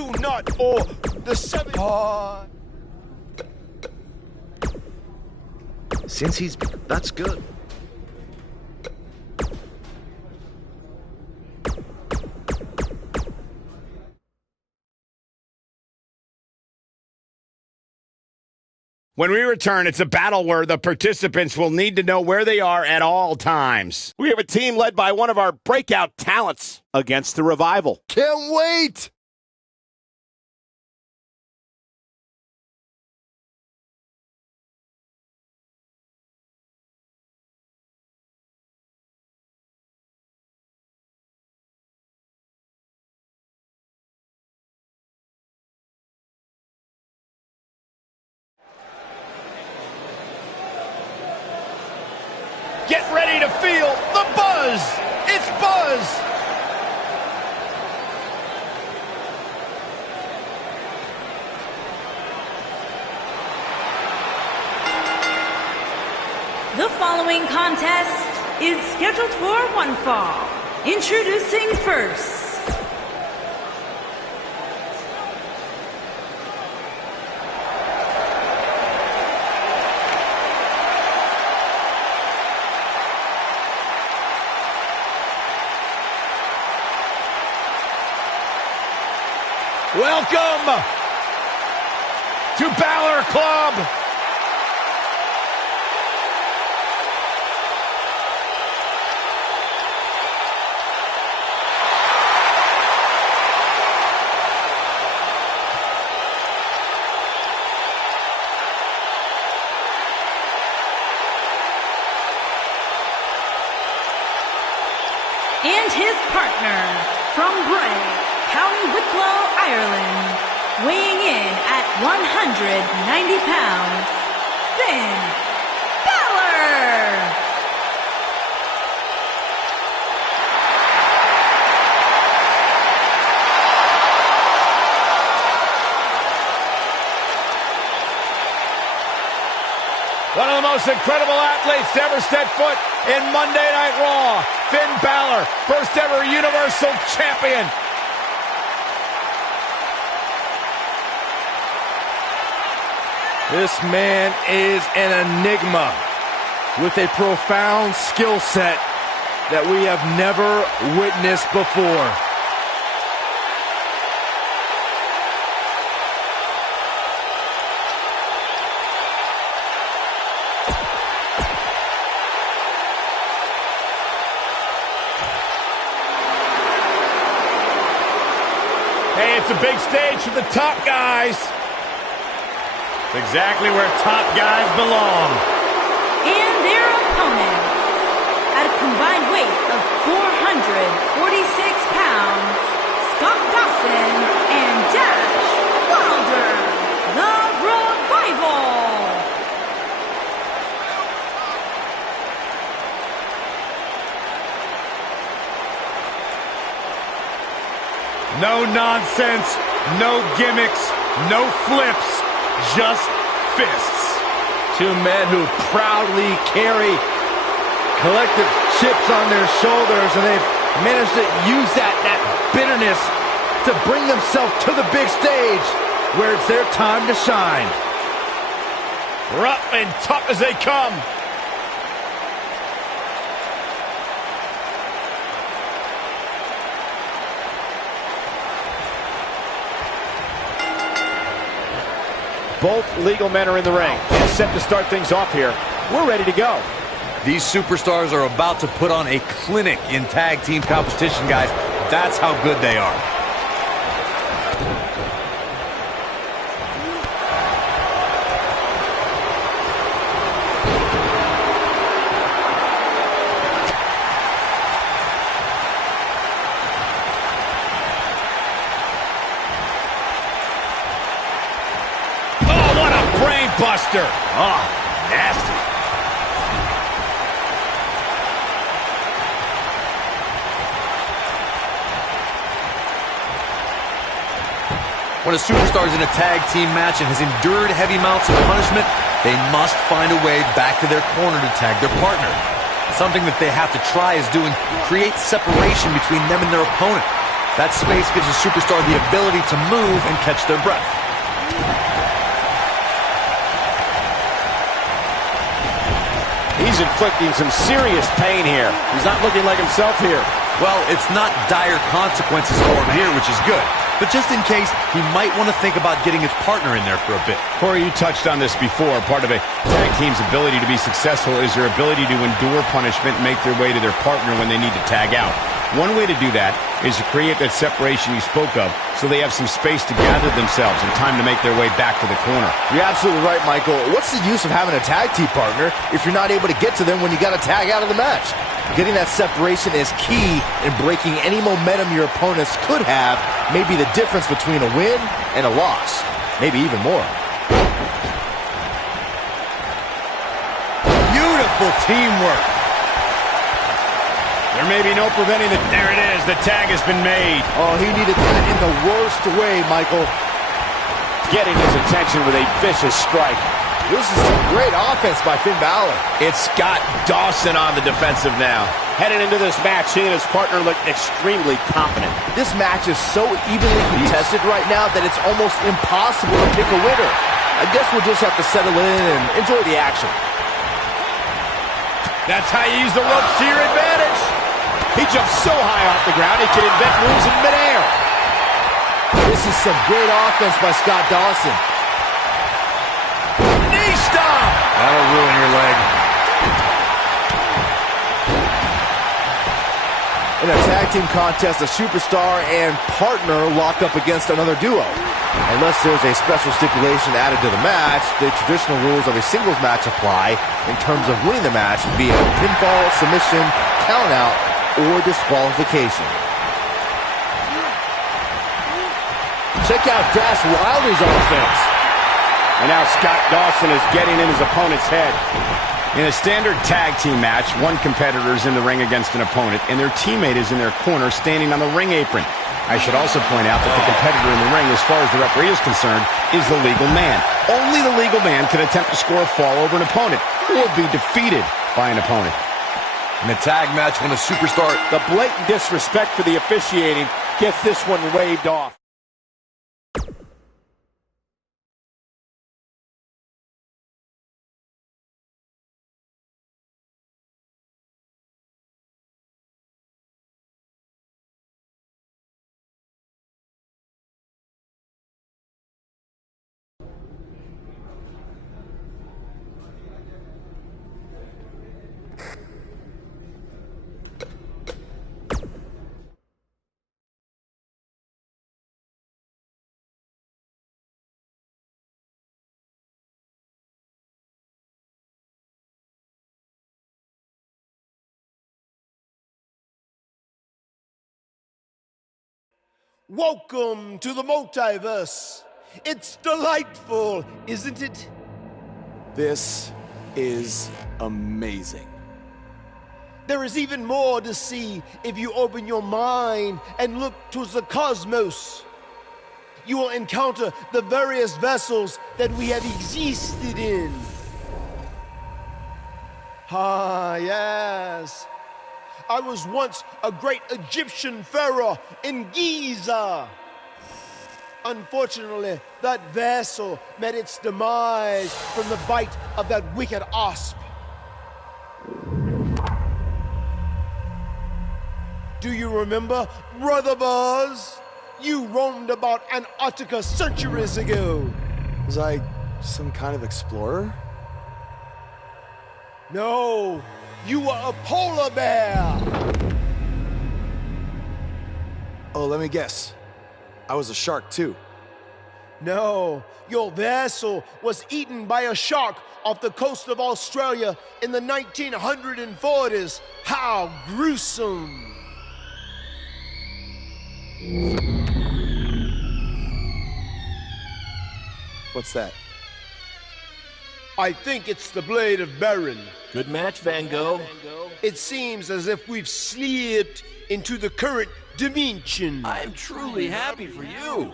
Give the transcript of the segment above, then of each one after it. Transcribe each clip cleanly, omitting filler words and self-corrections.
do not, or the 7. Since he's... That's good. When we return, it's a battle where the participants will need to know where they are at all times. We have a team led by one of our breakout talents against the Revival. Can't wait! Get ready to feel the buzz. It's Buzz. The following contest is scheduled for one fall. Introducing first. Welcome to Balor Club. And his partner from Bray, County Wicklow, Ireland, weighing in at 190 pounds, Finn Balor! One of the most incredible athletes to ever step foot in Monday Night Raw, Finn Balor, first ever Universal Champion. This man is an enigma with a profound skill set that we have never witnessed before. Hey, it's a big stage for the top guys. It's exactly where top guys belong. And their opponents, at a combined weight of 446 pounds, Scott Dawson and Dash Wilder, the Revival. No nonsense, no gimmicks, no flips. Just fists. Two men who proudly carry collective chips on their shoulders, and they've managed to use that bitterness to bring themselves to the big stage where it's their time to shine. Rough and tough as they come. Both legal men are in the ring. Set to start things off here. We're ready to go. These superstars are about to put on a clinic in tag team competition, guys. That's how good they are. Buster. Oh, nasty. When a superstar is in a tag team match and has endured heavy amounts of punishment, they must find a way back to their corner to tag their partner. Something that they have to try is doing create separation between them and their opponent. That space gives a superstar the ability to move and catch their breath. He's inflicting some serious pain here. He's not looking like himself here. Well, it's not dire consequences for him here, which is good. But just in case, he might want to think about getting his partner in there for a bit. Corey, you touched on this before. Part of a tag team's ability to be successful is their ability to endure punishment and make their way to their partner when they need to tag out. One way to do that is to create that separation you spoke of so they have some space to gather themselves and time to make their way back to the corner. You're absolutely right, Michael. What's the use of having a tag team partner if you're not able to get to them when you got to tag out of the match? Getting that separation is key in breaking any momentum your opponents could have, maybe the difference between a win and a loss, maybe even more. Beautiful teamwork. There may be no preventing it. There it is. The tag has been made. Oh, he needed that in the worst way, Michael. Getting his attention with a vicious strike. This is some great offense by Finn Balor. It's Scott Dawson on the defensive now. Heading into this match, he and his partner look extremely confident. This match is so evenly contested right now that it's almost impossible to pick a winner. I guess we'll just have to settle in and enjoy the action. That's how you use the ropes to your advantage. He jumps so high off the ground, he can invent moves in midair. This is some great offense by Scott Dawson. Knee stomp. That'll ruin your leg. In a tag team contest, a superstar and partner lock up against another duo. Unless there's a special stipulation added to the match, the traditional rules of a singles match apply in terms of winning the match via pinfall, submission, countout, or disqualification. Check out Dash Wilder's offense. And now Scott Dawson is getting in his opponent's head. In a standard tag team match, one competitor is in the ring against an opponent, and their teammate is in their corner standing on the ring apron. I should also point out that the competitor in the ring, as far as the referee is concerned, is the legal man. Only the legal man can attempt to score a fall over an opponent or be defeated by an opponent. In a tag match, when a superstar... The blatant disrespect for the officiating gets this one waved off. Welcome to the multiverse. It's delightful, isn't it? This is amazing. There is even more to see if you open your mind and look towards the cosmos. You will encounter the various vessels that we have existed in. Ah, yes. I was once a great Egyptian pharaoh in Giza. Unfortunately, that vessel met its demise from the bite of that wicked asp. Do you remember, Brother Buzz? You roamed about Antarctica centuries ago. Was I some kind of explorer? No, you were a polar bear. Oh, let me guess. I was a shark too. No, your vessel was eaten by a shark off the coast of Australia in the 1940s. How gruesome. What's that? I think it's the blade of Baron. Good match, Van Gogh. It seems as if we've slipped into the current dimension. I'm truly happy for you.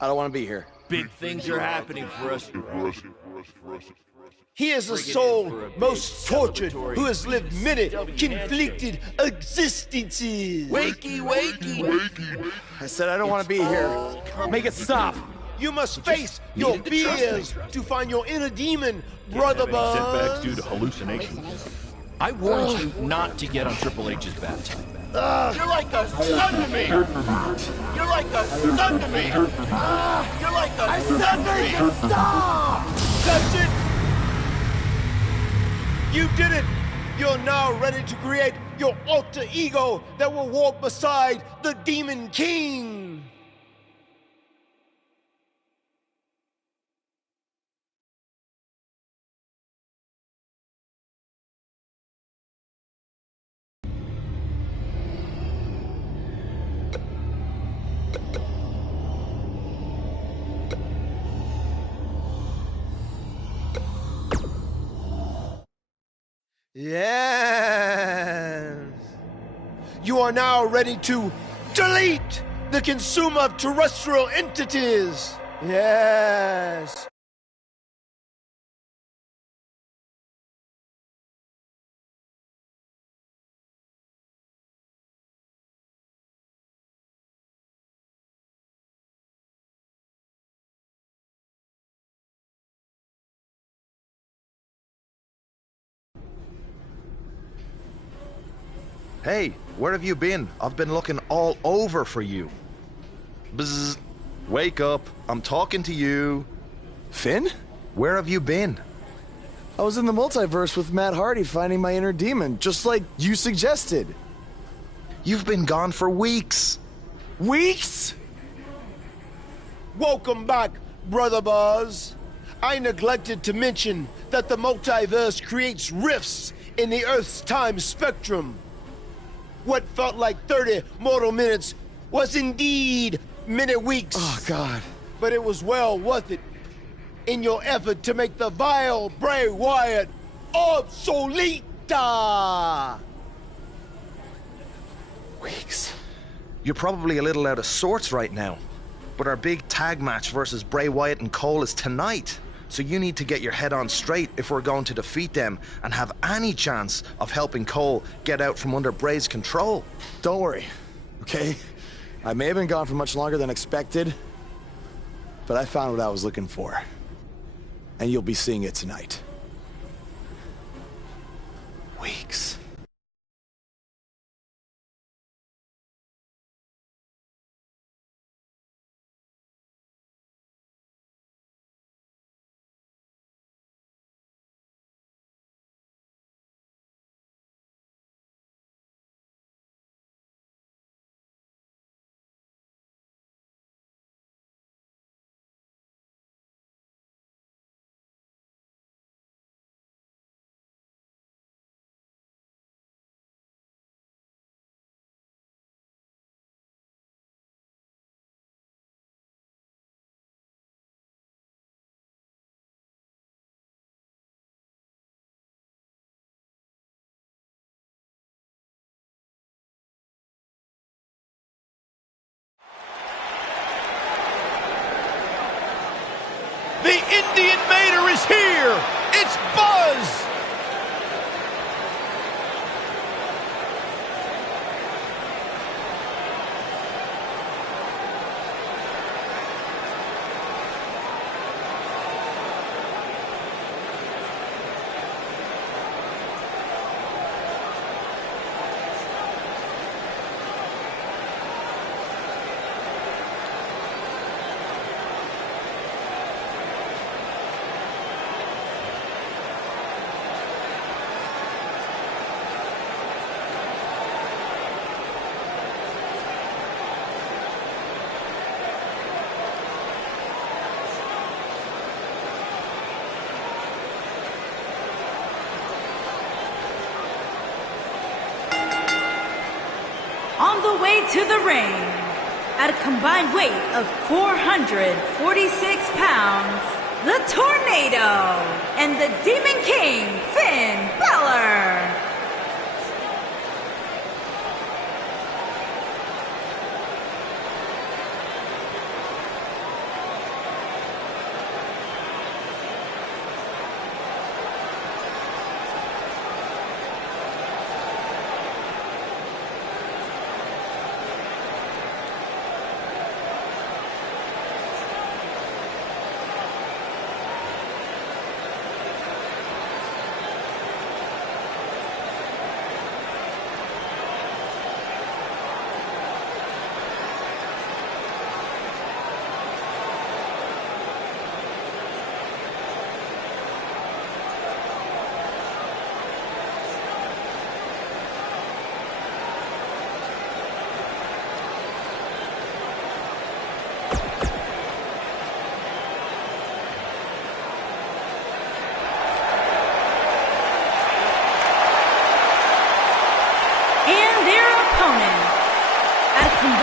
I don't want to be here. Big things are happening for us. He is a soul most tortured who has lived many conflicted existences. Wakey. I said I don't want to be here. Make it stop. You must face your fears to find your inner demon, Brother Buzz. Setbacks due to hallucinations. I warned you not to get on Triple H's bad time. You're like a son to me! You're like a son to me! You're like a I said make it stop! That's it! You did it! You're now ready to create your alter ego that will walk beside the Demon King! Yes. You are now ready to delete the consumer of terrestrial entities. Yes. Hey, where have you been? I've been looking all over for you. Bzzz. Wake up. I'm talking to you. Finn? Where have you been? I was in the multiverse with Matt Hardy finding my inner demon, just like you suggested. You've been gone for weeks. Weeks? Welcome back, Brother Buzz. I neglected to mention that the multiverse creates rifts in the Earth's time spectrum. What felt like 30 mortal minutes was indeed many weeks. Oh, God. But it was well worth it in your effort to make the vile Bray Wyatt obsolete. Weeks. You're probably a little out of sorts right now, but our big tag match versus Bray Wyatt and Cole is tonight. So you need to get your head on straight if we're going to defeat them and have any chance of helping Cole get out from under Bray's control. Don't worry, okay? I may have been gone for much longer than expected, but I found what I was looking for. And you'll be seeing it tonight. Weeks. The Indian Mater is here! It's Buzz! On the way to the ring, at a combined weight of 446 pounds, the Tornado and the Demon King, Finn Balor.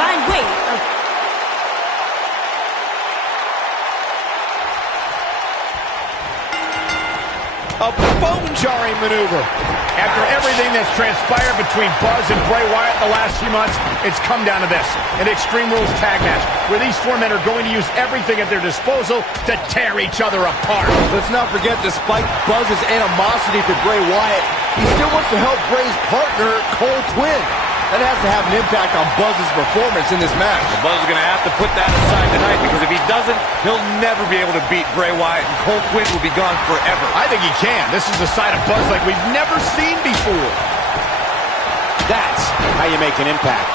combined weight of... A bone-jarring maneuver. After everything that's transpired between Buzz and Bray Wyatt the last few months, it's come down to this, an Extreme Rules tag match, where these four men are going to use everything at their disposal to tear each other apart. Let's not forget, despite Buzz's animosity for Bray Wyatt, he still wants to help Bray's partner, Cole Quinn. That has to have an impact on Buzz's performance in this match. Buzz is going to have to put that aside tonight, because if he doesn't, he'll never be able to beat Bray Wyatt, and Cole Quinn will be gone forever. I think he can. This is a side of Buzz like we've never seen before. That's how you make an impact.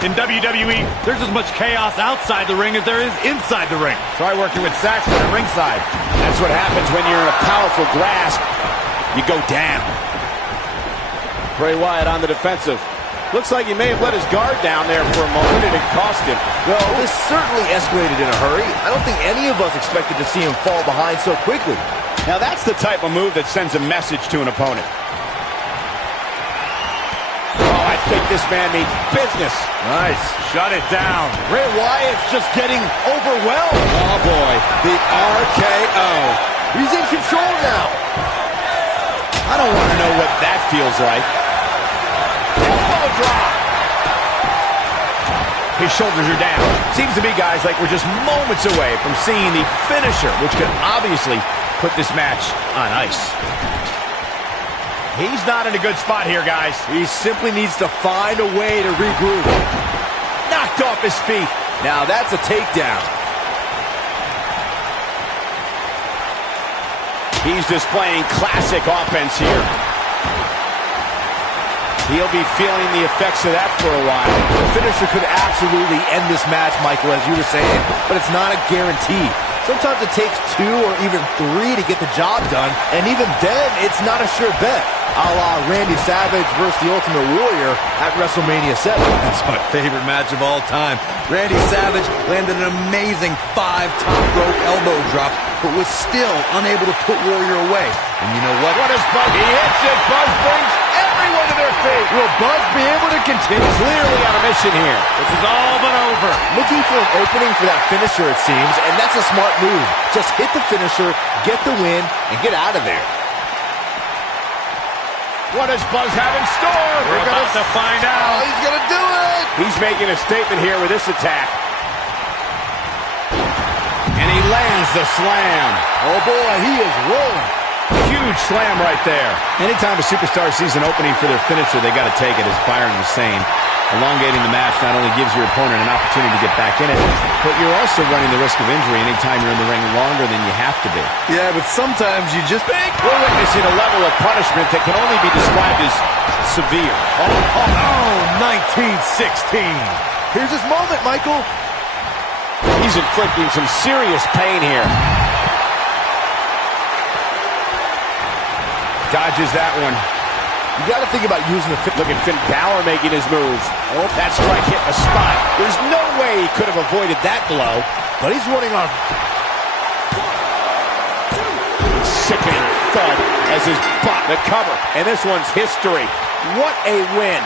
In WWE, there's as much chaos outside the ring as there is inside the ring. Try working with Saxton at ringside. That's what happens when you're in a powerful grasp. You go down. Bray Wyatt on the defensive. Looks like he may have let his guard down there for a moment, and it cost him. Well, this certainly escalated in a hurry. I don't think any of us expected to see him fall behind so quickly. Now that's the type of move that sends a message to an opponent. Oh, I think this man needs business. Nice. Shut it down. Bray Wyatt's just getting overwhelmed. Oh, boy. The RKO. He's in control now. I don't want to know what that feels like. Elbow drop. His shoulders are down. Seems to be, guys, like we're just moments away from seeing the finisher, which could obviously put this match on ice. He's not in a good spot here, guys. He simply needs to find a way to regroup. Knocked off his feet. Now that's a takedown. He's displaying classic offense here. He'll be feeling the effects of that for a while. The finisher could absolutely end this match, Michael, as you were saying, but it's not a guarantee. Sometimes it takes 2 or even 3 to get the job done, and even then, it's not a sure bet. A la Randy Savage versus the Ultimate Warrior at WrestleMania 7. That's my favorite match of all time. Randy Savage landed an amazing 5 top rope elbow drops, but was still unable to put Warrior away. And you know what? What is Buzz? He hits it. Buzz brings everyone to their feet. Will Buzz be able to continue? Clearly on a mission here. This is all but over. Looking for an opening for that finisher, it seems, and that's a smart move. Just hit the finisher, get the win, and get out of there. What does Buzz have in store? We're about to find out. He's going to do it! He's making a statement here with this attack. And he lands the slam. Oh boy, he is rolling. Huge slam right there. Anytime a superstar sees an opening for their finisher, they got to take it, as Byron was saying. Elongating the match not only gives your opponent an opportunity to get back in it, but you're also running the risk of injury anytime you're in the ring longer than you have to be. Yeah, but sometimes you just... We're witnessing a level of punishment that can only be described as severe. Oh, 1916. Here's his moment, Michael. He's inflicting some serious pain here. Dodges that one. You got to think about using the... Look at Finn Balor making his moves. Oh, that strike hit the spot. There's no way he could have avoided that blow. But he's running on... Sickening thud as his butt the cover. And this one's history. What a win.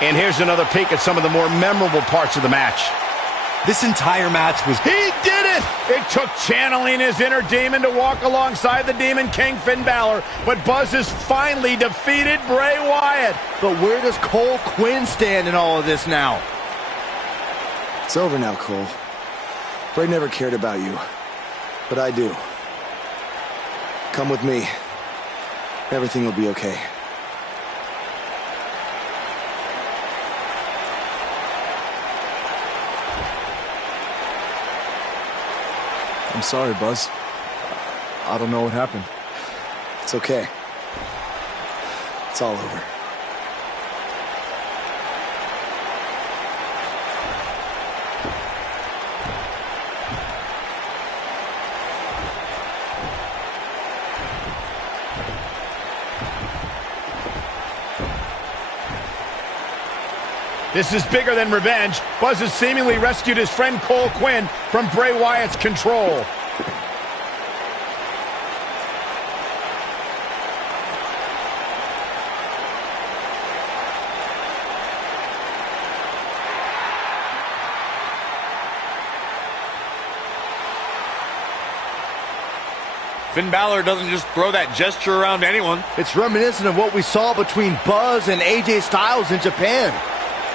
And here's another peek at some of the more memorable parts of the match. This entire match was... He did it! It took channeling his inner demon to walk alongside the Demon King Finn Balor, but Buzz has finally defeated Bray Wyatt. But where does Cole Quinn stand in all of this now? It's over now, Cole. Bray never cared about you, but I do. Come with me. Everything will be okay. I'm sorry, Buzz. I don't know what happened. It's okay. It's all over. This is bigger than revenge. Buzz has seemingly rescued his friend Cole Quinn from Bray Wyatt's control. Finn Balor doesn't just throw that gesture around anyone. It's reminiscent of what we saw between Buzz and AJ Styles in Japan.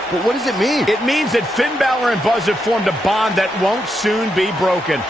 But what does it mean? It means that Finn Balor and Buzz have formed a bond that won't soon be broken.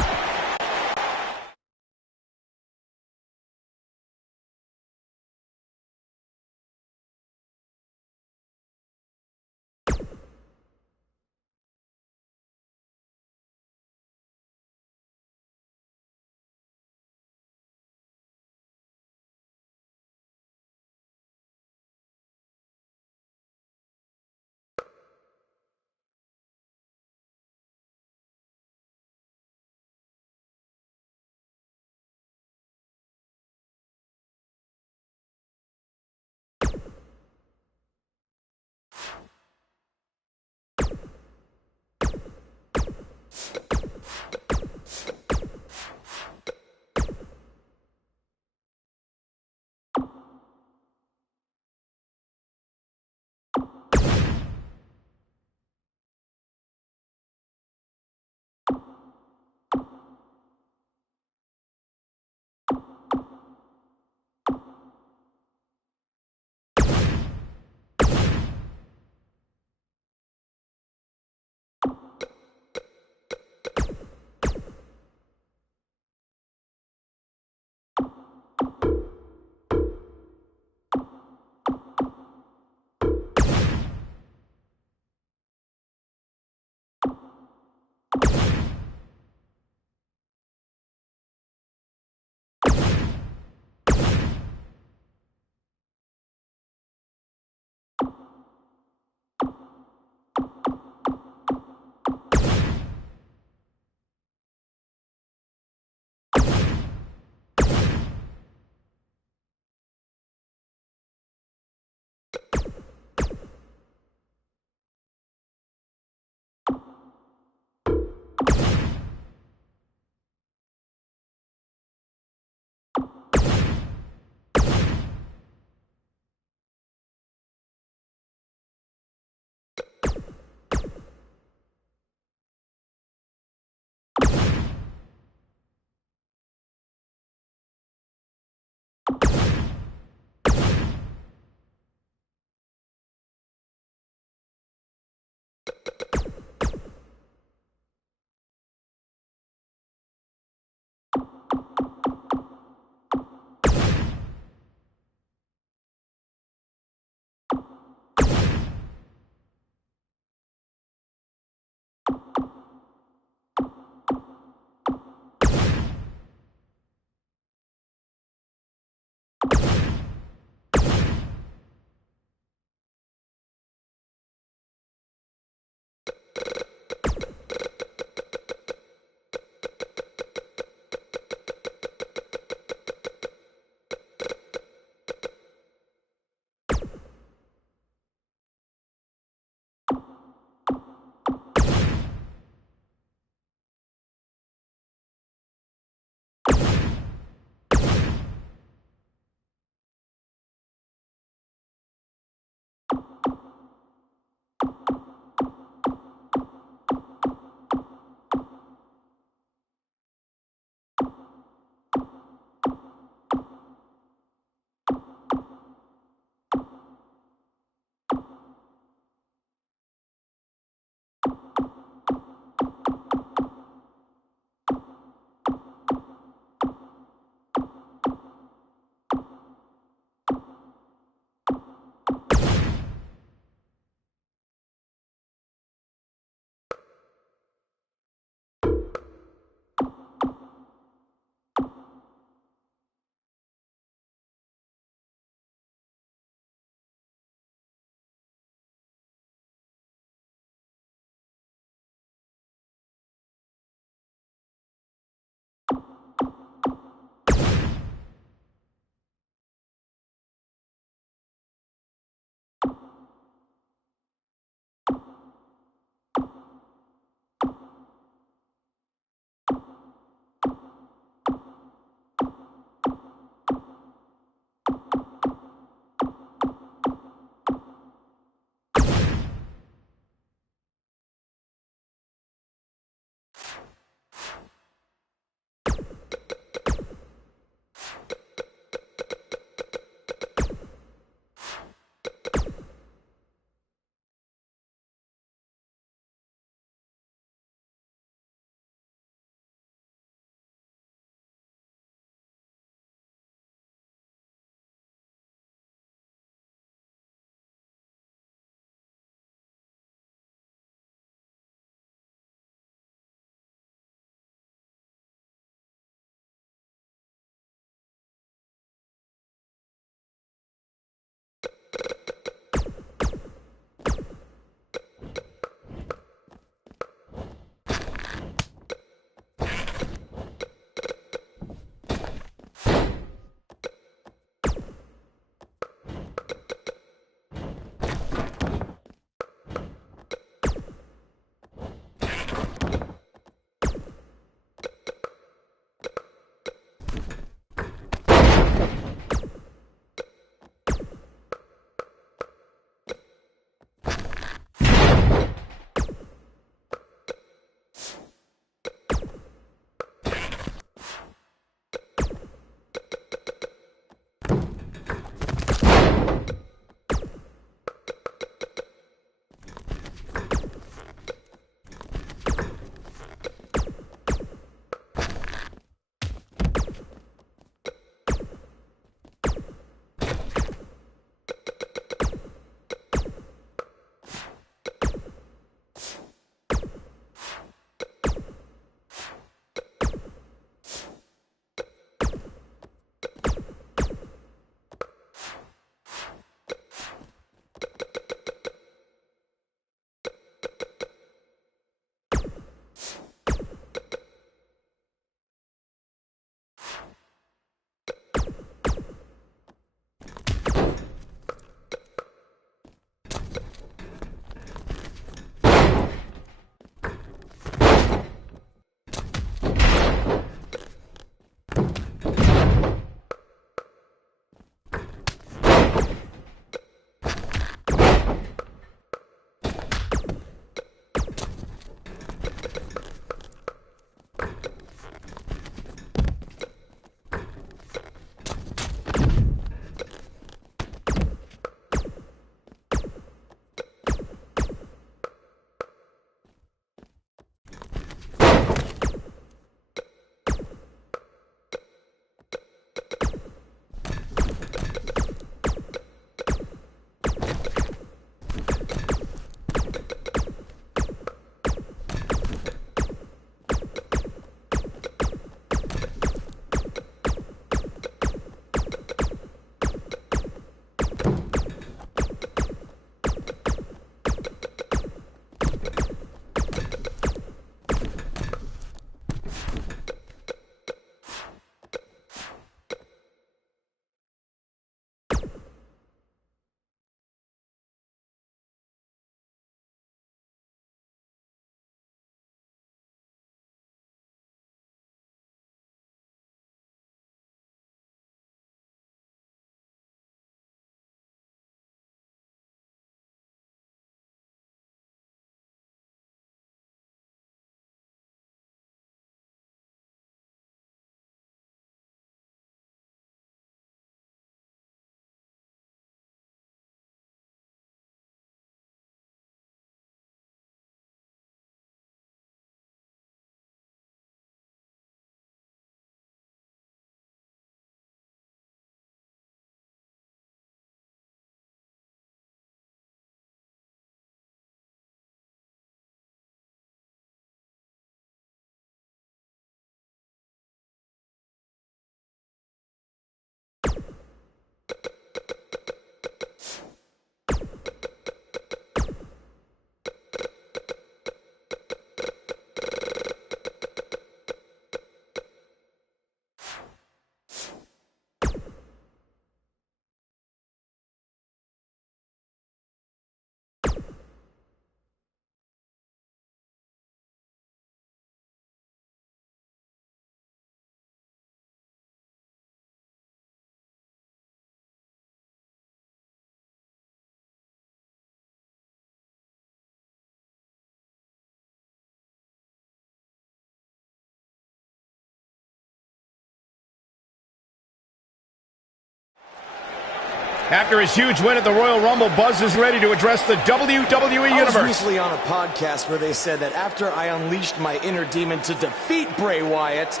After his huge win at the Royal Rumble, Buzz is ready to address the WWE Universe. I was recently on a podcast where they said that after I unleashed my inner demon to defeat Bray Wyatt,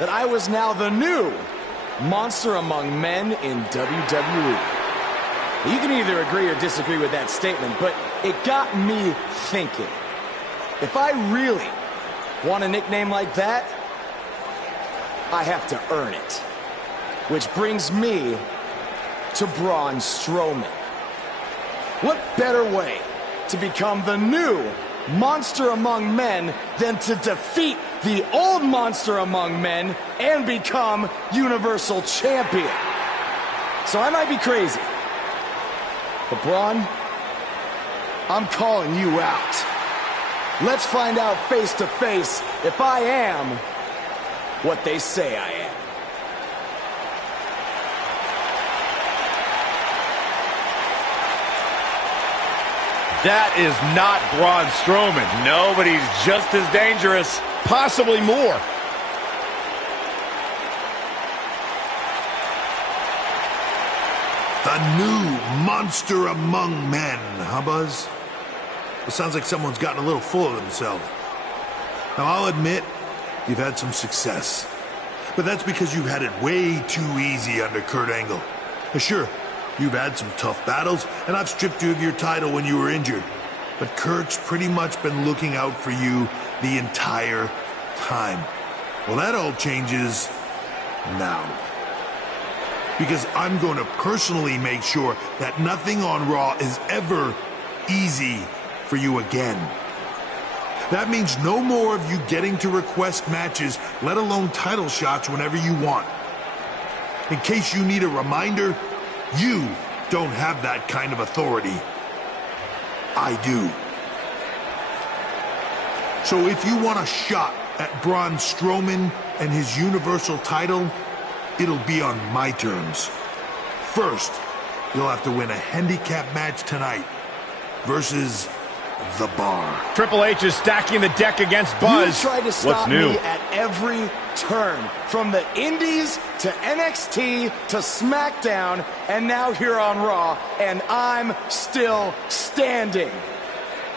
that I was now the new monster among men in WWE. You can either agree or disagree with that statement, but it got me thinking. If I really want a nickname like that, I have to earn it. Which brings me to Braun Strowman. What better way to become the new monster among men than to defeat the old monster among men and become Universal Champion? So I might be crazy, but Braun, I'm calling you out. Let's find out face to face if I am what they say I am. That is not Braun Strowman. No, but he's just as dangerous. Possibly more. The new monster among men, huh, Buzz? It sounds like someone's gotten a little full of themselves. Now, I'll admit, you've had some success. But that's because you've had it way too easy under Kurt Angle. Sure, you've had some tough battles, and I've stripped you of your title when you were injured. But Kurt's pretty much been looking out for you the entire time. Well, that all changes now. Because I'm going to personally make sure that nothing on Raw is ever easy for you again. That means no more of you getting to request matches, let alone title shots whenever you want. In case you need a reminder, you don't have that kind of authority. I do. So if you want a shot at Braun Strowman and his Universal title, it'll be on my terms. First, you'll have to win a handicap match tonight versus The Bar. Triple H is stacking the deck against Buzz. You tried to stop me at every turn, from the Indies to NXT to SmackDown, and now here on Raw, and I'm still standing.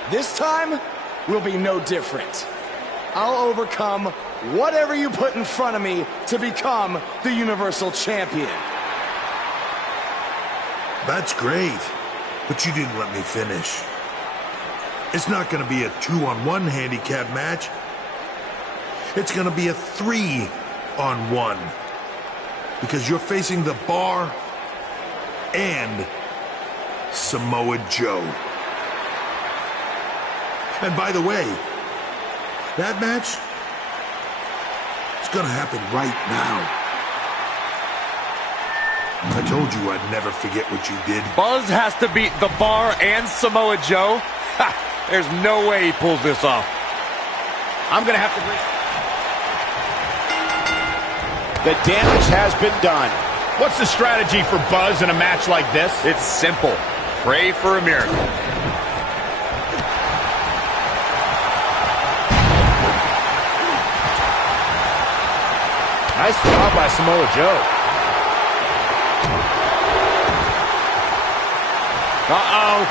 This time will be no different. I'll overcome whatever you put in front of me to become the Universal Champion. That's great, but you didn't let me finish. It's not going to be a 2-on-1 handicap match. It's going to be a 3-on-1. Because you're facing The Bar and Samoa Joe. And by the way, that match is going to happen right now. I told you I'd never forget what you did. Buzz has to beat The Bar and Samoa Joe? Ha! There's no way he pulls this off. I'm going to have to agree. The damage has been done. What's the strategy for Buzz in a match like this? It's simple. Pray for a miracle. Nice job by Samoa Joe. Uh-oh.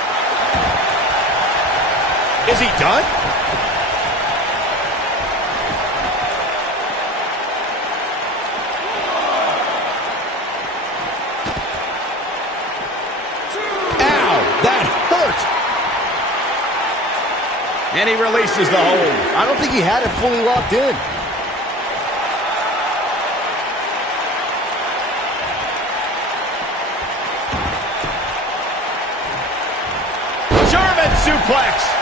Is he done? Ow, that hurt. And he releases the hold. I don't think he had it fully locked in. German suplex.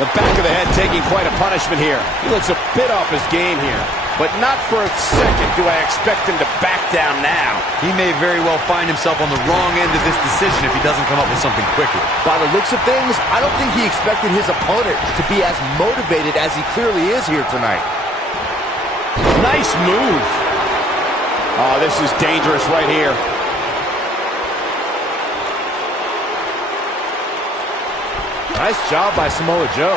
The back of the head taking quite a punishment here. He looks a bit off his game here. But not for a second do I expect him to back down now. He may very well find himself on the wrong end of this decision if he doesn't come up with something quicker. By the looks of things, I don't think he expected his opponent to be as motivated as he clearly is here tonight. Nice move. Oh, this is dangerous right here. Nice job by Samoa Joe.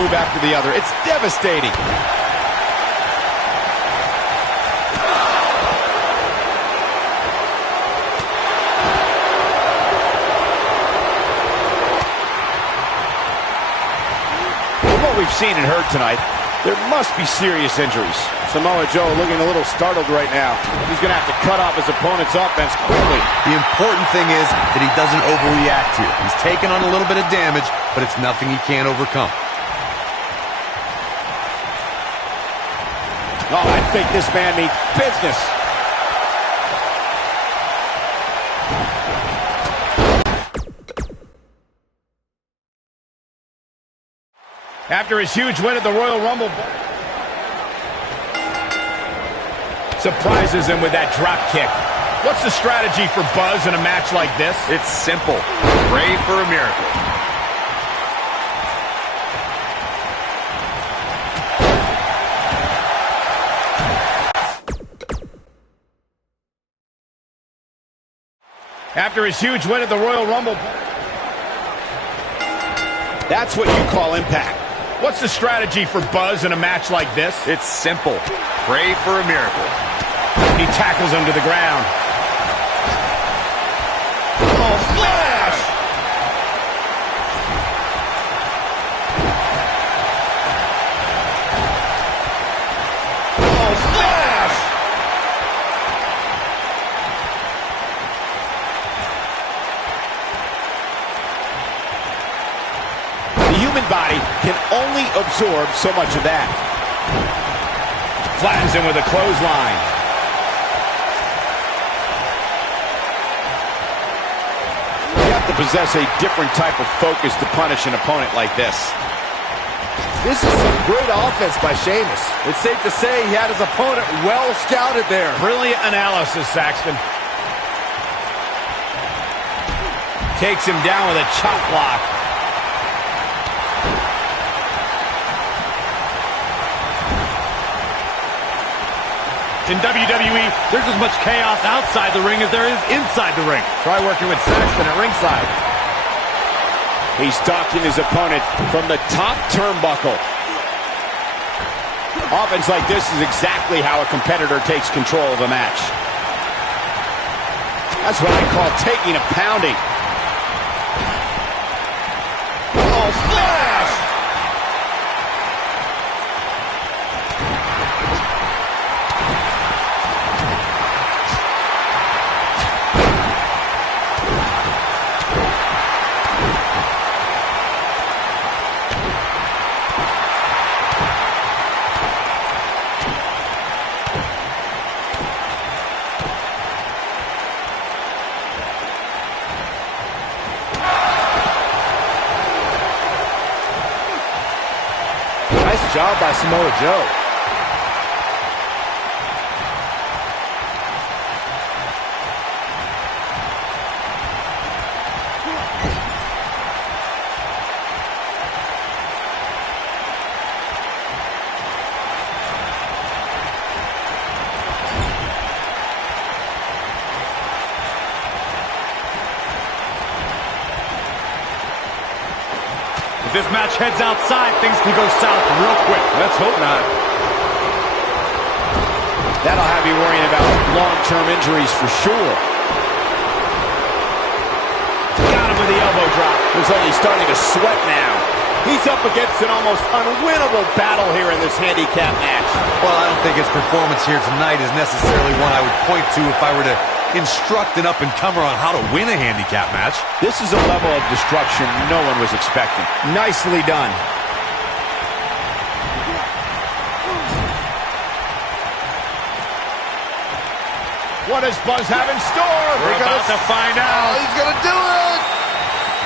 move after the other. It's devastating. From what we've seen and heard tonight, there must be serious injuries. Samoa Joe looking a little startled right now. He's going to have to cut off his opponent's offense quickly. The important thing is that he doesn't overreact here. He's taken on a little bit of damage, but it's nothing he can't overcome. Oh, I think this man means business. After his huge win at the Royal Rumble, surprises him with that drop kick. What's the strategy for Buzz in a match like this? It's simple. Pray for a miracle. After his huge win at the Royal Rumble, that's what you call impact. What's the strategy for Buzz in a match like this? It's simple. Pray for a miracle. He tackles him to the ground. Oh, splash! Oh, splash! The human body can only absorb so much of that. Flattens him with a clothesline. You have to possess a different type of focus to punish an opponent like this. This is some great offense by Sheamus. It's safe to say he had his opponent well scouted there. Brilliant analysis, Saxton. Takes him down with a chop block. In WWE, there's as much chaos outside the ring as there is inside the ring. Try working with Saxton at ringside. He's stalking his opponent from the top turnbuckle. Offense like this is exactly how a competitor takes control of a match. That's what I call taking a pounding. Oh, splash! Nice job by Samoa Joe. If this match heads outside, things can go south real quick. Let's hope not. That'll have you worrying about long-term injuries for sure. Got him with the elbow drop. Looks like he's starting to sweat now. He's up against an almost unwinnable battle here in this handicap match. Well, I don't think his performance here tonight is necessarily one I would point to if I were to instruct an up-and-comer on how to win a handicap match. This is a level of destruction no one was expecting. Nicely done. What does Buzz have in store? We're about to find out. He's going to do it!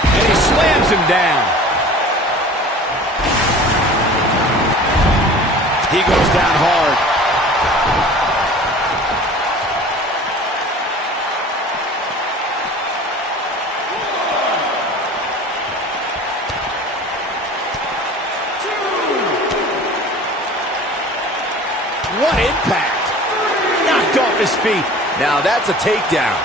And he slams him down. He goes down hard. What impact! Knocked off his feet. Now that's a takedown.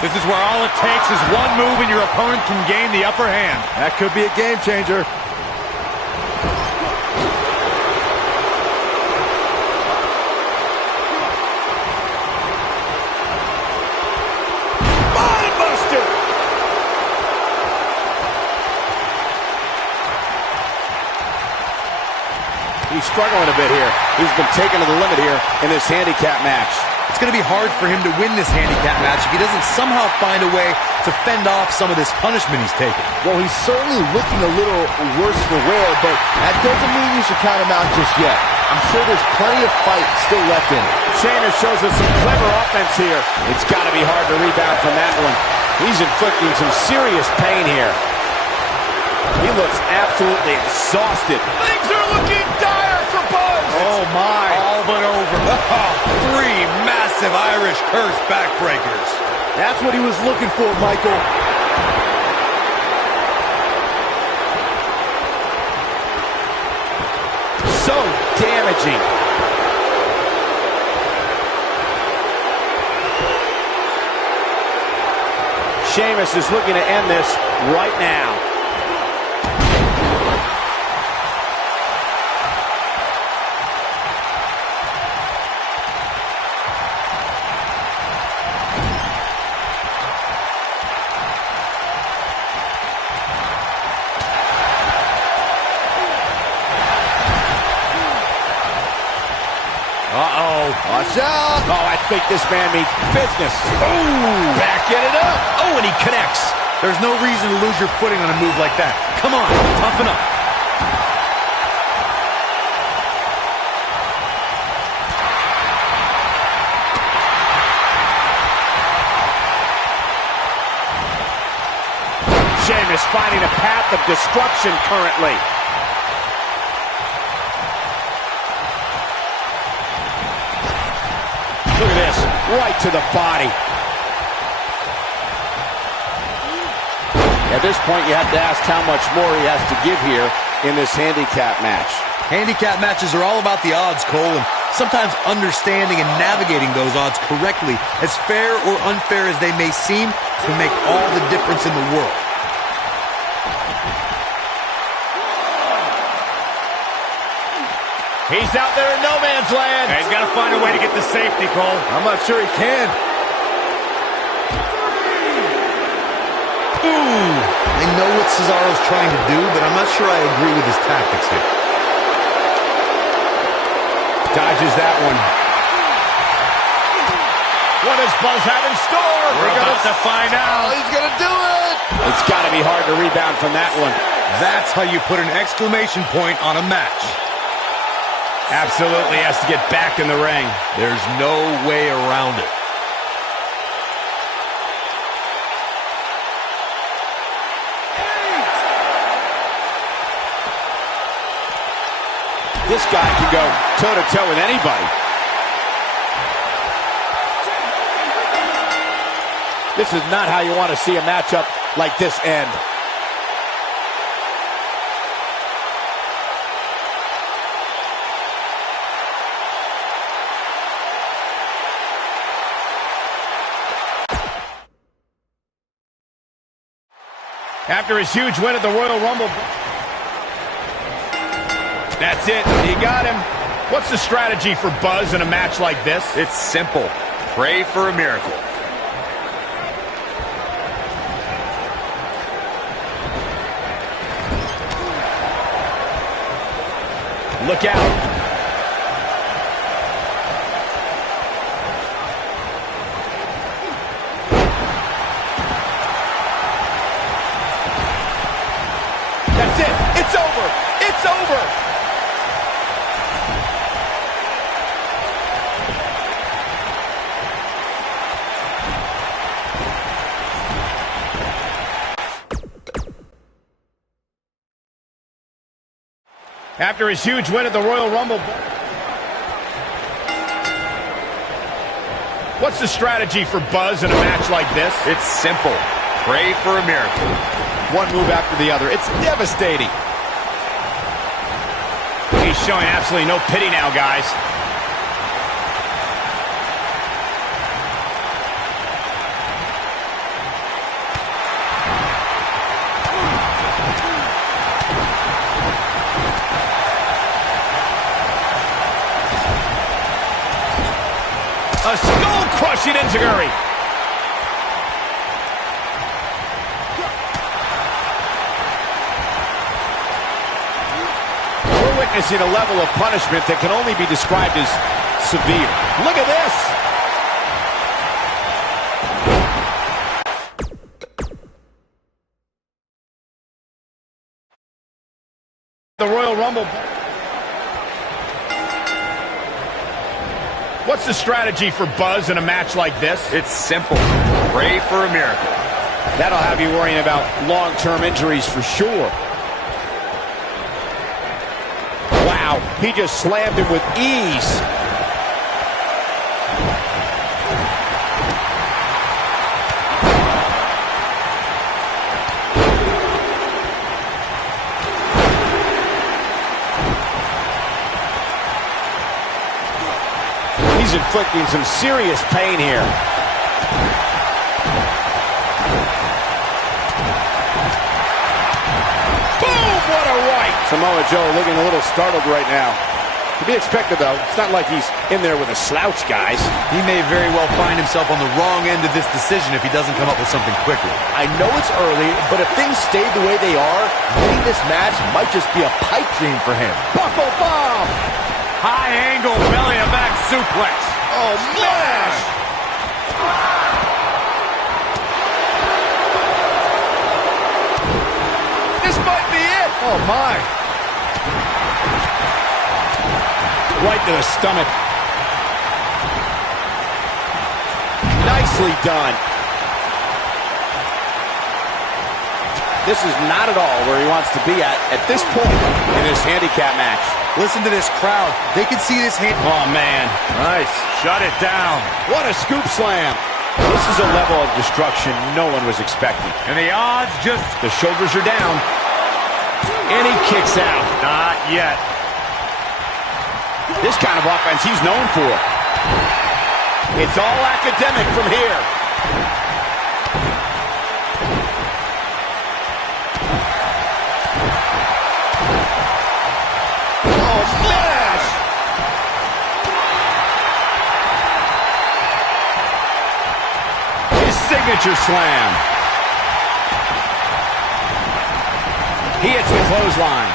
This is where all it takes is one move and your opponent can gain the upper hand. That could be a game changer. He's struggling a bit here. He's been taken to the limit here in this handicap match. It's going to be hard for him to win this handicap match if he doesn't somehow find a way to fend off some of this punishment he's taken. Well, he's certainly looking a little worse for wear, but that doesn't mean you should count him out just yet. I'm sure there's plenty of fight still left in him. Sheamus shows us some clever offense here. It's got to be hard to rebound from that one. He's inflicting some serious pain here. He looks absolutely exhausted. Things are looking dire for Buzz. Oh, my. All but over. Three massive Irish curse backbreakers. That's what he was looking for, Michael. So damaging. Sheamus is looking to end this right now. Watch out! Oh, I think this man means business. Oh, backing it up. Oh, and he connects. There's no reason to lose your footing on a move like that. Come on, toughen up. Sheamus finding a path of destruction currently. Look at this, right to the body. At this point, you have to ask how much more he has to give here in this handicap match. Handicap matches are all about the odds, Cole, and sometimes understanding and navigating those odds correctly, as fair or unfair as they may seem, can make all the difference in the world. He's out there in no man's land. He's got to find a way to get to safety, Cole. I'm not sure he can. Ooh! I know what Cesaro's trying to do, but I'm not sure I agree with his tactics here. Dodges that one. What does Buzz have in store? We're about to find out. He's gonna do it! It's got to be hard to rebound from that one. That's how you put an exclamation point on a match. Absolutely has to get back in the ring. There's no way around it. This guy can go toe-to-toe with anybody. This is not how you want to see a matchup like this end. After his huge win at the Royal Rumble. That's it. He got him. What's the strategy for Buzz in a match like this? It's simple. Pray for a miracle. Look out. That's it. It's over. It's over. After his huge win at the Royal Rumble. What's the strategy for Buzz in a match like this? It's simple. Pray for a miracle. One move after the other. It's devastating. He's showing absolutely no pity now, guys. A skull-crushing enziguri. We're witnessing a level of punishment that can only be described as severe. Look at this. The Royal Rumble. What's the strategy for Buzz in a match like this? It's simple. Pray for a miracle. That'll have you worrying about long-term injuries for sure. Wow, he just slammed him with ease. He's inflicting some serious pain here. Boom! What a right! Samoa Joe looking a little startled right now. To be expected, though. It's not like he's in there with a slouch, guys. He may very well find himself on the wrong end of this decision if he doesn't come up with something quickly. I know it's early, but if things stay the way they are, winning this match might just be a pipe dream for him. Buckle bomb! High angle belly to back suplex. Oh, smash! This might be it. Oh, my. Right to the stomach. Nicely done. This is not at all where he wants to be at this point in this handicap match. Listen to this crowd. They can see this hand. Oh, man. Nice. Shut it down. What a scoop slam. This is a level of destruction no one was expecting. And the odds just... The shoulders are down. And he kicks out. Not yet. This kind of offense he's known for. It's all academic from here. Oh, smash! His signature slam. He hits the clothesline.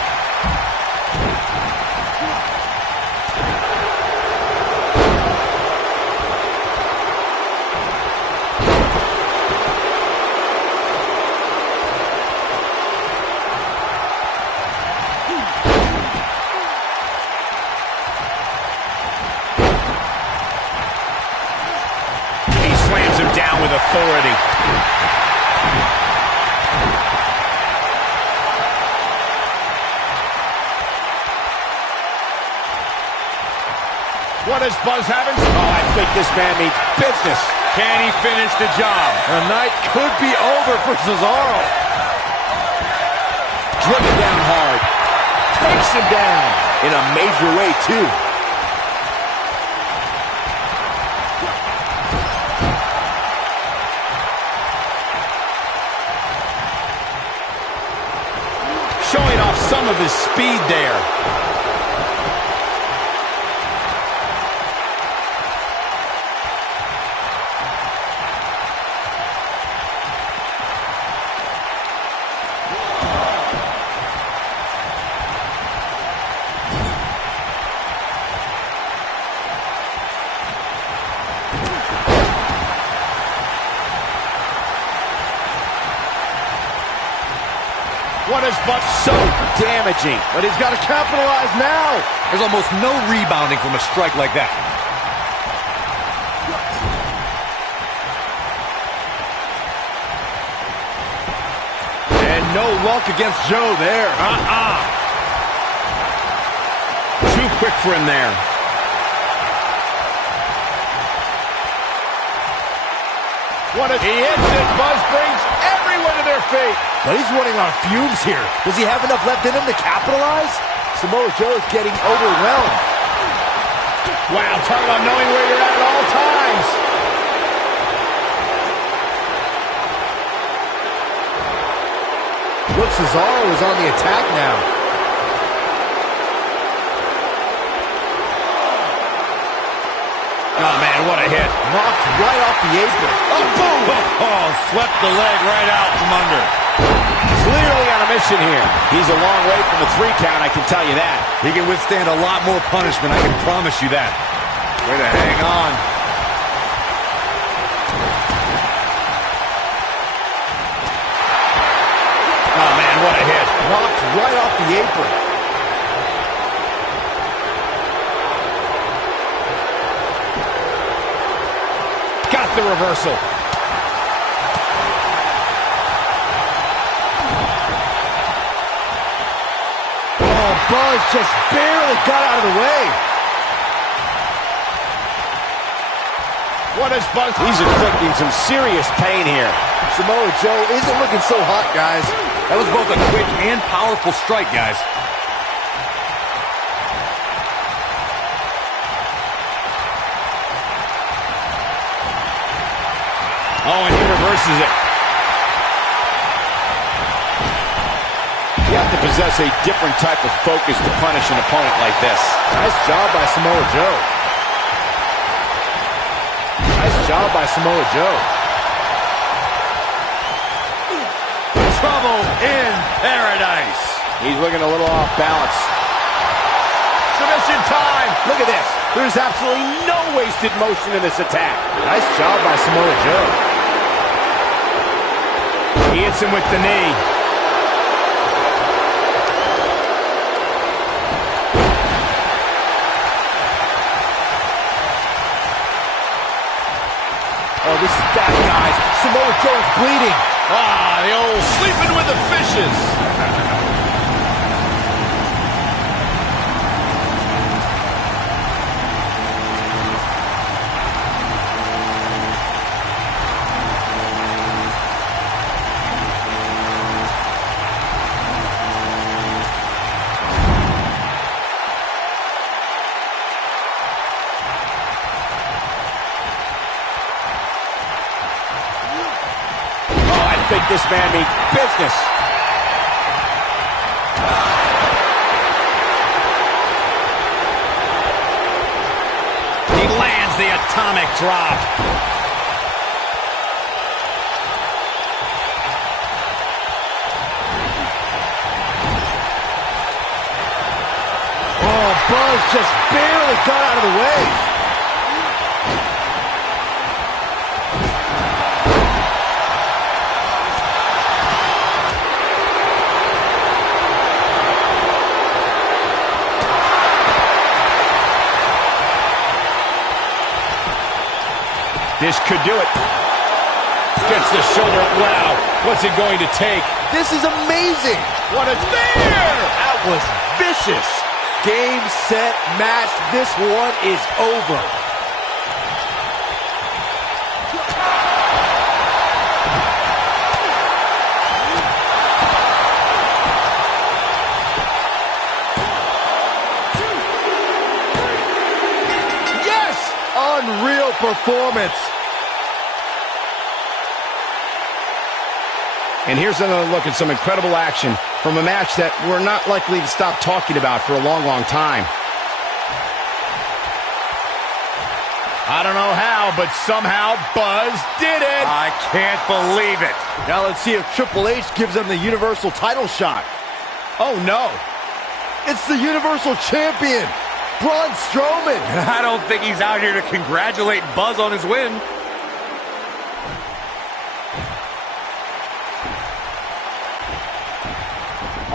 Down with authority. What is Buzz having? Oh, I think this man means business. Can he finish the job? The night could be over for Cesaro. Driven down hard. Takes him down. In a major way, too. Showing off some of his speed there. What is but so damaging? But he's got to capitalize now. There's almost no rebounding from a strike like that. And no luck against Joe there. Too quick for him there. What a... He hits it. Buzz brings everyone to their feet. But he's running on fumes here. Does he have enough left in him to capitalize? Samoa Joe is getting overwhelmed. Wow, talk about knowing where you're at all times. Look, Cesaro is on the attack now. Oh, man, what a a hit. Knocked right off the apron. Oh, boom! Oh, swept the leg right out from under. Clearly on a mission here. He's a long way from the 3 count, I can tell you that. He can withstand a lot more punishment, I can promise you that. Way to hang on. Oh, man, what a hit. Knocked right off the apron. Got the reversal. Oh, Buzz just barely got out of the way. What is Buzz? He's inflicting some serious pain here. Samoa Joe isn't looking so hot, guys. That was both a quick and powerful strike, guys. Oh, and he reverses it. You have to possess a different type of focus to punish an opponent like this. Nice job by Samoa Joe. Nice job by Samoa Joe. Trouble in paradise. He's looking a little off balance. Submission time. Look at this. There's absolutely no wasted motion in this attack. Nice job by Samoa Joe. He hits him with the knee. Oh, this is bad, guys. Samoa Joe's bleeding. Ah, the old sleeping with the fishes. I think this man means business. He lands the atomic drop. Oh, Buzz just barely got out of the way. This could do it. Gets the shoulder up. Wow. What's it going to take? This is amazing. What a there! That was vicious. Game, set, match. This one is over. Yes! Unreal performance. And here's another look at some incredible action from a match that we're not likely to stop talking about for a long, long time. I don't know how, but somehow Buzz did it. I can't believe it. Now let's see if Triple H gives them the Universal title shot. Oh, no. It's the Universal Champion, Braun Strowman. I don't think he's out here to congratulate Buzz on his win.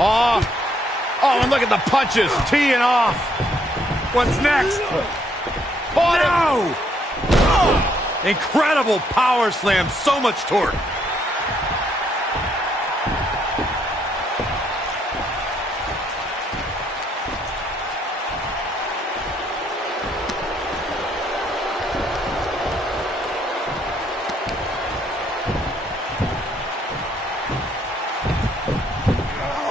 Oh, and look at the punches. Teeing off. What's next? No! Incredible power slam. So much torque.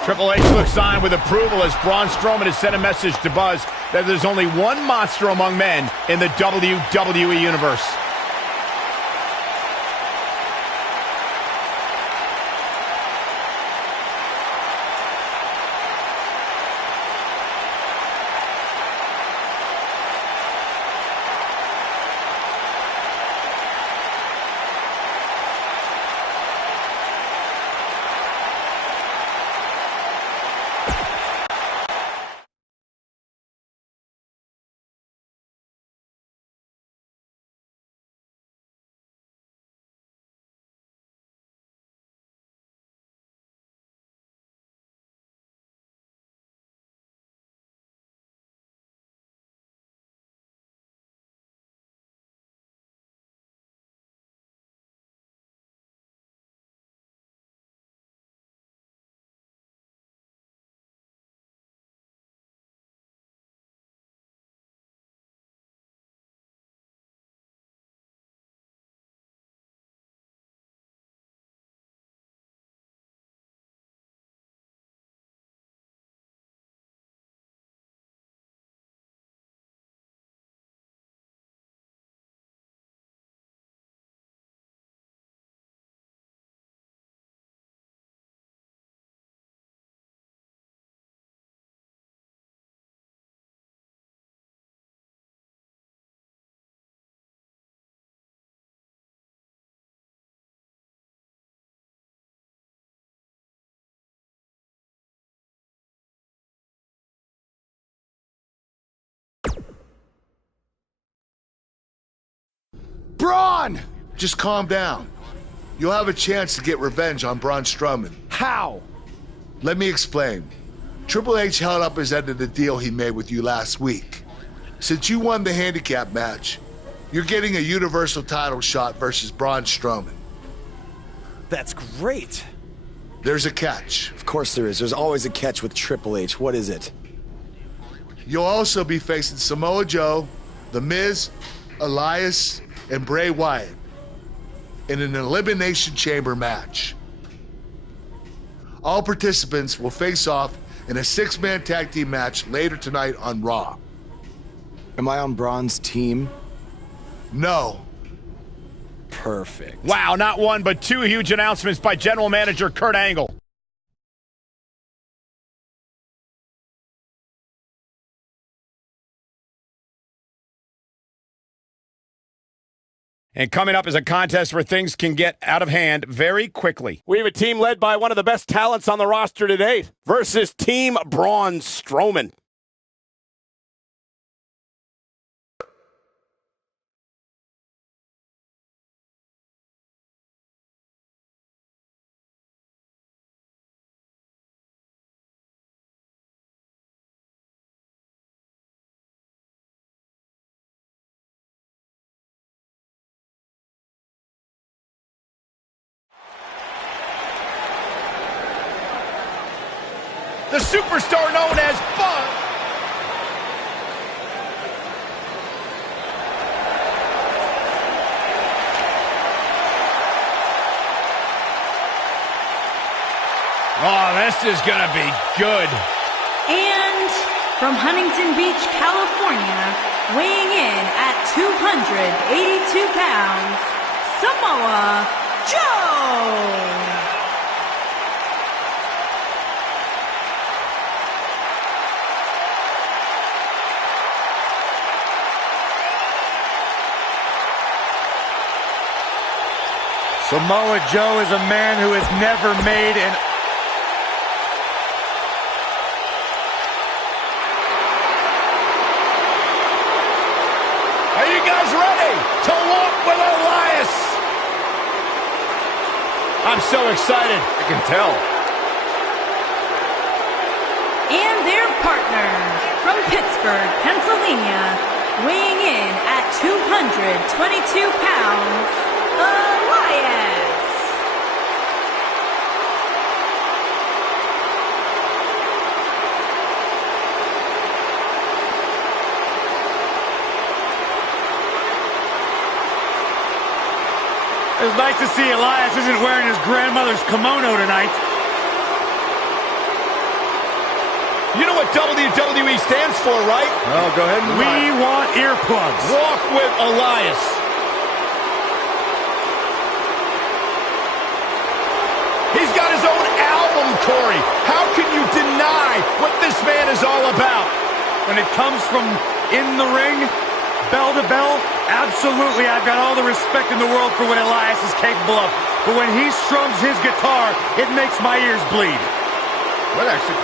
Triple H looks on with approval as Braun Strowman has sent a message to Buzz that there's only one monster among men in the WWE Universe. Braun! Just calm down. You'll have a chance to get revenge on Braun Strowman. How? Let me explain. Triple H held up his end of the deal he made with you last week. Since you won the handicap match, you're getting a Universal title shot versus Braun Strowman. That's great. There's a catch. Of course there is. There's always a catch with Triple H. What is it? You'll also be facing Samoa Joe, The Miz, Elias, and Bray Wyatt in an Elimination Chamber match. All participants will face off in a 6-man tag team match later tonight on Raw. Am I on Braun's team? No. Perfect. Wow, not one, but two huge announcements by General Manager Kurt Angle. And coming up is a contest where things can get out of hand very quickly. We have a team led by one of the best talents on the roster to date versus Team Braun Strowman. The superstar known as Bud. Oh, this is going to be good. And from Huntington Beach, California, weighing in at 282 pounds, Samoa Joe. Samoa Joe is a man who has never made an... Are you guys ready to walk with Elias? I'm so excited. I can tell. And their partner from Pittsburgh, Pennsylvania, weighing in at 222 pounds, Elias. It's nice to see Elias isn't wearing his grandmother's kimono tonight. You know what WWE stands for, right? Oh, go ahead. We want earplugs. Walk with Elias. He's got his own album, Corey. How can you deny what this man is all about? When it comes from in the ring, bell to bell, absolutely, I've got all the respect in the world for what Elias is capable of. But when he strums his guitar, it makes my ears bleed. What actually?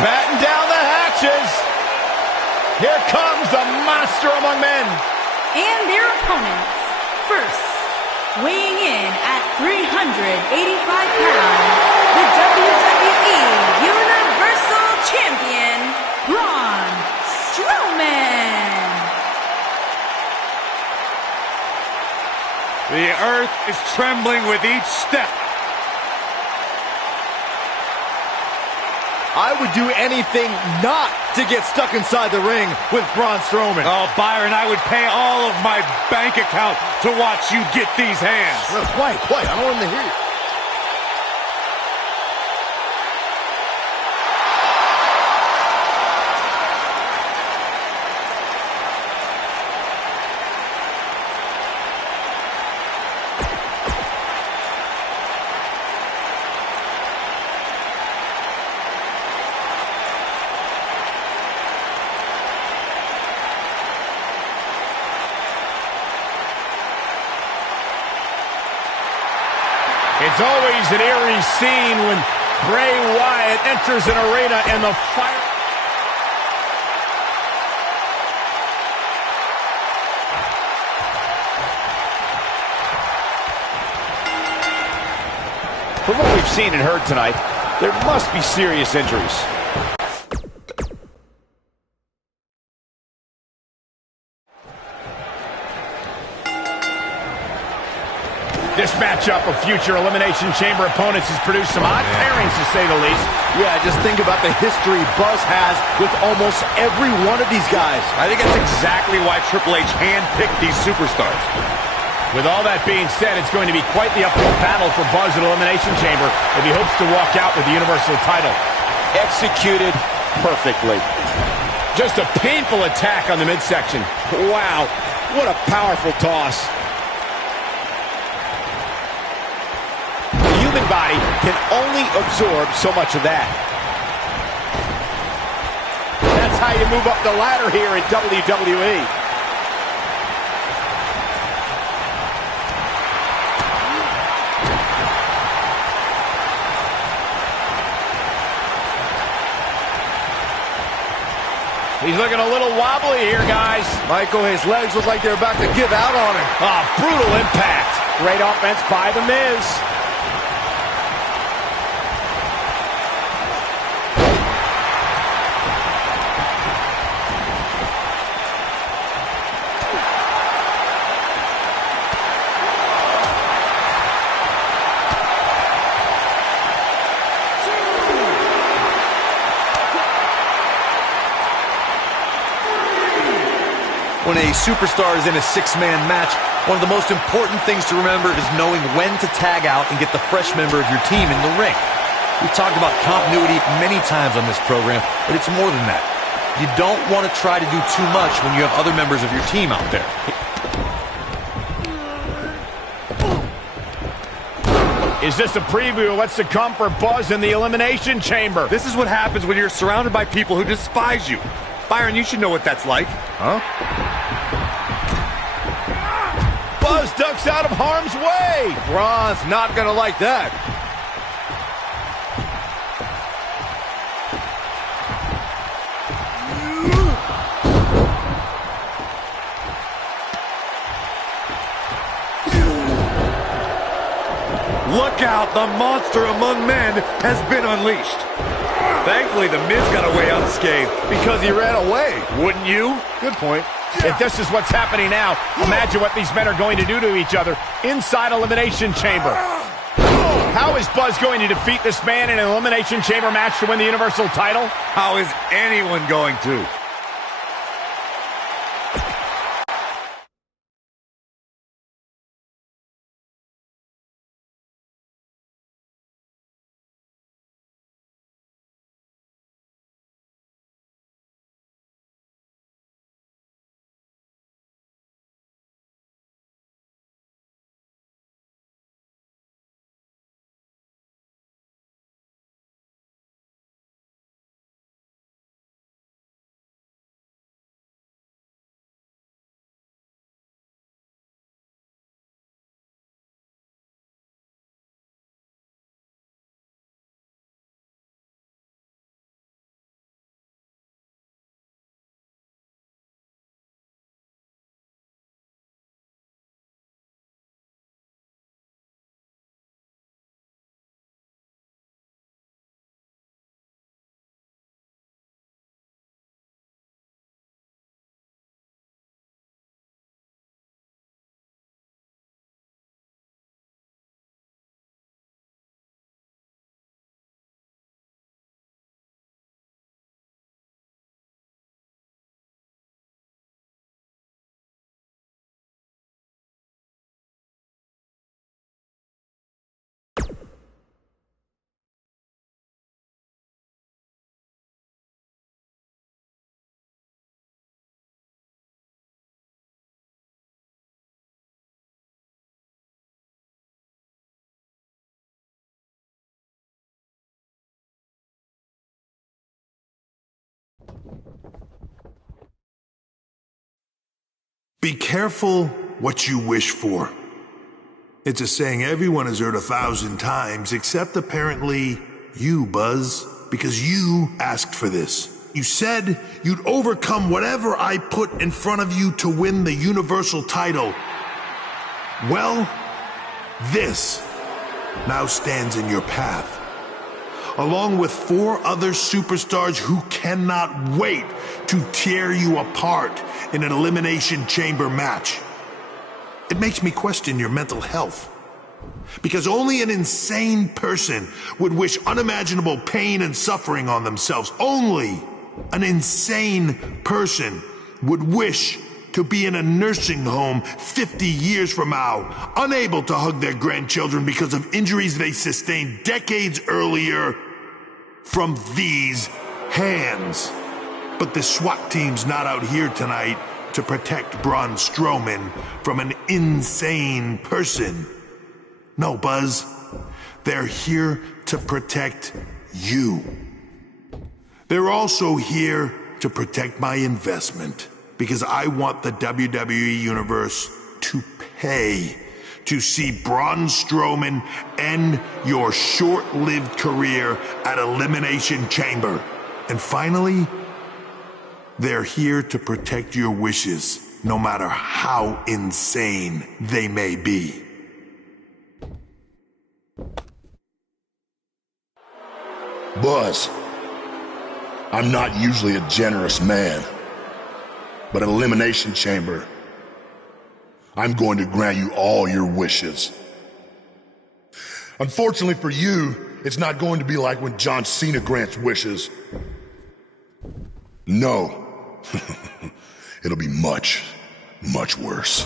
Batten down the hatches. Here comes the monster among men. And their opponents. First, weighing in at 385 pounds, the WWE Universal Champion, Braun Strowman. The earth is trembling with each step. I would do anything not to get stuck inside the ring with Braun Strowman. Oh, Byron, I would pay all of my bank account to watch you get these hands. No, quiet. I don't want them to hear you. It's always an eerie scene when Bray Wyatt enters an arena and the fire... From what we've seen and heard tonight, there must be serious injuries. This matchup of future Elimination Chamber opponents has produced some odd pairings, to say the least. Yeah, just think about the history Buzz has with almost every one of these guys. I think that's exactly why Triple H handpicked these superstars. With all that being said, it's going to be quite the uphill battle for Buzz at Elimination Chamber if he hopes to walk out with the Universal title. Executed perfectly. Just a painful attack on the midsection. Wow, what a powerful toss. The human body can only absorb so much of that. That's how you move up the ladder here in WWE. He's looking a little wobbly here, guys. Michael, his legs look like they're about to give out on him. Ah, brutal impact. Great offense by The Miz. When a superstar is in a six-man match, one of the most important things to remember is knowing when to tag out and get the fresh member of your team in the ring. We've talked about continuity many times on this program, but it's more than that. You don't want to try to do too much when you have other members of your team out there. Is this a preview of what's to come for Buzz in the Elimination Chamber? This is what happens when you're surrounded by people who despise you. Byron, you should know what that's like. Huh? Buzz ducks out of harm's way. Braun's not gonna like that. Look out, the monster among men has been unleashed. Thankfully, The Miz got away unscathed. Because he ran away. Wouldn't you? Good point. If this is what's happening now, imagine what these men are going to do to each other inside Elimination Chamber. How is Buzz going to defeat this man in an Elimination Chamber match to win the Universal title? How is anyone going to? Be careful what you wish for. It's a saying everyone has heard 1,000 times, except apparently you, Buzz, because you asked for this. You said you'd overcome whatever I put in front of you to win the Universal title. Well, this now stands in your path, along with 4 other superstars who cannot wait to tear you apart in an Elimination Chamber match. It makes me question your mental health, because only an insane person would wish unimaginable pain and suffering on themselves. Only an insane person would wish to be in a nursing home 50 years from now, unable to hug their grandchildren because of injuries they sustained decades earlier from these hands. But the SWAT team's not out here tonight to protect Braun Strowman from an insane person. No, Buzz. They're here to protect you. They're also here to protect my investment, because I want the WWE Universe to pay to see Braun Strowman end your short-lived career at Elimination Chamber. And finally, they're here to protect your wishes, no matter how insane they may be. Buzz, I'm not usually a generous man, but at Elimination Chamber, I'm going to grant you all your wishes. Unfortunately for you, it's not going to be like when John Cena grants wishes. No. It'll be much, much worse.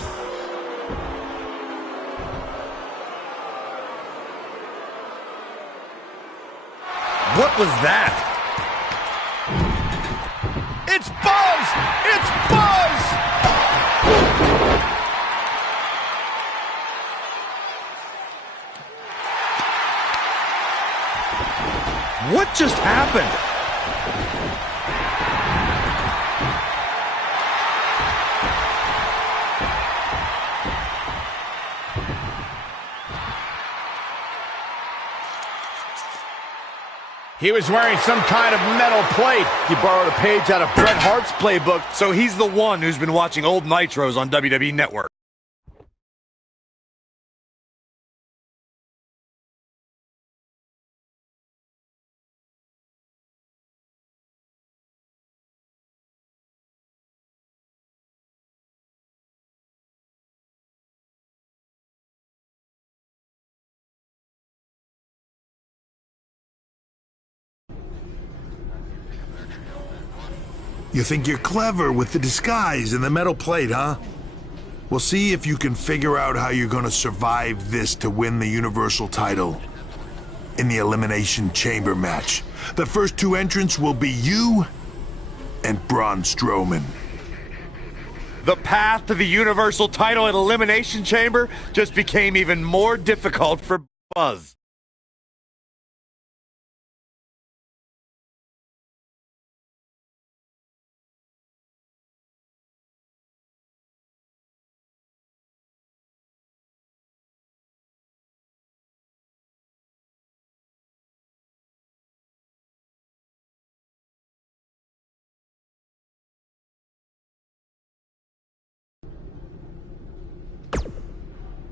What was that? It's Buzz! It's Buzz! What just happened? He was wearing some kind of metal plate. He borrowed a page out of Bret Hart's playbook. So he's the one who's been watching old Nitros on WWE Network. You think you're clever with the disguise and the metal plate, huh? We'll see if you can figure out how you're gonna survive this to win the Universal title in the Elimination Chamber match. The first 2 entrants will be you and Braun Strowman. The path to the Universal title at Elimination Chamber just became even more difficult for Buzz.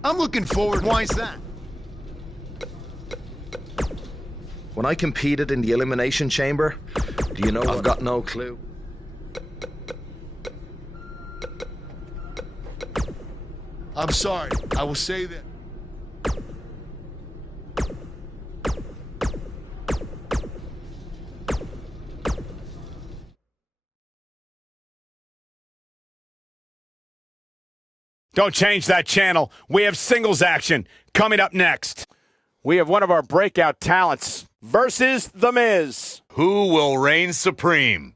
I'm looking forward. Why is that? When I competed in the Elimination Chamber, do you know I've got no clue? I'm sorry. I will say that. Don't change that channel. We have singles action coming up next. We have one of our breakout talents versus The Miz. Who will reign supreme?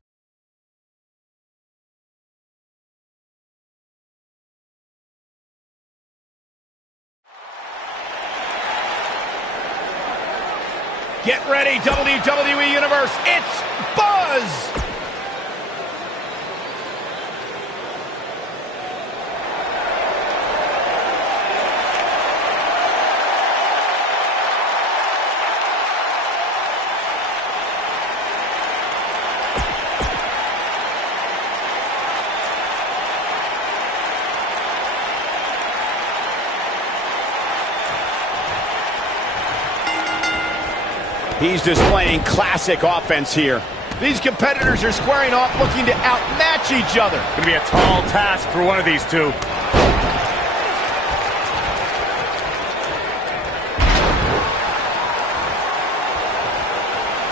Get ready, WWE Universe. It's Buzz! He's displaying classic offense here. These competitors are squaring off, looking to outmatch each other. It's going to be a tall task for one of these two.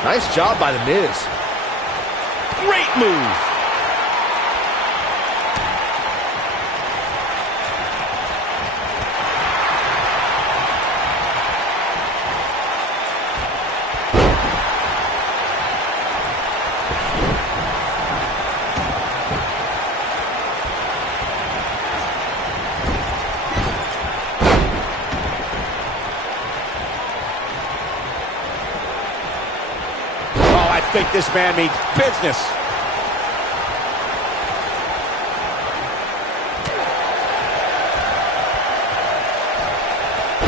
Nice job by The Miz. Great move. I think this man means business.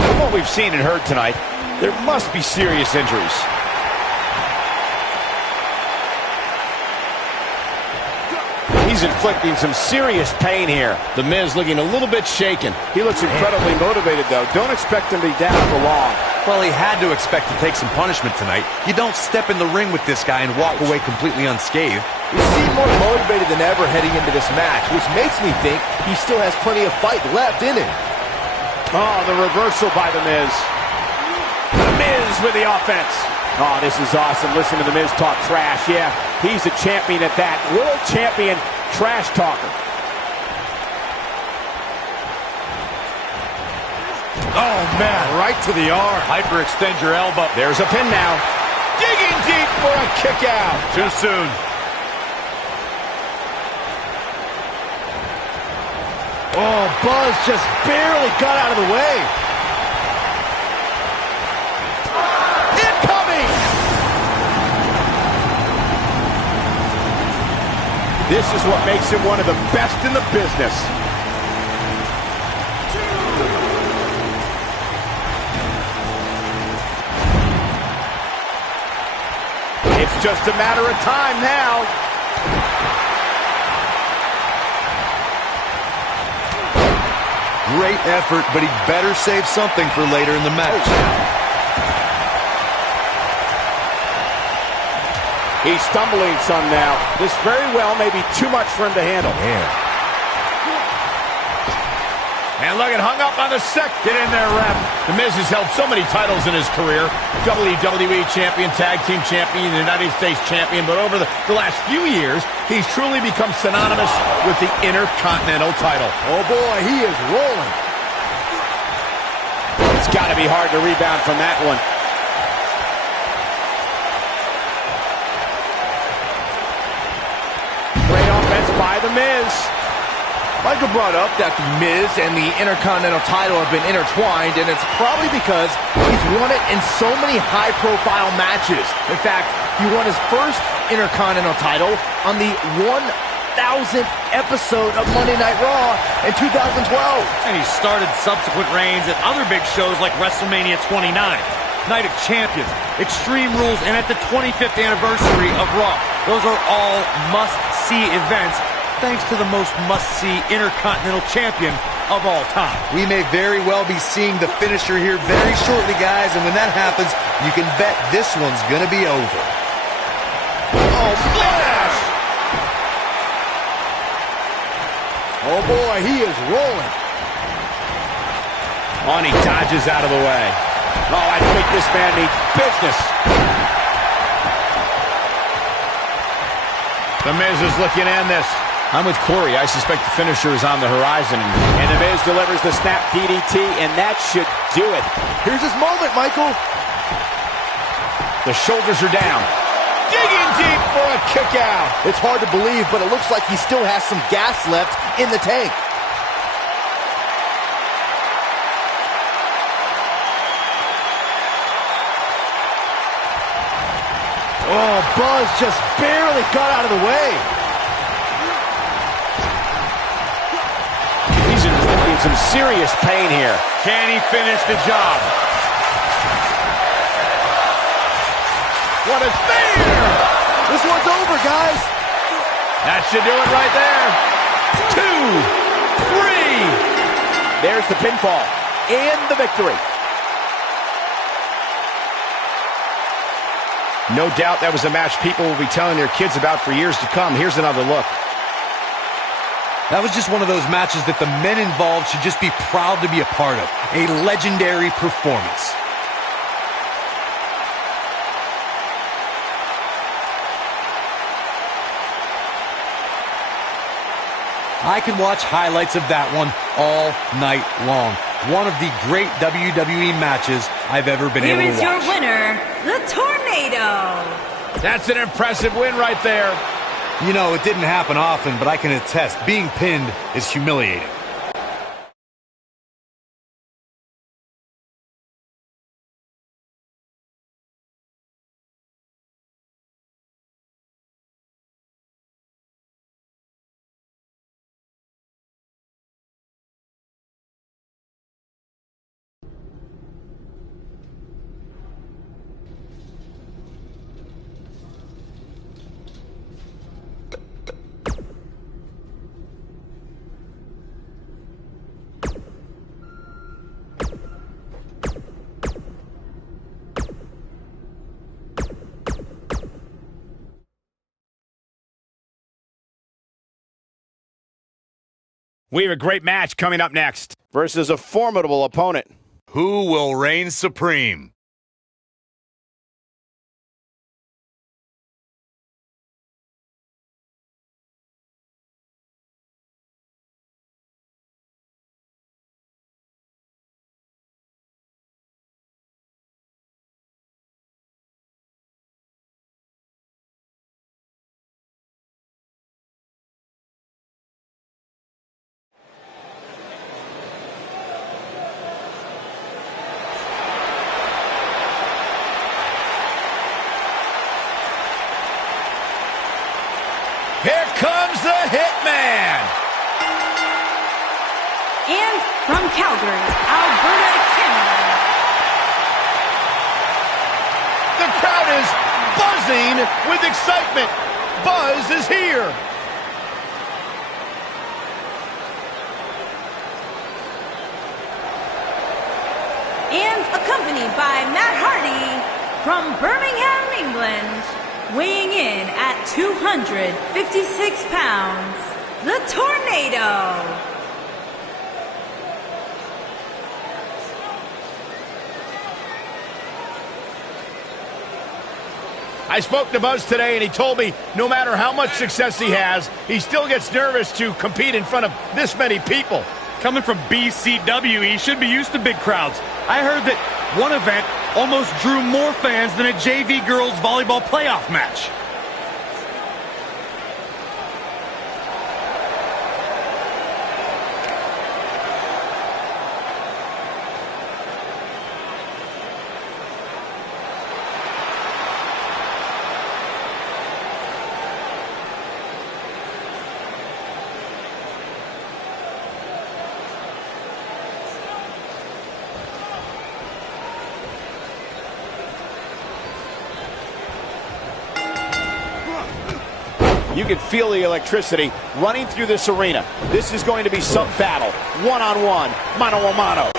From what we've seen and heard tonight, there must be serious injuries. He's inflicting some serious pain here. The Miz looking a little bit shaken. He looks incredibly motivated, though. Don't expect him to be down for long. Well, he had to expect to take some punishment tonight. You don't step in the ring with this guy and walk away completely unscathed. He seemed more motivated than ever heading into this match, which makes me think he still has plenty of fight left in him. Oh, the reversal by The Miz. The Miz with the offense. Oh, this is awesome. Listen to The Miz talk trash. Yeah, he's a champion at that. World champion trash talker. Oh, man, right to the arm. Hyperextend your elbow. There's a pin now. Digging deep for a kick out. Too soon. Oh, Buzz just barely got out of the way. Incoming! This is what makes him one of the best in the business. It's just a matter of time now. Great effort, but he better save something for later in the match. He's stumbling some now. This very well may be too much for him to handle. And look, it hung up on the sec. Get in there, ref. The Miz has held so many titles in his career. WWE Champion, Tag Team Champion, United States Champion. But over the last few years, he's truly become synonymous with the Intercontinental title. Oh, boy, he is rolling. It's got to be hard to rebound from that one. Great offense by The Miz. Michael brought up that The Miz and the Intercontinental title have been intertwined, and it's probably because he's won it in so many high-profile matches. In fact, he won his first Intercontinental title on the 1000th episode of Monday Night Raw in 2012. And he started subsequent reigns at other big shows like WrestleMania 29, Night of Champions, Extreme Rules, and at the 25th anniversary of Raw. Those are all must-see events, thanks to the most must-see Intercontinental Champion of all time. We may very well be seeing the finisher here very shortly, guys, and when that happens, you can bet this one's gonna be over. Oh, splash! Oh, boy, he is rolling. On, he dodges out of the way. Oh, I think this man needs business. The Miz is looking to end this. I'm with Corey. I suspect the finisher is on the horizon. And The Miz delivers the snap DDT, and that should do it. Here's his moment, Michael. The shoulders are down. Digging deep for a kick out. It's hard to believe, but it looks like he still has some gas left in the tank. Oh, Buzz just barely got out of the way. He's inflicting some serious pain here. Can he finish the job? What a spear! This one's over, guys. That should do it right there. 2, 3. There's the pinfall and the victory. No doubt that was a match people will be telling their kids about for years to come. Here's another look. That was just one of those matches that the men involved should just be proud to be a part of. A legendary performance. I can watch highlights of that one all night long. One of the great WWE matches I've ever been able to watch. Here is your winner, the Tornado. That's an impressive win right there. You know, it didn't happen often, but I can attest, being pinned is humiliating. We have a great match coming up next. Versus a formidable opponent. Who will reign supreme? Here comes the Hitman. And from Calgary, Alberta, Canada. The crowd is buzzing with excitement. Buzz is here. And accompanied by Matt Hardy from Birmingham, England. Weighing in at 256 pounds, the Tornado. I spoke to Buzz today, and he told me no matter how much success he has, he still gets nervous to compete in front of this many people. Coming from BCW, he should be used to big crowds. I heard that one event almost drew more fans than a JV girls volleyball playoff match. You can feel the electricity running through this arena. This is going to be some battle. One-on-one, mano-a-mano.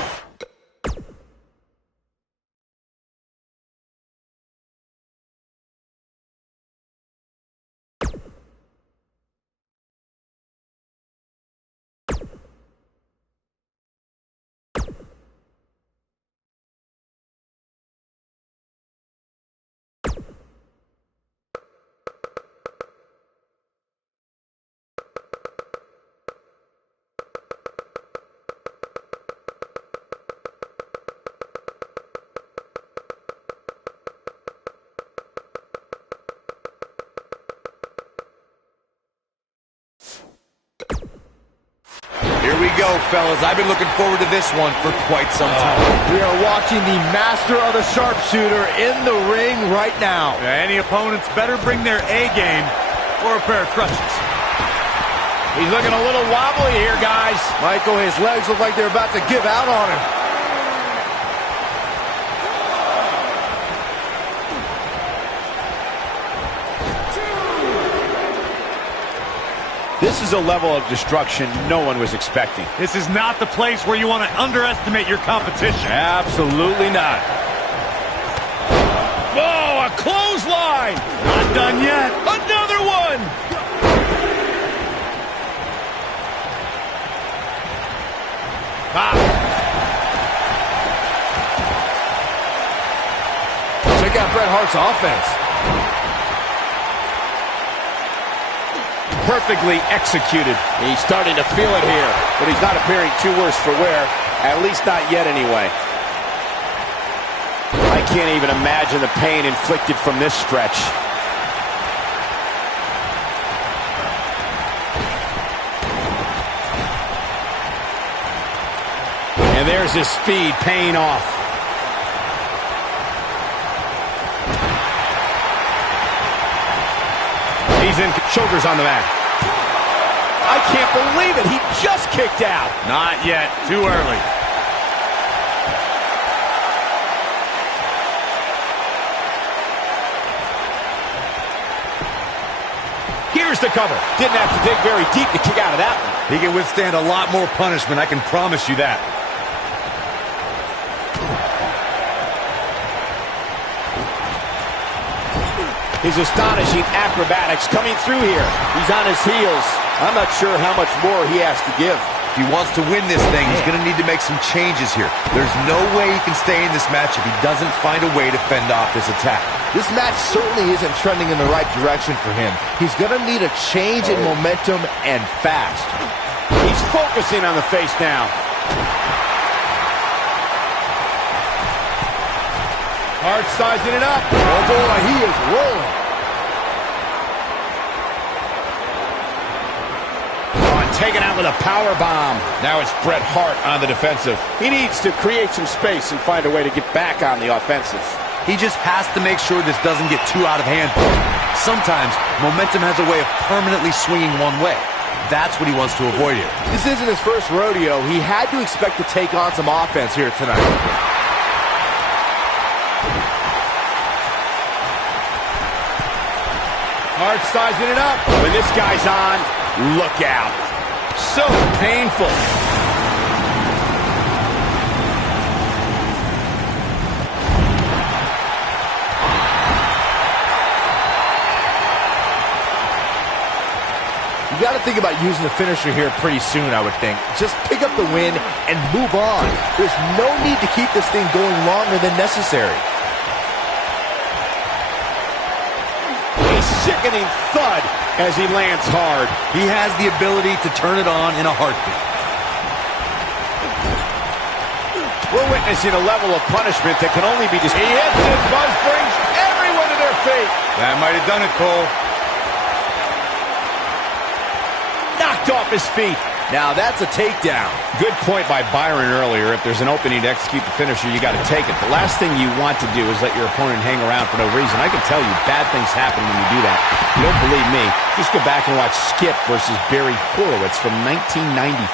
Here we go, fellas. I've been looking forward to this one for quite some time. We are watching the master of the sharpshooter in the ring right now. Yeah, any opponents better bring their A game or a pair of crutches. He's looking a little wobbly here, guys. Michael, his legs look like they're about to give out on him. This is a level of destruction no one was expecting. This is not the place where you want to underestimate your competition. Absolutely not. Whoa, a clothesline! line. Not done yet. Another one! Check out Bret Hart's offense. Perfectly executed. He's starting to feel it here, but he's not appearing too worse for wear. At least not yet anyway. I can't even imagine the pain inflicted from this stretch. And there's his speed paying off. He's in, shoulders on the mat. I can't believe it. He just kicked out. Not yet. Too early. Here's the cover. Didn't have to dig very deep to kick out of that one. He can withstand a lot more punishment, I can promise you that. His astonishing acrobatics coming through here. He's on his heels. I'm not sure how much more he has to give. If he wants to win this thing, he's going to need to make some changes here. There's no way he can stay in this match if he doesn't find a way to fend off this attack. This match certainly isn't trending in the right direction for him. He's going to need a change in momentum and fast. He's focusing on the face now. Hart sizing it up. Oh boy, he is rolling. Taken out with a power bomb. Now it's Bret Hart on the defensive. He needs to create some space and find a way to get back on the offensive. He just has to make sure this doesn't get too out of hand for him. Sometimes momentum has a way of permanently swinging one way. That's what he wants to avoid here. This isn't his first rodeo. He had to expect to take on some offense here tonight. Hart sizing it up. When this guy's on, look out. So painful. You got to think about using the finisher here pretty soon, I would think. Just pick up the win and move on. There's no need to keep this thing going longer than necessary. A sickening thud as he lands hard. He has the ability to turn it on in a heartbeat. We're witnessing a level of punishment that can only be He hits it. Buzz brings everyone to their feet. That might have done it, Cole. knocked off his feet. Now that's a takedown. Good point by Byron earlier. If there's an opening to execute the finisher, you got to take it. The last thing you want to do is let your opponent hang around for no reason. I can tell you bad things happen when you do that. If you don't believe me, just go back and watch Skip versus Barry Horowitz from 1995.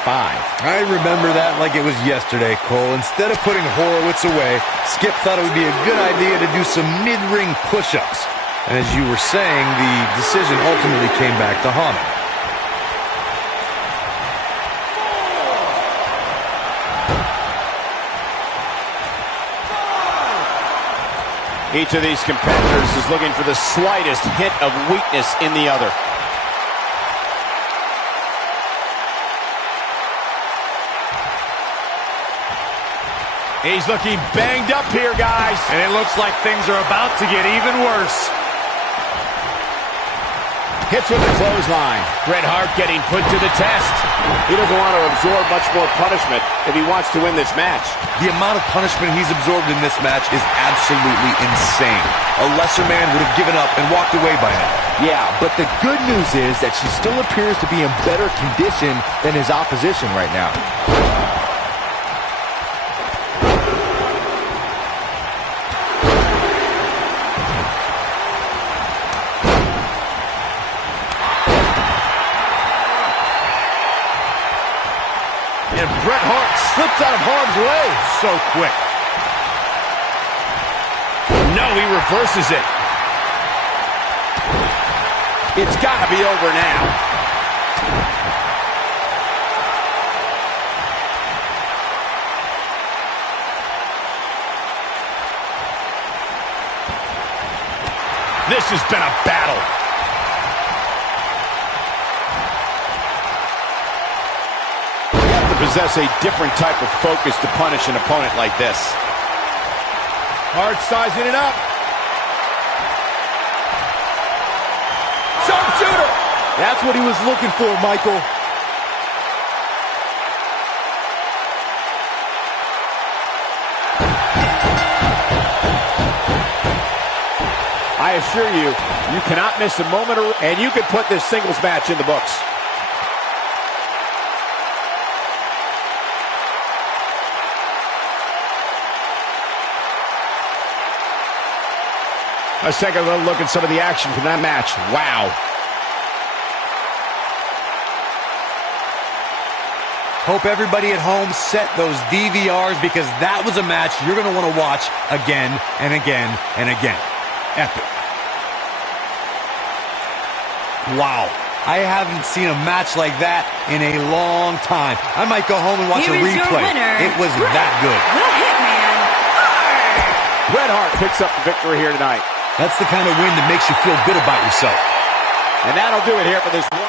I remember that like it was yesterday, Cole. Instead of putting Horowitz away, Skip thought it would be a good idea to do some mid-ring push-ups. And as you were saying, the decision ultimately came back to haunt him. Each of these competitors is looking for the slightest hint of weakness in the other. He's looking banged up here, guys. And it looks like things are about to get even worse. Hits with the clothesline. Bret Hart getting put to the test. He doesn't want to absorb much more punishment if he wants to win this match. The amount of punishment he's absorbed in this match is absolutely insane. A lesser man would have given up and walked away by now. Yeah, but the good news is that she still appears to be in better condition than his opposition right now. And Bret Hart slips out of harm's way. So quick. No, he reverses it. It's got to be over now. This has been a battle. You have to possess a different type of focus to punish an opponent like this. Hart sizing it up. Sharpshooter. That's what he was looking for, Michael. I assure you, you cannot miss a moment, and you could put this singles match in the books. Let's take a little look at some of the action from that match. Wow. Hope everybody at home set those DVRs, because that was a match you're going to want to watch again and again and again. Epic. Wow. I haven't seen a match like that in a long time. I might go home and watch a replay. It was that good. The Hitman, Hart. Bret Hart picks up the victory here tonight. That's the kind of win that makes you feel good about yourself. And that'll do it here for this one.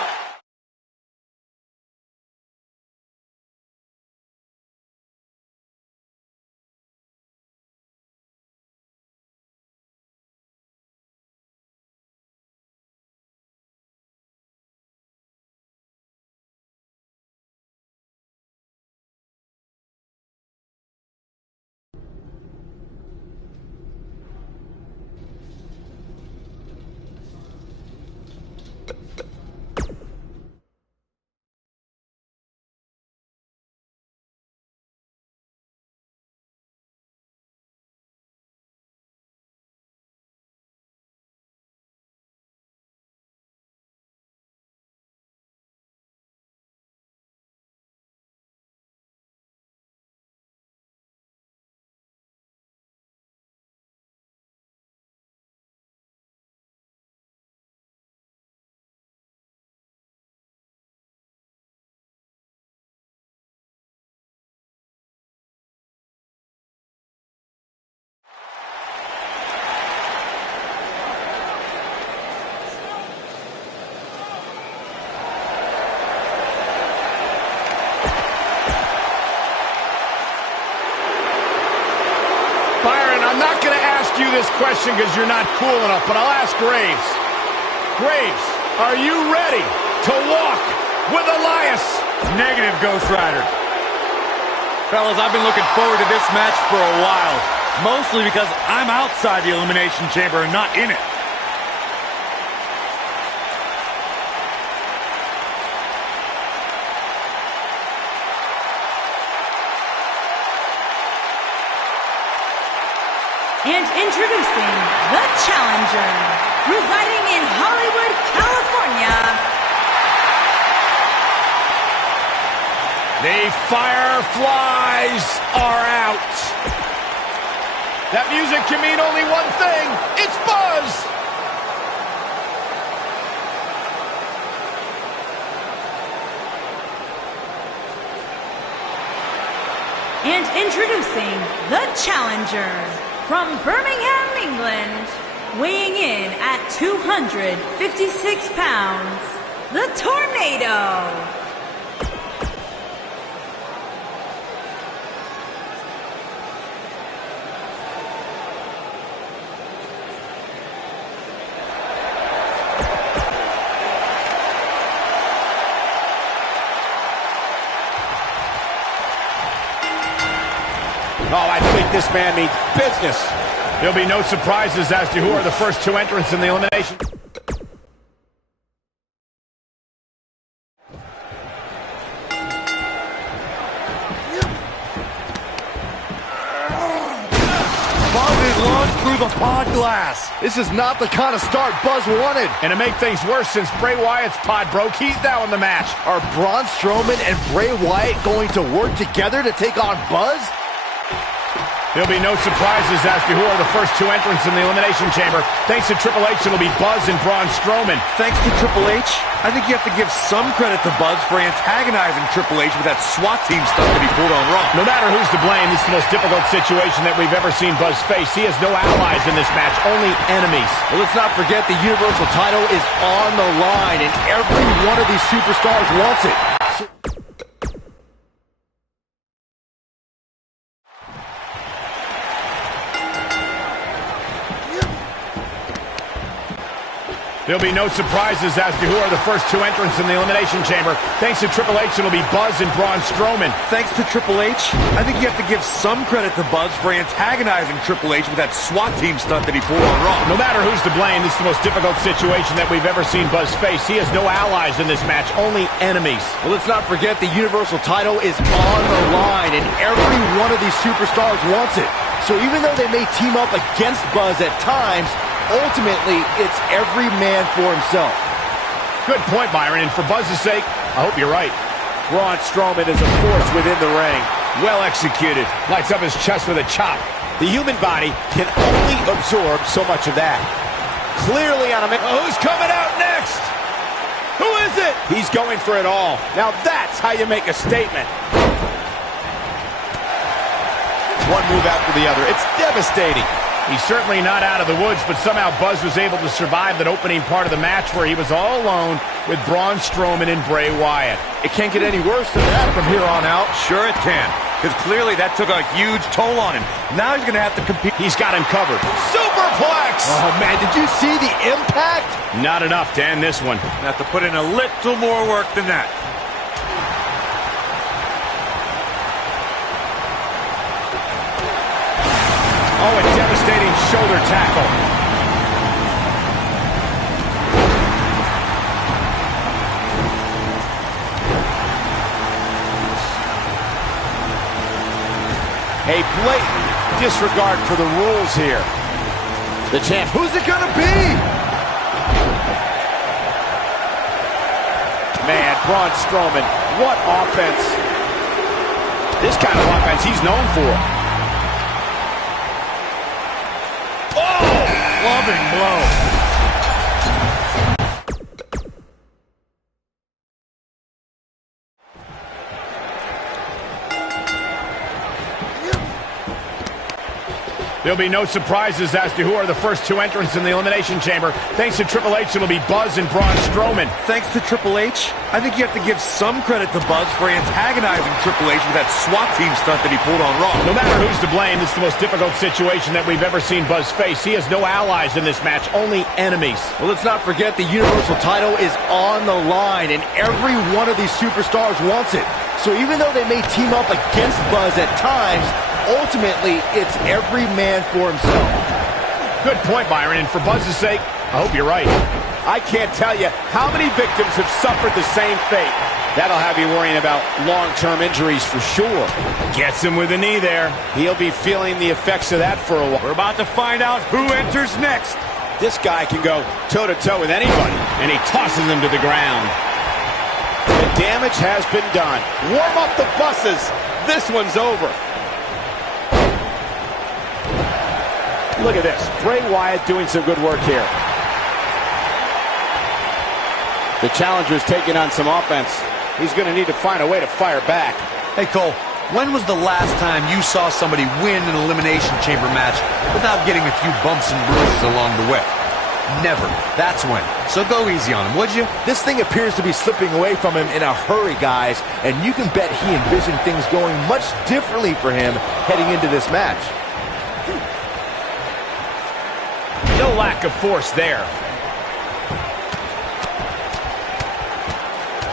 I'm not going to ask you this question because you're not cool enough, but I'll ask Graves. Graves, are you ready to walk with Elias? Negative, Ghost Rider. Fellas, I've been looking forward to this match for a while. Mostly because I'm outside the Elimination Chamber and not in it. And introducing the challenger, residing in Hollywood, California. The Fireflies are out. That music can mean only one thing. It's Buzz. And introducing the challenger, from Birmingham, England, weighing in at 256 pounds, the Tornado. Oh, I think this man means business. There'll be no surprises as to who are the first two entrants in the elimination. Buzz is launched through the pod glass. This is not the kind of start Buzz wanted. And to make things worse, since Bray Wyatt's pod broke, he's now in the match. Are Braun Strowman and Bray Wyatt going to work together to take on Buzz? There'll be no surprises as to who are the first two entrants in the Elimination Chamber. Thanks to Triple H, it'll be Buzz and Braun Strowman. Thanks to Triple H, I think you have to give some credit to Buzz for antagonizing Triple H with that SWAT team stuff that he pulled on Raw. No matter who's to blame, this is the most difficult situation that we've ever seen Buzz face. He has no allies in this match, only enemies. Well, let's not forget the Universal title is on the line, and every one of these superstars wants it. There'll be no surprises as to who are the first two entrants in the Elimination Chamber. Thanks to Triple H, it'll be Buzz and Braun Strowman. Thanks to Triple H, I think you have to give some credit to Buzz for antagonizing Triple H with that SWAT team stuff that he pulled on Raw. No matter who's to blame, this is the most difficult situation that we've ever seen Buzz face. He has no allies in this match, only enemies. Well, let's not forget the Universal title is on the line, and every one of these superstars wants it. So even though they may team up against Buzz at times, ultimately, it's every man for himself. Good point, Byron, and for Buzz's sake, I hope you're right. Braun Strowman is a force within the ring. Well executed. Lights up his chest with a chop. The human body can only absorb so much of that. Clearly on a... who's coming out next? Who is it? He's going for it all. Now that's how you make a statement. One move after the other. It's devastating. He's certainly not out of the woods, but somehow Buzz was able to survive that opening part of the match where he was all alone with Braun Strowman and Bray Wyatt. It can't get any worse than that from here on out. Sure it can, because clearly that took a huge toll on him. Now he's going to have to compete. He's got him covered. Superplex! Oh, man, did you see the impact? Not enough to end this one. Have to put in a little more work than that. Oh, a devastating shoulder tackle. A blatant disregard for the rules here. The champ. Who's it gonna be? Man, Braun Strowman, what offense. This kind of offense he's known for. Loving blow. There'll be no surprises as to who are the first two entrants in the Elimination Chamber. Thanks to Triple H, it'll be Buzz and Braun Strowman. Thanks to Triple H, I think you have to give some credit to Buzz for antagonizing Triple H with that SWAT team stuff that he pulled on Raw. No matter who's to blame, this is the most difficult situation that we've ever seen Buzz face. He has no allies in this match, only enemies. Well, let's not forget the Universal title is on the line, and every one of these superstars wants it. So even though they may team up against Buzz at times, ultimately, it's every man for himself. Good point, Byron, and for Buzz's sake, I hope you're right. I can't tell you how many victims have suffered the same fate. That'll have you worrying about long-term injuries for sure. Gets him with a knee there. He'll be feeling the effects of that for a while. We're about to find out who enters next. This guy can go toe-to-toe with anybody. And he tosses him to the ground. The damage has been done. Warm up the buses. This one's over. Look at this. Bray Wyatt doing some good work here. The challenger's taking on some offense. He's going to need to find a way to fire back. Hey, Cole, when was the last time you saw somebody win an Elimination Chamber match without getting a few bumps and bruises along the way? Never. That's when. So go easy on him, would you? This thing appears to be slipping away from him in a hurry, guys, and you can bet he envisioned things going much differently for him heading into this match. No lack of force there.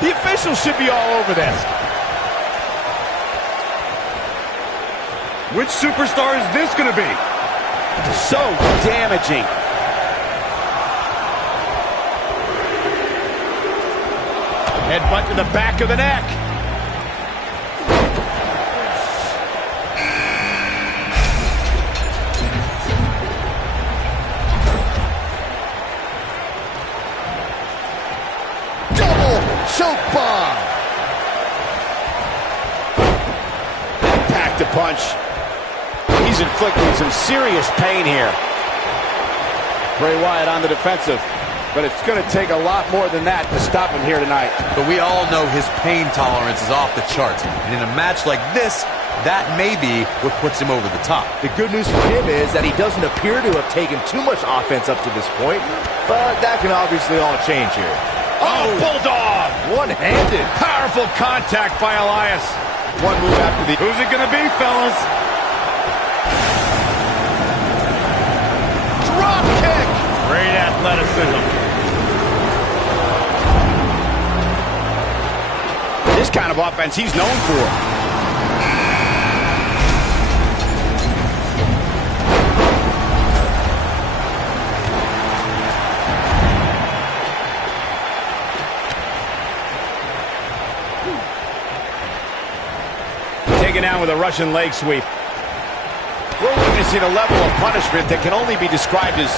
The officials should be all over this. Which superstar is this going to be? So damaging. Headbutt to the back of the neck. Choke bomb. Packed a punch. He's inflicting some serious pain here. Bray Wyatt on the defensive. But it's going to take a lot more than that to stop him here tonight. But we all know his pain tolerance is off the charts. And in a match like this, that may be what puts him over the top. The good news for him is that he doesn't appear to have taken too much offense up to this point, but that can obviously all change here. Oh, Bulldog! One-handed. Powerful contact by Elias. One move after the... Who's it going to be, fellas? Drop kick! Great athleticism. This kind of offense he's known for. Taken down with a Russian leg sweep. We're witnessing a level of punishment that can only be described as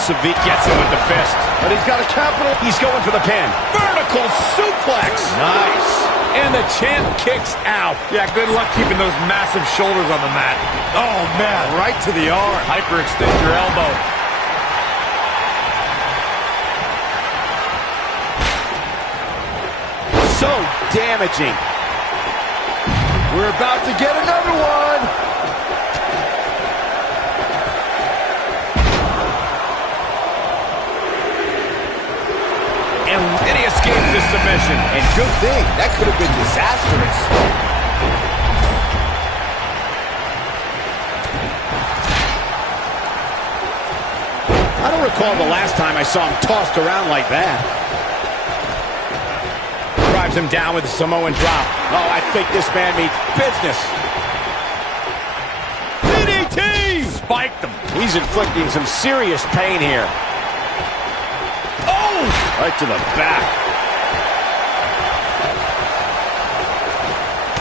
severe. Gets him with the fist. But he's got a capital. He's going for the pin. Vertical suplex. Nice. And the champ kicks out. Yeah, good luck keeping those massive shoulders on the mat. Oh, man, right to the arm. Hyperextend your elbow. So damaging. We're about to get another one. And he escapes the submission. And good thing. That could have been disastrous. I don't recall the last time I saw him tossed around like that. Drives him down with a Samoan drop. Oh, I think this man means business. DDT! Spiked him. He's inflicting some serious pain here. Oh! Right to the back.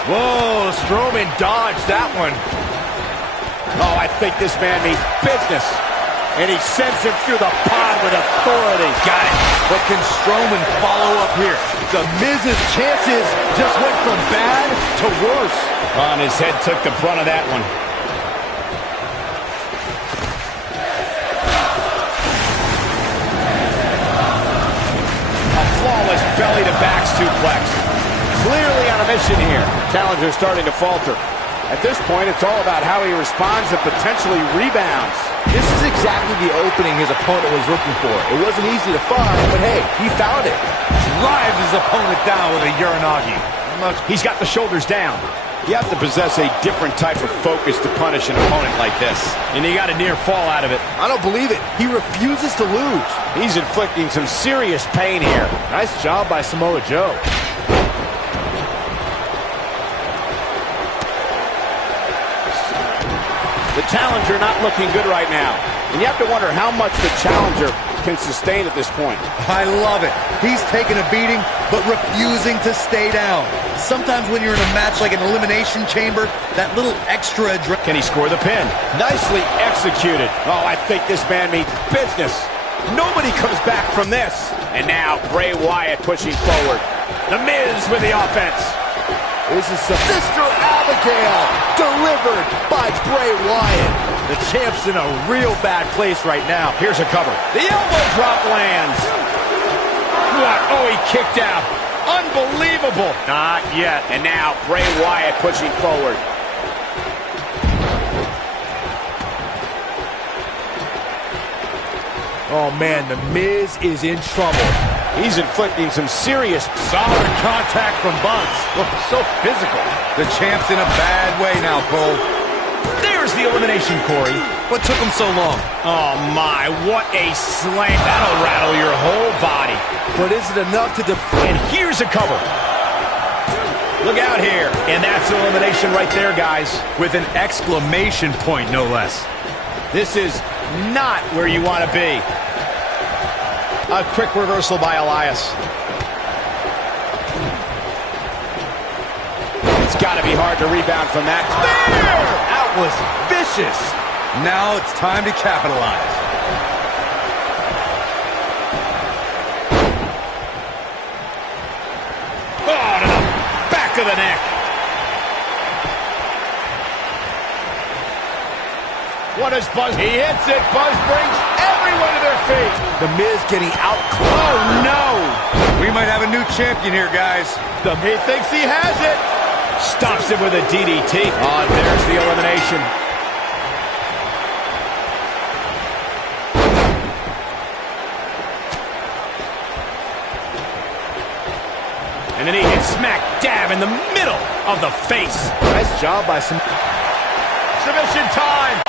Whoa, Strowman dodged that one. Oh, I think this man means business. And he sends him through the pond with authority. Got it. But can Strowman follow up here? The Miz's chances just went from bad to worse. On his head took the brunt of that one. A flawless belly-to-back suplex. Clearly on a mission here. Challenger's starting to falter. At this point, it's all about how he responds and potentially rebounds. This is exactly the opening his opponent was looking for. It wasn't easy to find, but hey, he found it. Drives his opponent down with a Uranagi. He's got the shoulders down. You have to possess a different type of focus to punish an opponent like this. And he got a near fall out of it. I don't believe it. He refuses to lose. He's inflicting some serious pain here. Nice job by Samoa Joe. The challenger not looking good right now. And you have to wonder how much the challenger can sustain at this point. I love it. He's taking a beating, but refusing to stay down. Sometimes when you're in a match like an elimination chamber, that little extra adrenaline. Can he score the pin? Nicely executed. Oh, I think this man means business. Nobody comes back from this. And now Bray Wyatt pushing forward. The Miz with the offense. This is Sister Abigail, delivered by Bray Wyatt. The champ's in a real bad place right now. Here's a cover. The elbow drop lands. What? Oh, he kicked out. Unbelievable. Not yet. And now Bray Wyatt pushing forward. Oh, man, The Miz is in trouble. He's inflicting some serious... Solid contact from Bugs. Oh, so physical. The champ's in a bad way now, Cole. There's the elimination, Corey. What took him so long? Oh, my. What a slam. That'll rattle your whole body. But is it enough to defend? And here's a cover. Look out here. And that's elimination right there, guys. With an exclamation point, no less. This is not where you want to be. A quick reversal by Elias. It's got to be hard to rebound from that. There! That was vicious. Now it's time to capitalize. Oh, to the back of the neck. What is Buzz? He hits it. Buzz brings everyone to their feet. The Miz getting out. Oh, no. We might have a new champion here, guys. He thinks he has it. Stops him with a DDT. Oh, there's the elimination. And then he hits smack dab in the middle of the face. Nice job by some... Submission time.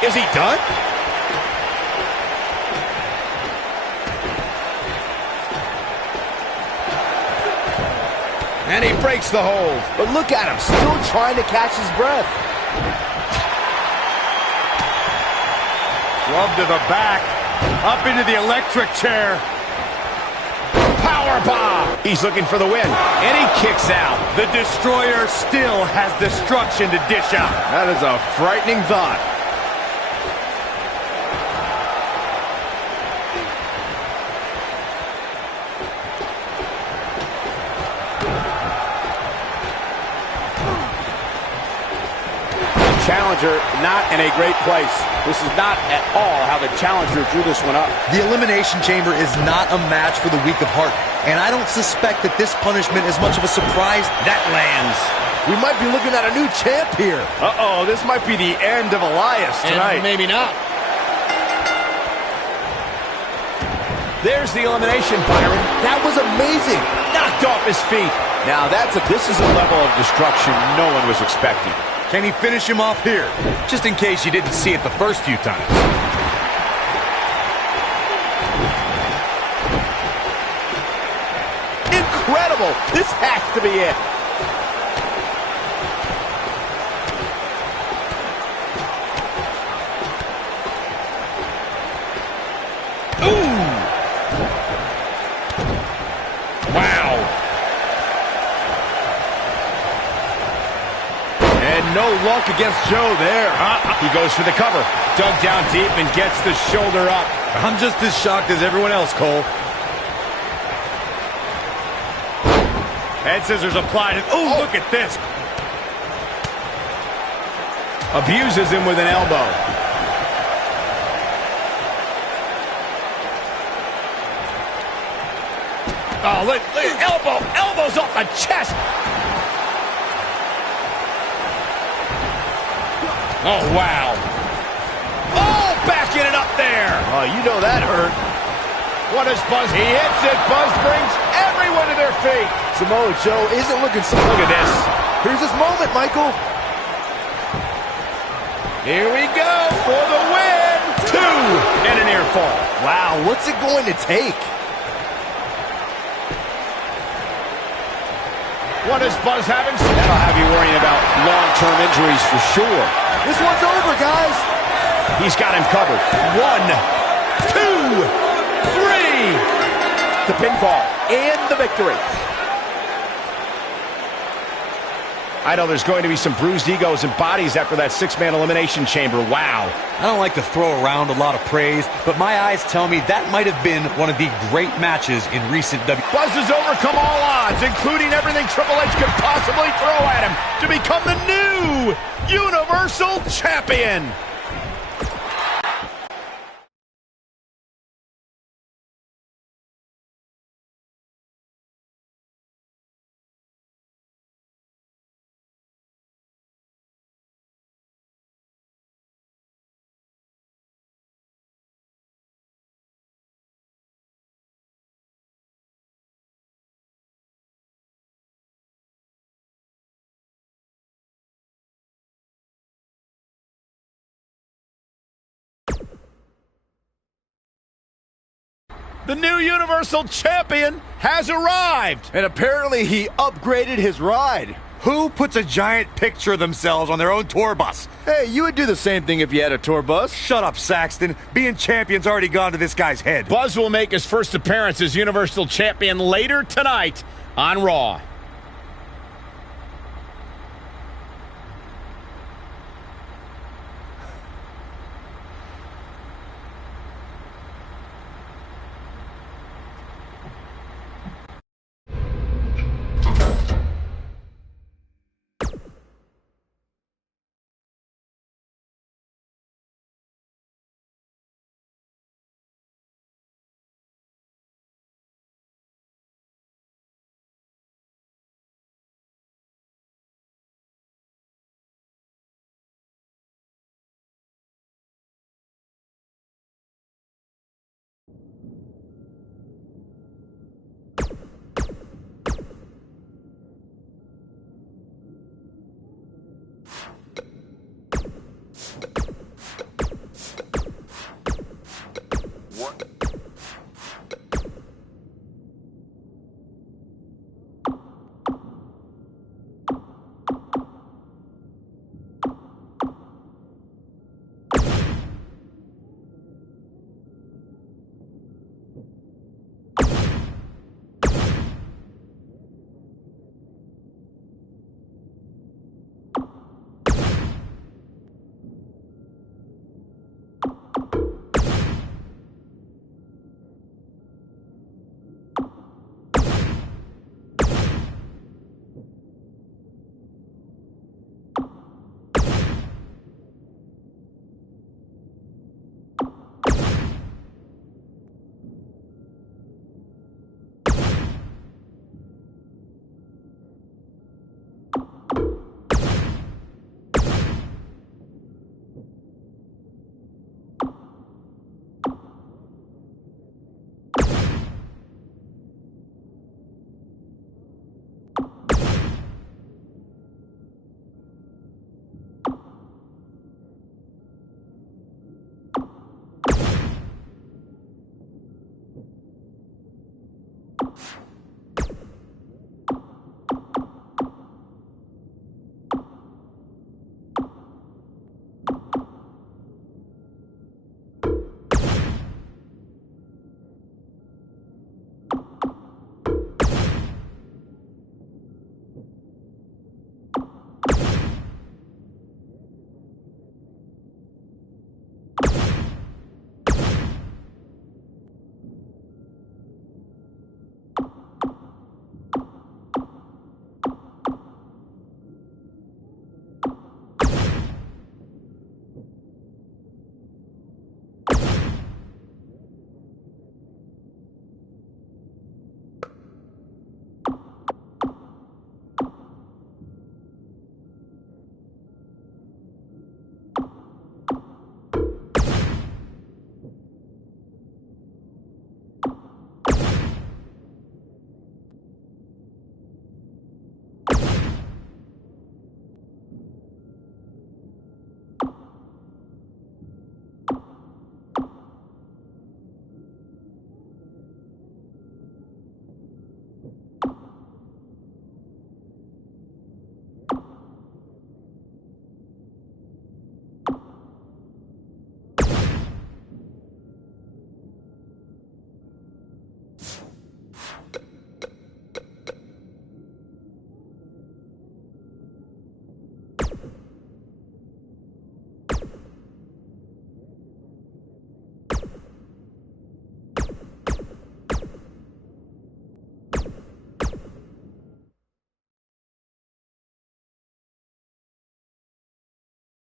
Is he done? And he breaks the hold. But look at him, still trying to catch his breath. Glove to the back. Up into the electric chair. Power bomb. He's looking for the win. And he kicks out. The Destroyer still has destruction to dish out. That is a frightening thought. Challenger not in a great place. This is not at all how the challenger drew this one up. The Elimination Chamber is not a match for the weak of heart, and I don't suspect that this punishment is much of a surprise. That lands. We might be looking at a new champ here. Uh-oh, this might be the end of Elias tonight. And maybe not. There's the elimination, Byron. That was amazing. Knocked off his feet. Now this is a level of destruction no one was expecting. Can he finish him off here? Just in case you didn't see it the first few times. Incredible! This has to be it. Ooh! Wow! And no luck against Joe there. He goes for the cover. Dug down deep and gets the shoulder up. I'm just as shocked as everyone else, Cole. Head scissors applied. And ooh, look at this. Abuses him with an elbow. Oh, look, elbows off the chest. Oh, wow. Oh, backing it up there. Oh, you know that hurt. What is Buzz? He hits it. Buzz brings everyone to their feet. Samoa Joe isn't looking so... Look at this. Here's his moment, Michael. Here we go for the win. 2 and a near fall. Wow, what's it going to take? What is Buzz having? That'll have you worrying about long-term injuries for sure. This one's over, guys. He's got him covered. 1, 2, 3. The pinfall and the victory. I know there's going to be some bruised egos and bodies after that 6-man elimination chamber. Wow. I don't like to throw around a lot of praise, but my eyes tell me that might have been one of the great matches in recent WWE. Buzz has overcome all odds, including everything Triple H could possibly throw at him, to become the new Universal Champion. The new Universal Champion has arrived. And apparently he upgraded his ride. Who puts a giant picture of themselves on their own tour bus? Hey, you would do the same thing if you had a tour bus. Shut up, Saxton. Being champion's already gone to this guy's head. Buzz will make his first appearance as Universal Champion later tonight on Raw.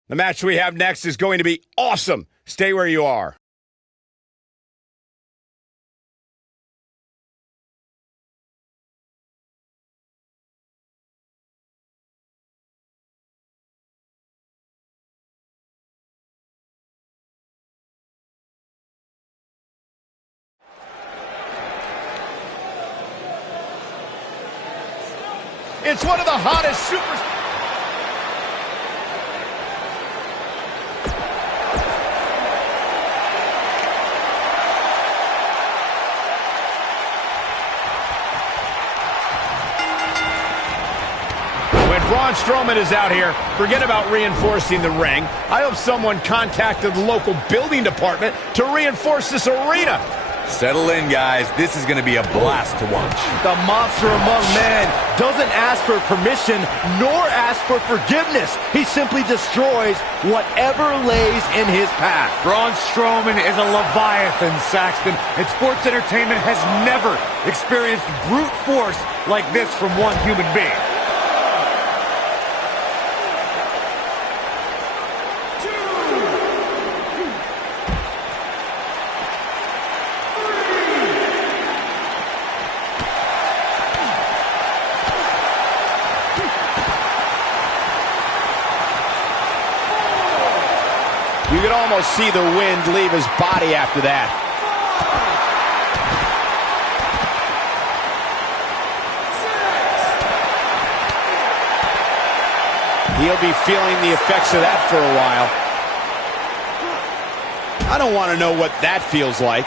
The match we have next is going to be awesome. Stay where you are. It's one of the hottest superstars. Strowman is out here. Forget about reinforcing the ring. I hope someone contacted the local building department to reinforce this arena. Settle in, guys. This is going to be a blast to watch. The monster among men doesn't ask for permission nor ask for forgiveness. He simply destroys whatever lays in his path. Braun Strowman is a Leviathan, Saxton, and sports entertainment has never experienced brute force like this from one human being. You could almost see the wind leave his body after that. He'll be feeling the effects of that for a while. I don't want to know what that feels like.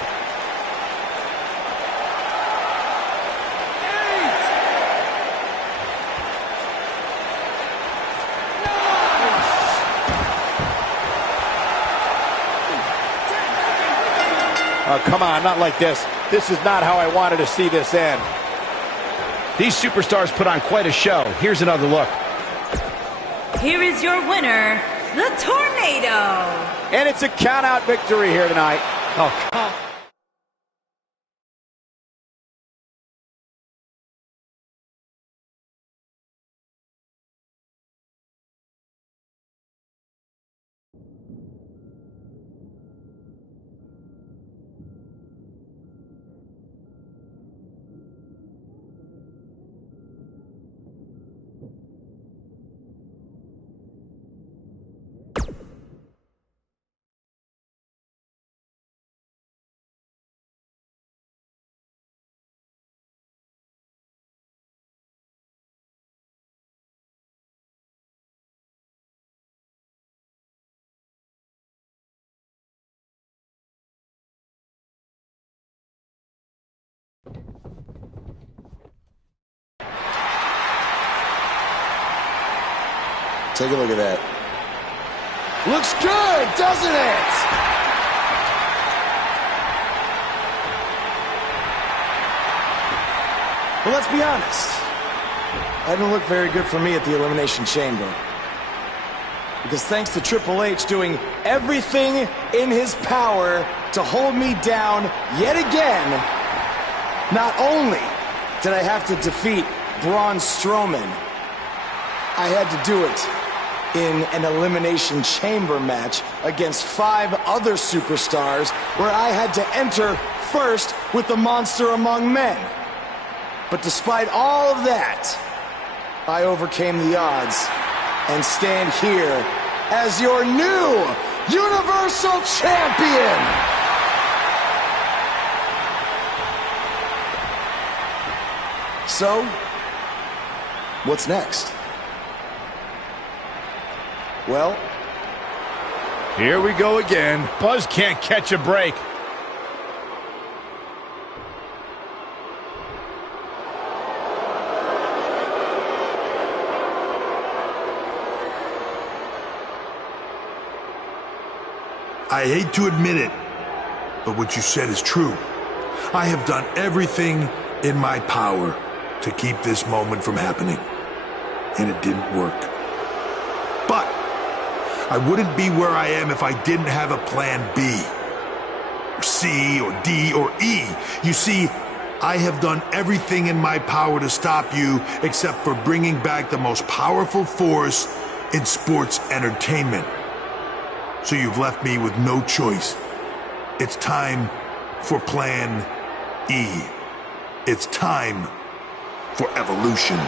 Oh, come on, not like this. This is not how I wanted to see this end. These superstars put on quite a show. Here's another look. Here is your winner, the Tornado. And it's a count-out victory here tonight. Oh, come on. Take a look at that. Looks good, doesn't it? Well, let's be honest. That didn't look very good for me at the Elimination Chamber. Because thanks to Triple H doing everything in his power to hold me down yet again, not only did I have to defeat Braun Strowman, I had to do it in an Elimination Chamber match against 5 other superstars where I had to enter first with the monster among men. But despite all of that, I overcame the odds and stand here as your new Universal Champion! So, what's next? Well, here we go again. Buzz can't catch a break. I hate to admit it, but what you said is true. I have done everything in my power to keep this moment from happening, and it didn't work. But I wouldn't be where I am if I didn't have a plan B, or C, or D, or E. You see, I have done everything in my power to stop you except for bringing back the most powerful force in sports entertainment. So you've left me with no choice. It's time for Plan E. It's time for evolution.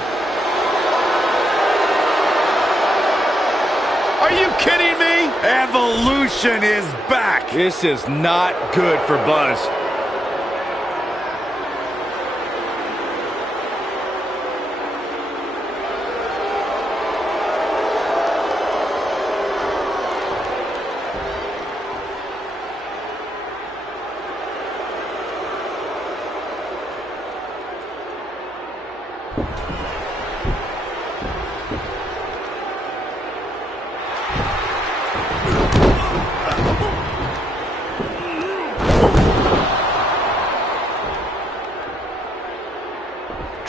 Are you kidding me? Evolution is back. This is not good for Buzz.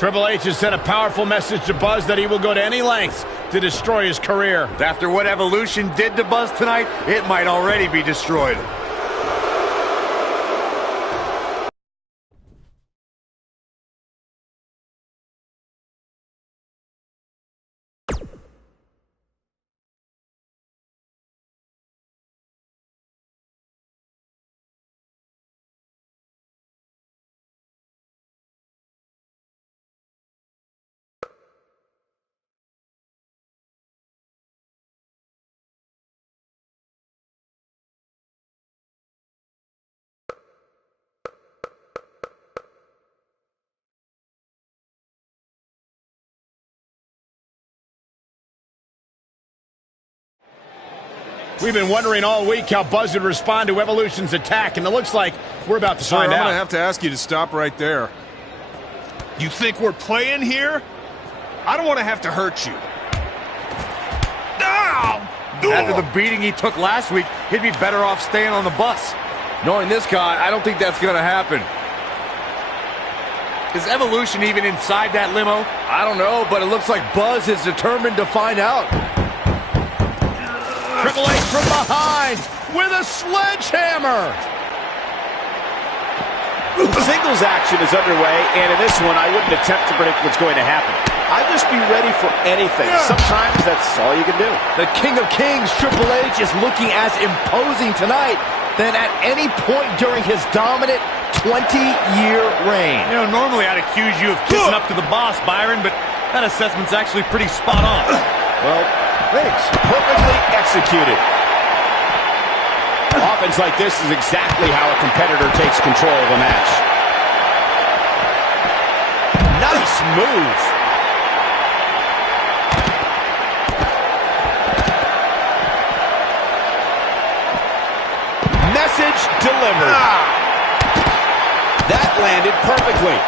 Triple H has sent a powerful message to Buzz that he will go to any lengths to destroy his career. After what Evolution did to Buzz tonight, it might already be destroyed. We've been wondering all week how Buzz would respond to Evolution's attack, and it looks like we're about to find out. I'm going to have to ask you to stop right there. You think we're playing here? I don't want to have to hurt you. After the beating he took last week, he'd be better off staying on the bus. Knowing this guy, I don't think that's going to happen. Is Evolution even inside that limo? I don't know, but it looks like Buzz is determined to find out. Triple H from behind with a sledgehammer. Singles action is underway, and in this one, I wouldn't attempt to predict what's going to happen. I'd just be ready for anything. Sometimes that's all you can do. The King of Kings, Triple H, is looking as imposing tonight than at any point during his dominant 20-year reign. You know, normally I'd accuse you of kissing up to the boss, Byron, but that assessment's actually pretty spot on. Well, thanks. Perfectly executed. Offense like this is exactly how a competitor takes control of a match. Nice move. Message delivered. That landed perfectly.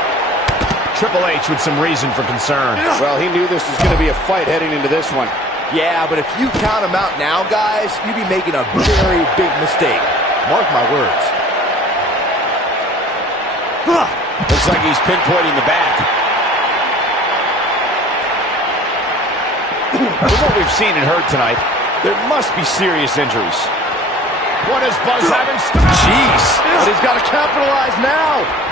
Triple H with some reason for concern. Well, he knew this was going to be a fight heading into this one. Yeah, but if you count him out now, guys, you'd be making a very big mistake. Mark my words. Looks like he's pinpointing the back. From what we've seen and heard tonight, there must be serious injuries. What is Buzz having? Jeez, but he's got to capitalize now.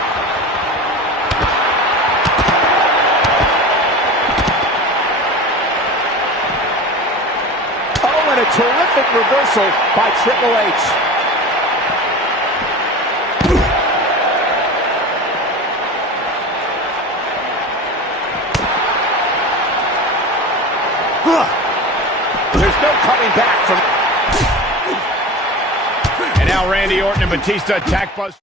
Oh, and a terrific reversal by Triple H. There's no coming back from... And now Randy Orton and Batista attack Buzz.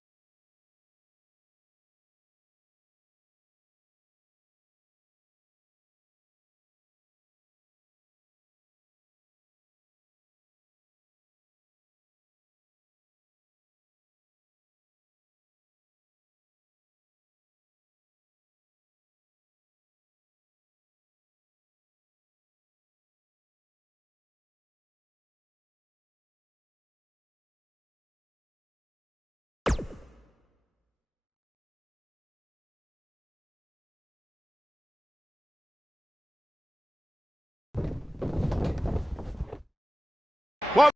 Well,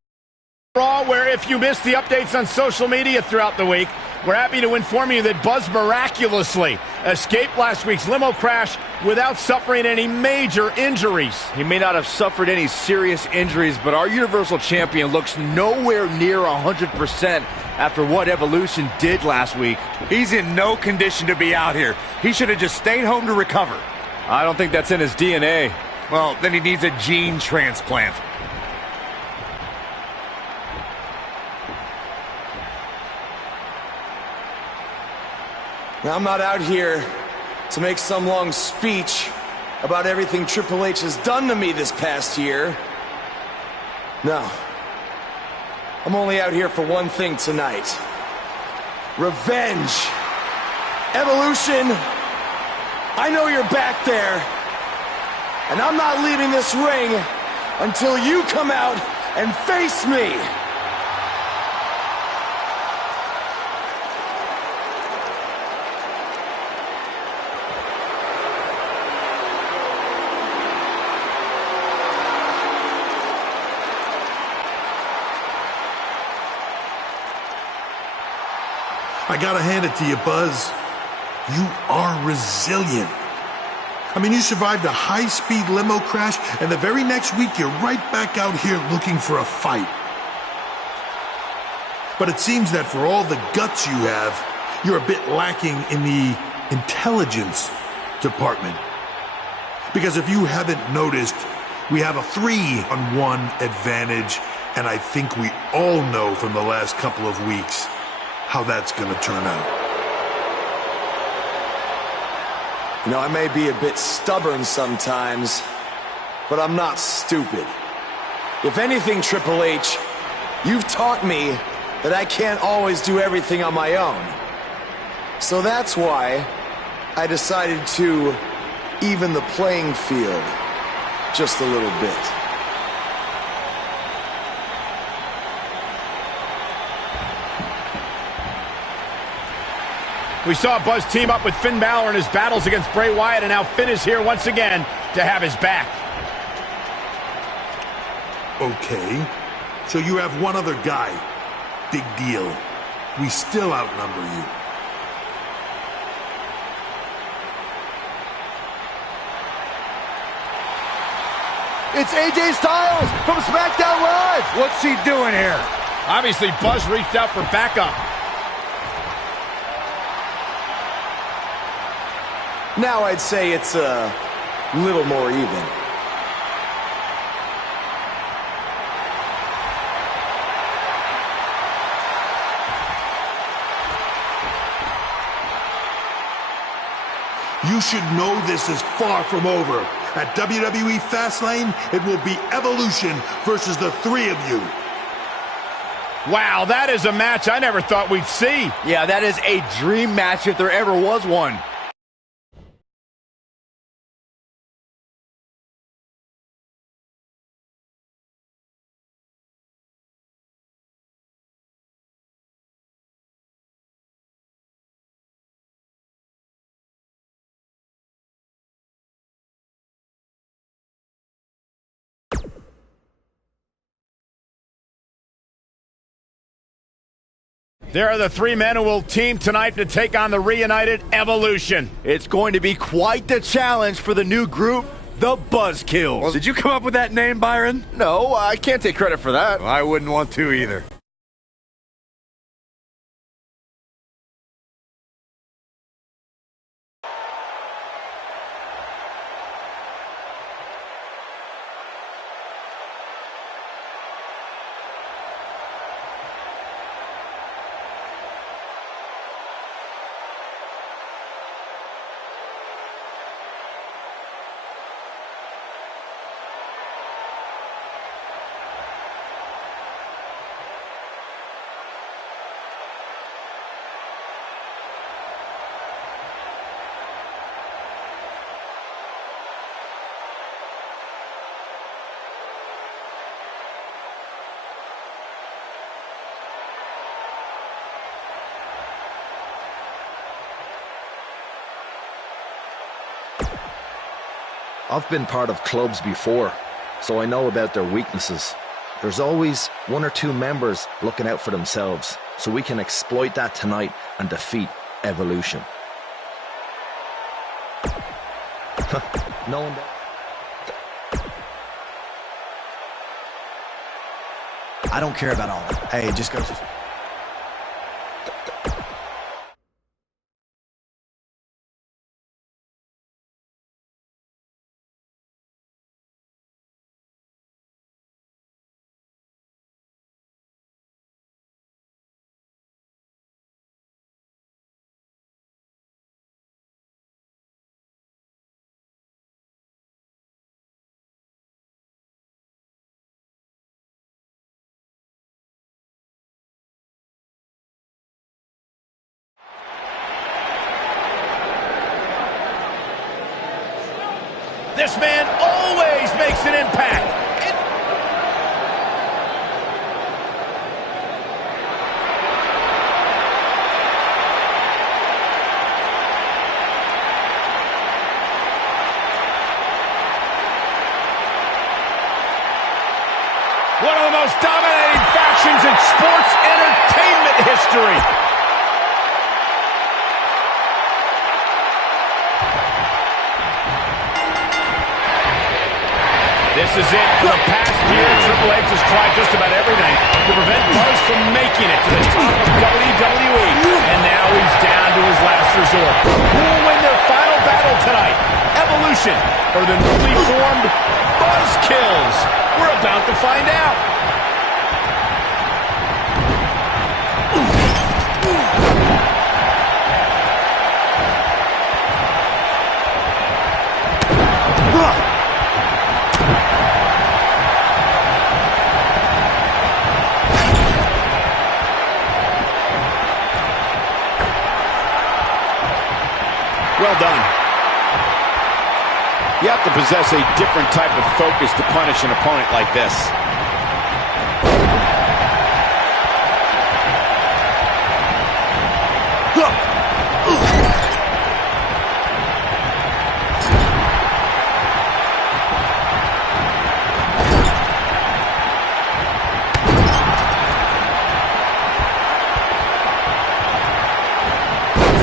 Raw, where if you missed the updates on social media throughout the week, we're happy to inform you that Buzz miraculously escaped last week's limo crash without suffering any major injuries. He may not have suffered any serious injuries, but our Universal Champion looks nowhere near 100% after what Evolution did last week. He's in no condition to be out here. He should have just stayed home to recover. I don't think that's in his DNA. Well, then he needs a gene transplant. Now, I'm not out here to make some long speech about everything Triple H has done to me this past year. No. I'm only out here for one thing tonight. Revenge. Evolution, I know you're back there, and I'm not leaving this ring until you come out and face me. I gotta hand it to you, Buzz. You are resilient. I mean, you survived a high-speed limo crash, and the very next week you're right back out here looking for a fight. But it seems that for all the guts you have, you're a bit lacking in the intelligence department. Because if you haven't noticed, we have a 3-on-1 advantage, and I think we all know from the last couple of weeks how that's gonna turn out. You know, I may be a bit stubborn sometimes, but I'm not stupid. If anything, Triple H, you've taught me that I can't always do everything on my own. So that's why I decided to even the playing field just a little bit. We saw Buzz team up with Finn Balor in his battles against Bray Wyatt, and now Finn is here once again to have his back. Okay, so you have one other guy. Big deal. We still outnumber you. It's AJ Styles from SmackDown Live. What's he doing here? Obviously, Buzz reached out for backup. Now I'd say it's a little more even. You should know this is far from over. At WWE Fastlane, it will be Evolution versus the three of you. Wow, that is a match I never thought we'd see. Yeah, that is a dream match if there ever was one. There are the three men who will team tonight to take on the reunited Evolution. It's going to be quite the challenge for the new group, the Buzzkills. Well, did you come up with that name, Byron? No, I can't take credit for that. Well, I wouldn't want to either. I've been part of clubs before, so I know about their weaknesses. There's always one or two members looking out for themselves, so we can exploit that tonight and defeat Evolution. No one. I don't care about all that. Hey, just go. This man always makes an impact. One of the most dominating factions in sports entertainment history. This is it. For the past year, Triple H has tried just about everything to prevent Buzz from making it to the top of WWE. And now he's down to his last resort. Who will win their final battle tonight? Evolution or the newly formed Buzzkills? We're about to find out. Well done. You have to possess a different type of focus to punish an opponent like this.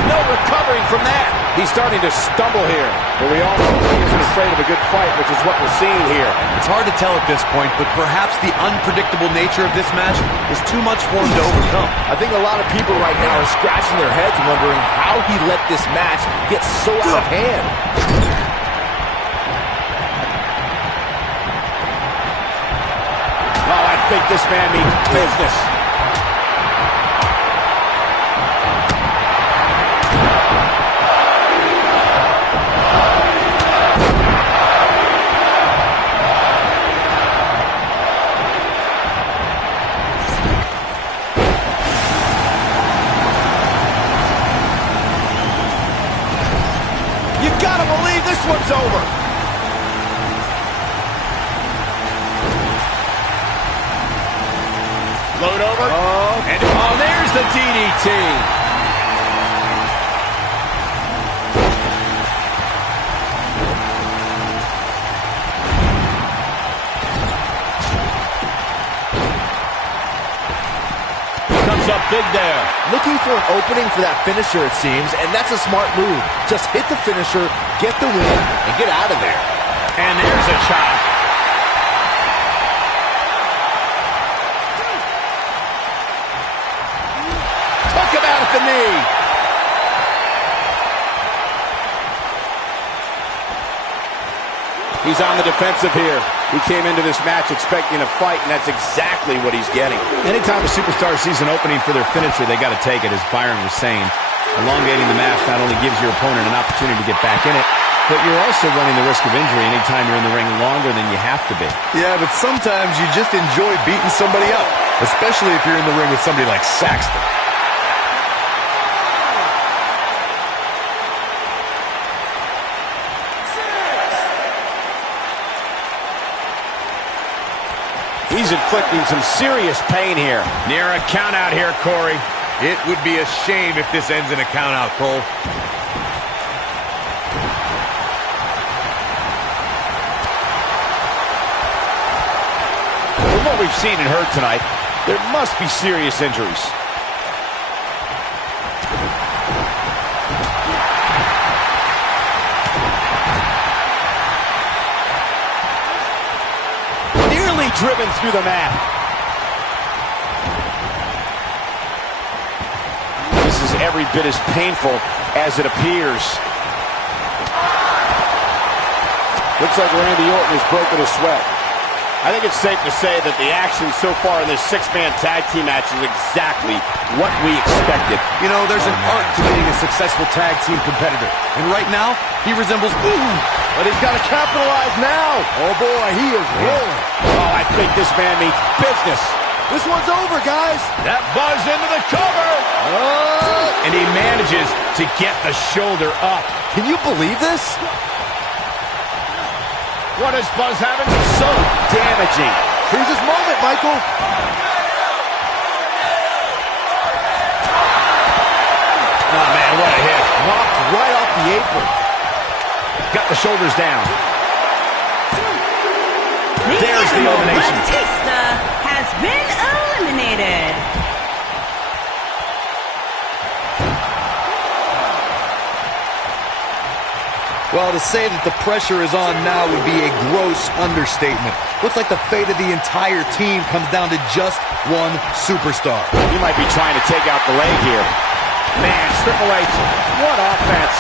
No recovering from that. He's starting to stumble here, but we all know he isn't afraid of a good fight, which is what we're seeing here. It's hard to tell at this point, but perhaps the unpredictable nature of this match is too much for him to overcome. I think a lot of people right now are scratching their heads wondering how he let this match get so out of hand. Oh, I think this man means business. This one's over. Load over. And there's the DDT. Comes up big there. Looking for an opening for that finisher, it seems, and that's a smart move. Just hit the finisher, get the win, and get out of there. And there's a chop. Took him out at the knee. He's on the defensive here. He came into this match expecting a fight, and that's exactly what he's getting. Anytime a superstar sees an opening for their finisher, they got to take it, as Byron was saying. Elongating the match not only gives your opponent an opportunity to get back in it, but you're also running the risk of injury anytime you're in the ring longer than you have to be. Yeah, but sometimes you just enjoy beating somebody up, especially if you're in the ring with somebody like Saxton. He's inflicting some serious pain here. Near a count out here, Corey. It would be a shame if this ends in a count out, Cole. From what we've seen and heard tonight, there must be serious injuries. Nearly driven through the mat. This is every bit as painful as it appears. Looks like Randy Orton has broken a sweat. I think it's safe to say that the action so far in this six-man tag team match is exactly what we expected. You know, there's an art to being a successful tag team competitor. And right now, he resembles... But he's got to capitalize now. Oh, boy, he is rolling. Oh, I think this man means business. This one's over, guys. That Buzz into the cover. And he manages to get the shoulder up. Can you believe this? What is Buzz having? So damaging. Here's his moment, Michael. Oh, man, what a hit. Knocked right off the apron. Got the shoulders down. There's the elimination. Batista has been eliminated. Well, to say that the pressure is on now would be a gross understatement. Looks like the fate of the entire team comes down to just one superstar. He might be trying to take out the leg here. Man, Triple H, what offense.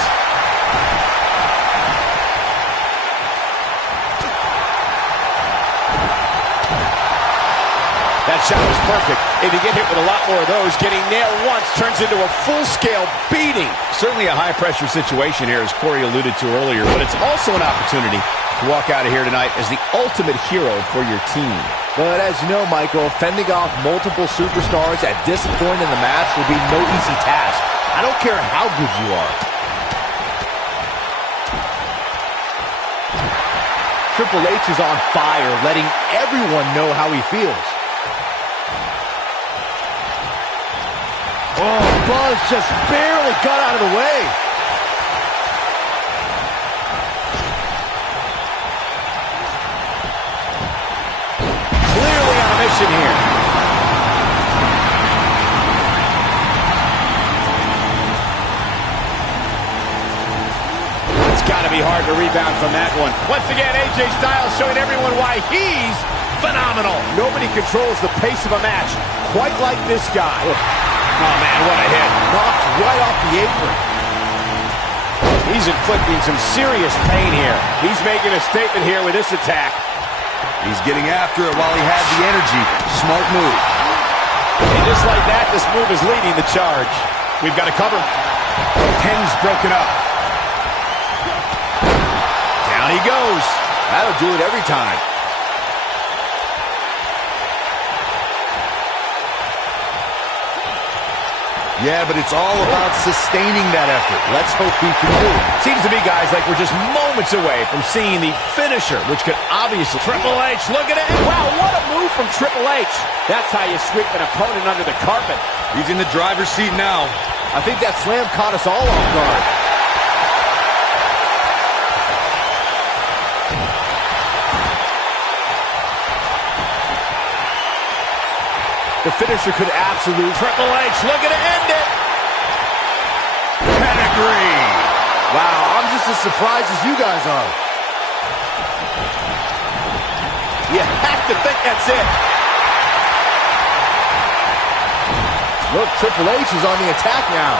That shot was perfect. If you get hit with a lot more of those, getting nailed once turns into a full-scale beating. Certainly a high-pressure situation here, as Corey alluded to earlier, but it's also an opportunity to walk out of here tonight as the ultimate hero for your team. But as you know, Michael, fending off multiple superstars at this point in the match will be no easy task. I don't care how good you are. Triple H is on fire, letting everyone know how he feels. Oh, Buzz just barely got out of the way. Clearly on a mission here. It's got to be hard to rebound from that one. Once again, AJ Styles showing everyone why he's phenomenal. Nobody controls the pace of a match quite like this guy. Oh, man, what a hit. Knocked right off the apron. He's inflicting some serious pain here. He's making a statement here with this attack. He's getting after it while he has the energy. Smart move. And just like that, this move is leading the charge. We've got a cover. Pin's broken up. Down he goes. That'll do it every time. Yeah, but it's all about sustaining that effort. Let's hope he can do it. Seems to me, guys, like we're just moments away from seeing the finisher, which could obviously... Triple H, look at it! Wow, what a move from Triple H. That's how you sweep an opponent under the carpet. He's in the driver's seat now. I think that slam caught us all off guard. The finisher could absolutely... Triple H looking to end it. Pedigree. Wow, I'm just as surprised as you guys are. You have to think that's it. Look, Triple H is on the attack now.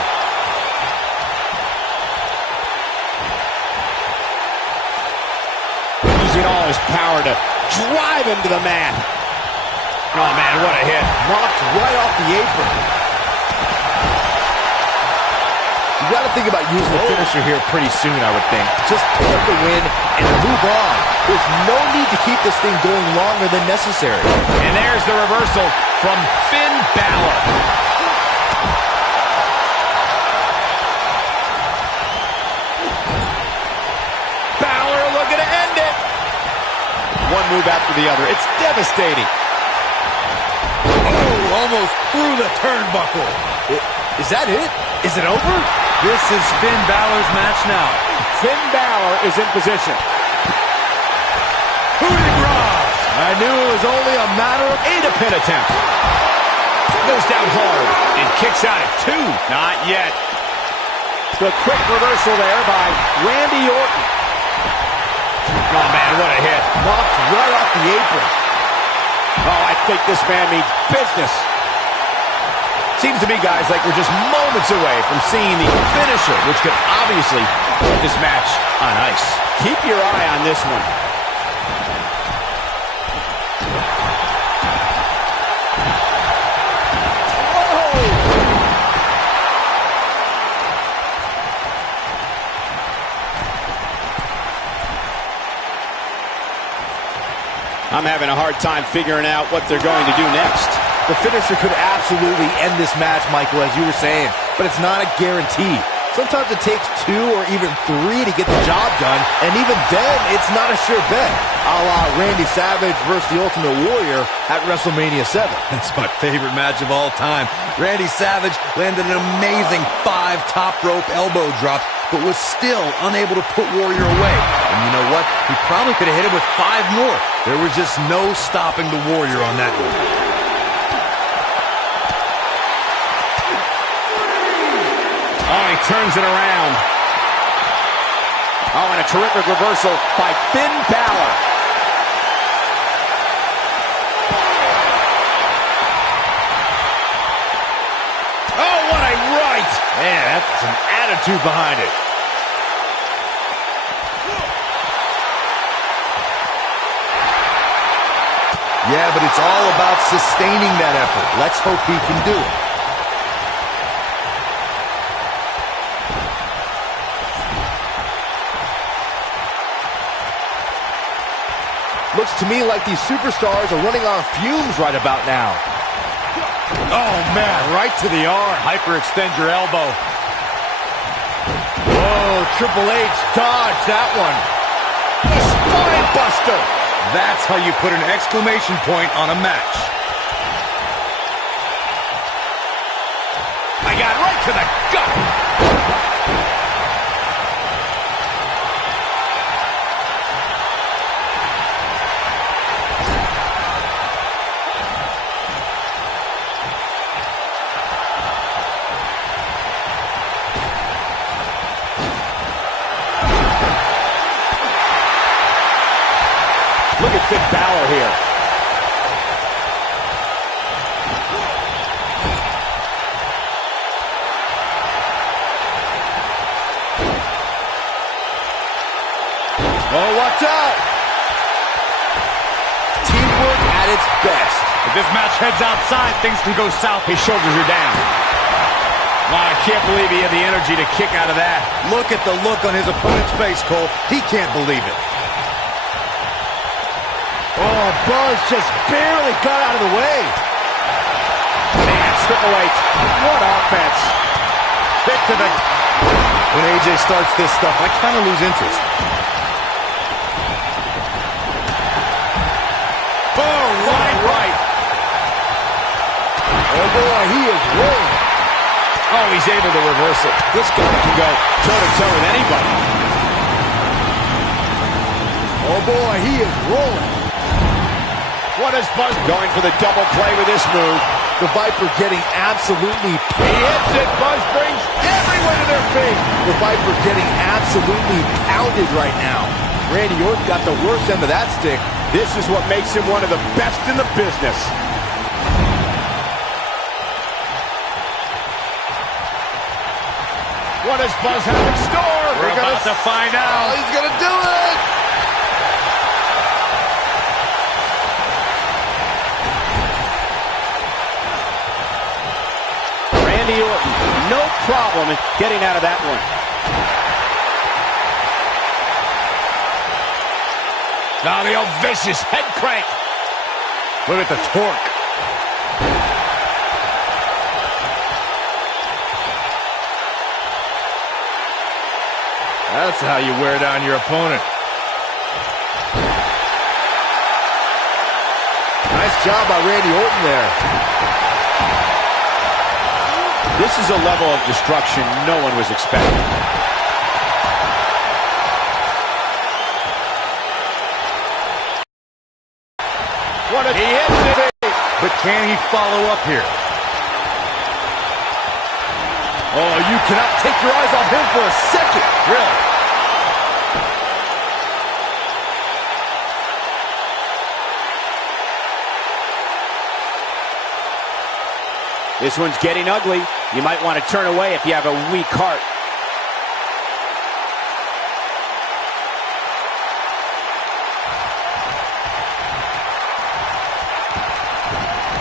Using all his power to drive him to the mat. Oh, man, what a hit. Knocked right off the apron. You got to think about using the finisher here pretty soon, I would think. Just pick up the win and move on. There's no need to keep this thing going longer than necessary. And there's the reversal from Finn Balor. Balor looking to end it. One move after the other. It's devastating. Almost through the turnbuckle. Is that it? Is it over? This is Finn Balor's match now. Finn Balor is in position. Coup de grace. I knew it was only a matter of 8 pin attempt. Goes down hard and kicks out at 2. Not yet. The quick reversal there by Randy Orton. Oh, man, what a hit. Knocked right off the apron. Oh, I think this man means business. Seems to me, guys, like we're just moments away from seeing the finisher, which could obviously put this match on ice. Keep your eye on this one. I'm having a hard time figuring out what they're going to do next. The finisher could absolutely end this match, Michael, as you were saying, but it's not a guarantee. Sometimes it takes 2 or even 3 to get the job done, and even then, it's not a sure bet. A la Randy Savage versus the Ultimate Warrior at WrestleMania 7. That's my favorite match of all time. Randy Savage landed an amazing 5 top rope elbow drops, but was still unable to put Warrior away. And you know what? He probably could have hit it with 5 more. There was just no stopping the Warrior on that one. Oh, he turns it around. Oh, and a terrific reversal by Finn Balor. Oh, what a right! Man, that's some attitude behind it. Yeah, but it's all about sustaining that effort. Let's hope he can do it. Looks to me like these superstars are running on fumes right about now. Oh, man, right to the arm. Hyperextend your elbow. Oh, Triple H dodged that one. The spine buster. That's how you put an exclamation point on a match. I got right to the gut. Look at Finn Balor here. Oh, watch out! Teamwork at its best. If this match heads outside, things can go south. His shoulders are down. Wow, I can't believe he had the energy to kick out of that. Look at the look on his opponent's face, Cole. He can't believe it. Oh, Buzz just barely got out of the way. Man, Triple H, what offense. Stick to the... When AJ starts this stuff, I kind of lose interest. Oh, right. Oh, boy, he is rolling. Oh, he's able to reverse it. This guy can go toe-to-toe with anybody. Oh, boy, he is rolling. What is Buzz going for the double play with this move? The Viper getting absolutely... He hits it. Buzz brings everyone to their feet. The Viper getting absolutely pounded right now. Randy Orton got the worst end of that stick. This is what makes him one of the best in the business. What does Buzz have in store? We're about to find out. Oh, he's going to do it. Randy Orton, no problem in getting out of that one. Now the old vicious head crank. Look at the torque. That's how you wear down your opponent. Nice job by Randy Orton there. This is a level of destruction no one was expecting. He hits it. But can he follow up here? Oh, you cannot take your eyes off him for a second. Really? This one's getting ugly. You might want to turn away if you have a weak heart.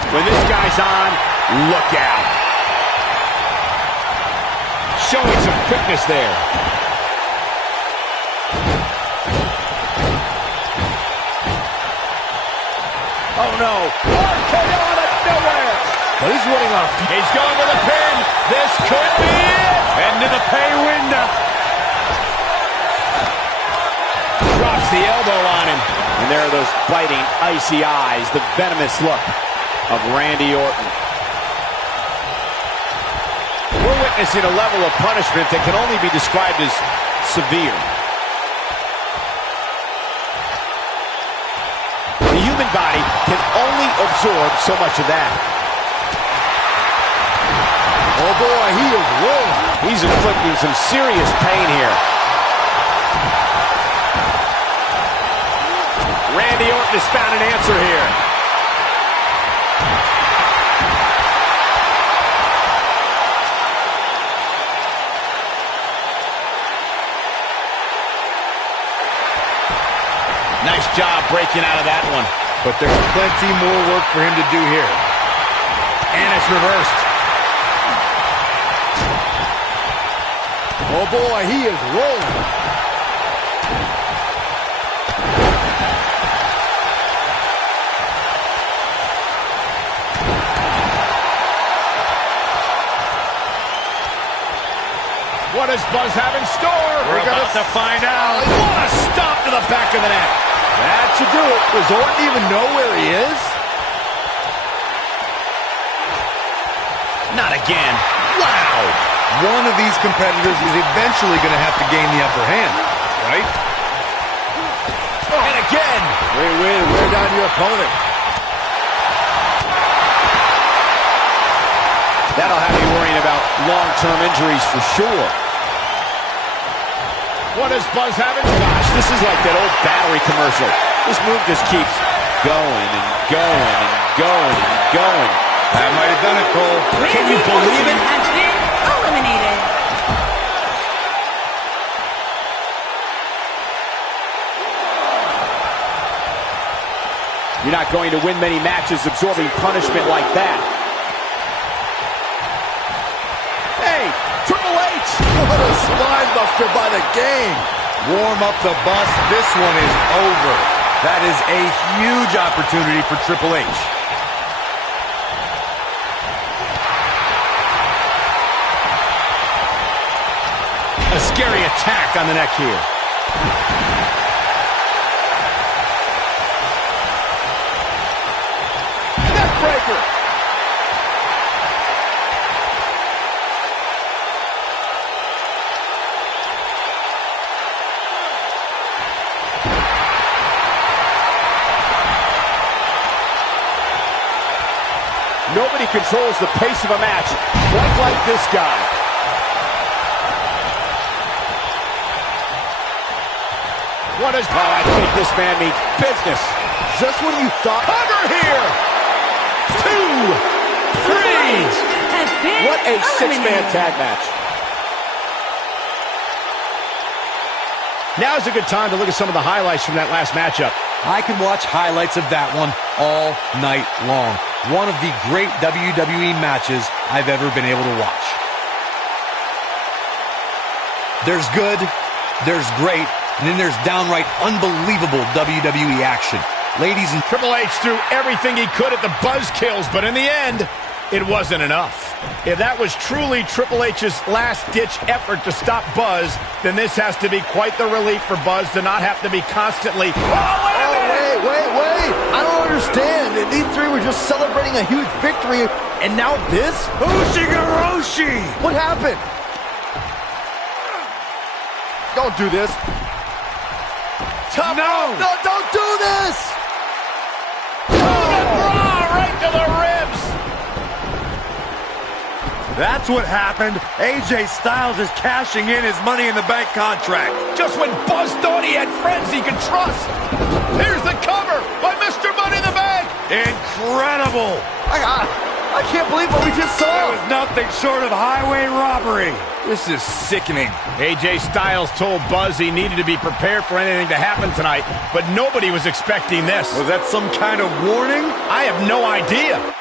When this guy's on, look out. Showing some quickness there. Oh no. RKO out of nowhere. But he's running off. He's going for the pin. This could be it. Into the pay window. Drops the elbow on him. And there are those biting, icy eyes, the venomous look of Randy Orton. We're witnessing a level of punishment that can only be described as severe. The human body can only absorb so much of that. Oh boy, he is rolling. He's inflicting some serious pain here. Randy Orton has found an answer here. Nice job breaking out of that one. But there's plenty more work for him to do here. And it's reversed. Oh boy, he is rolling. What does Buzz have in store? We're about to find out. What a stop to the back of the neck. That should do it. Does Orton even know where he is? Not again. Wow. One of these competitors is eventually going to have to gain the upper hand, right? And again. Wait, wear down your opponent. That'll have you worrying about long-term injuries for sure. What does Buzz have in store? Gosh, this is like that old battery commercial. This move just keeps going and going and going and going. That might have done it, Cole. Can you believe it? Has been eliminated. You're not going to win many matches absorbing punishment like that. Hey, Triple H! What a spine buster by the game. Warm up the bus. This one is over. That is a huge opportunity for Triple H. A scary attack on the neck here. Neck breaker. Nobody controls the pace of a match quite like this guy. What is... Oh, I think this man means business. Just when you thought... Cover here! 2, 3. What a six-man tag match. Now's a good time to look at some of the highlights from that last matchup. I can watch highlights of that one all night long. One of the great WWE matches I've ever been able to watch. There's good, there's great, and then there's downright unbelievable WWE action. Ladies and Triple H threw everything he could at the Buzz kills, but in the end, it wasn't enough. If that was truly Triple H's last-ditch effort to stop Buzz, then this has to be quite the relief for Buzz to not have to be constantly... Wait. I don't understand. These three were just celebrating a huge victory, and now this? Ushigoroshi! What happened? Don't do this. No, don't do this! Right to the ribs! That's what happened. AJ Styles is cashing in his Money in the Bank contract. Just when Buzz thought he had friends he could trust. Here's the cover by Mr. Money in the Bank. Incredible. I can't believe what we just saw. It was nothing short of highway robbery. this is sickening. AJ Styles told Buzz he needed to be prepared for anything to happen tonight, but nobody was expecting this. Was that some kind of warning? I have no idea.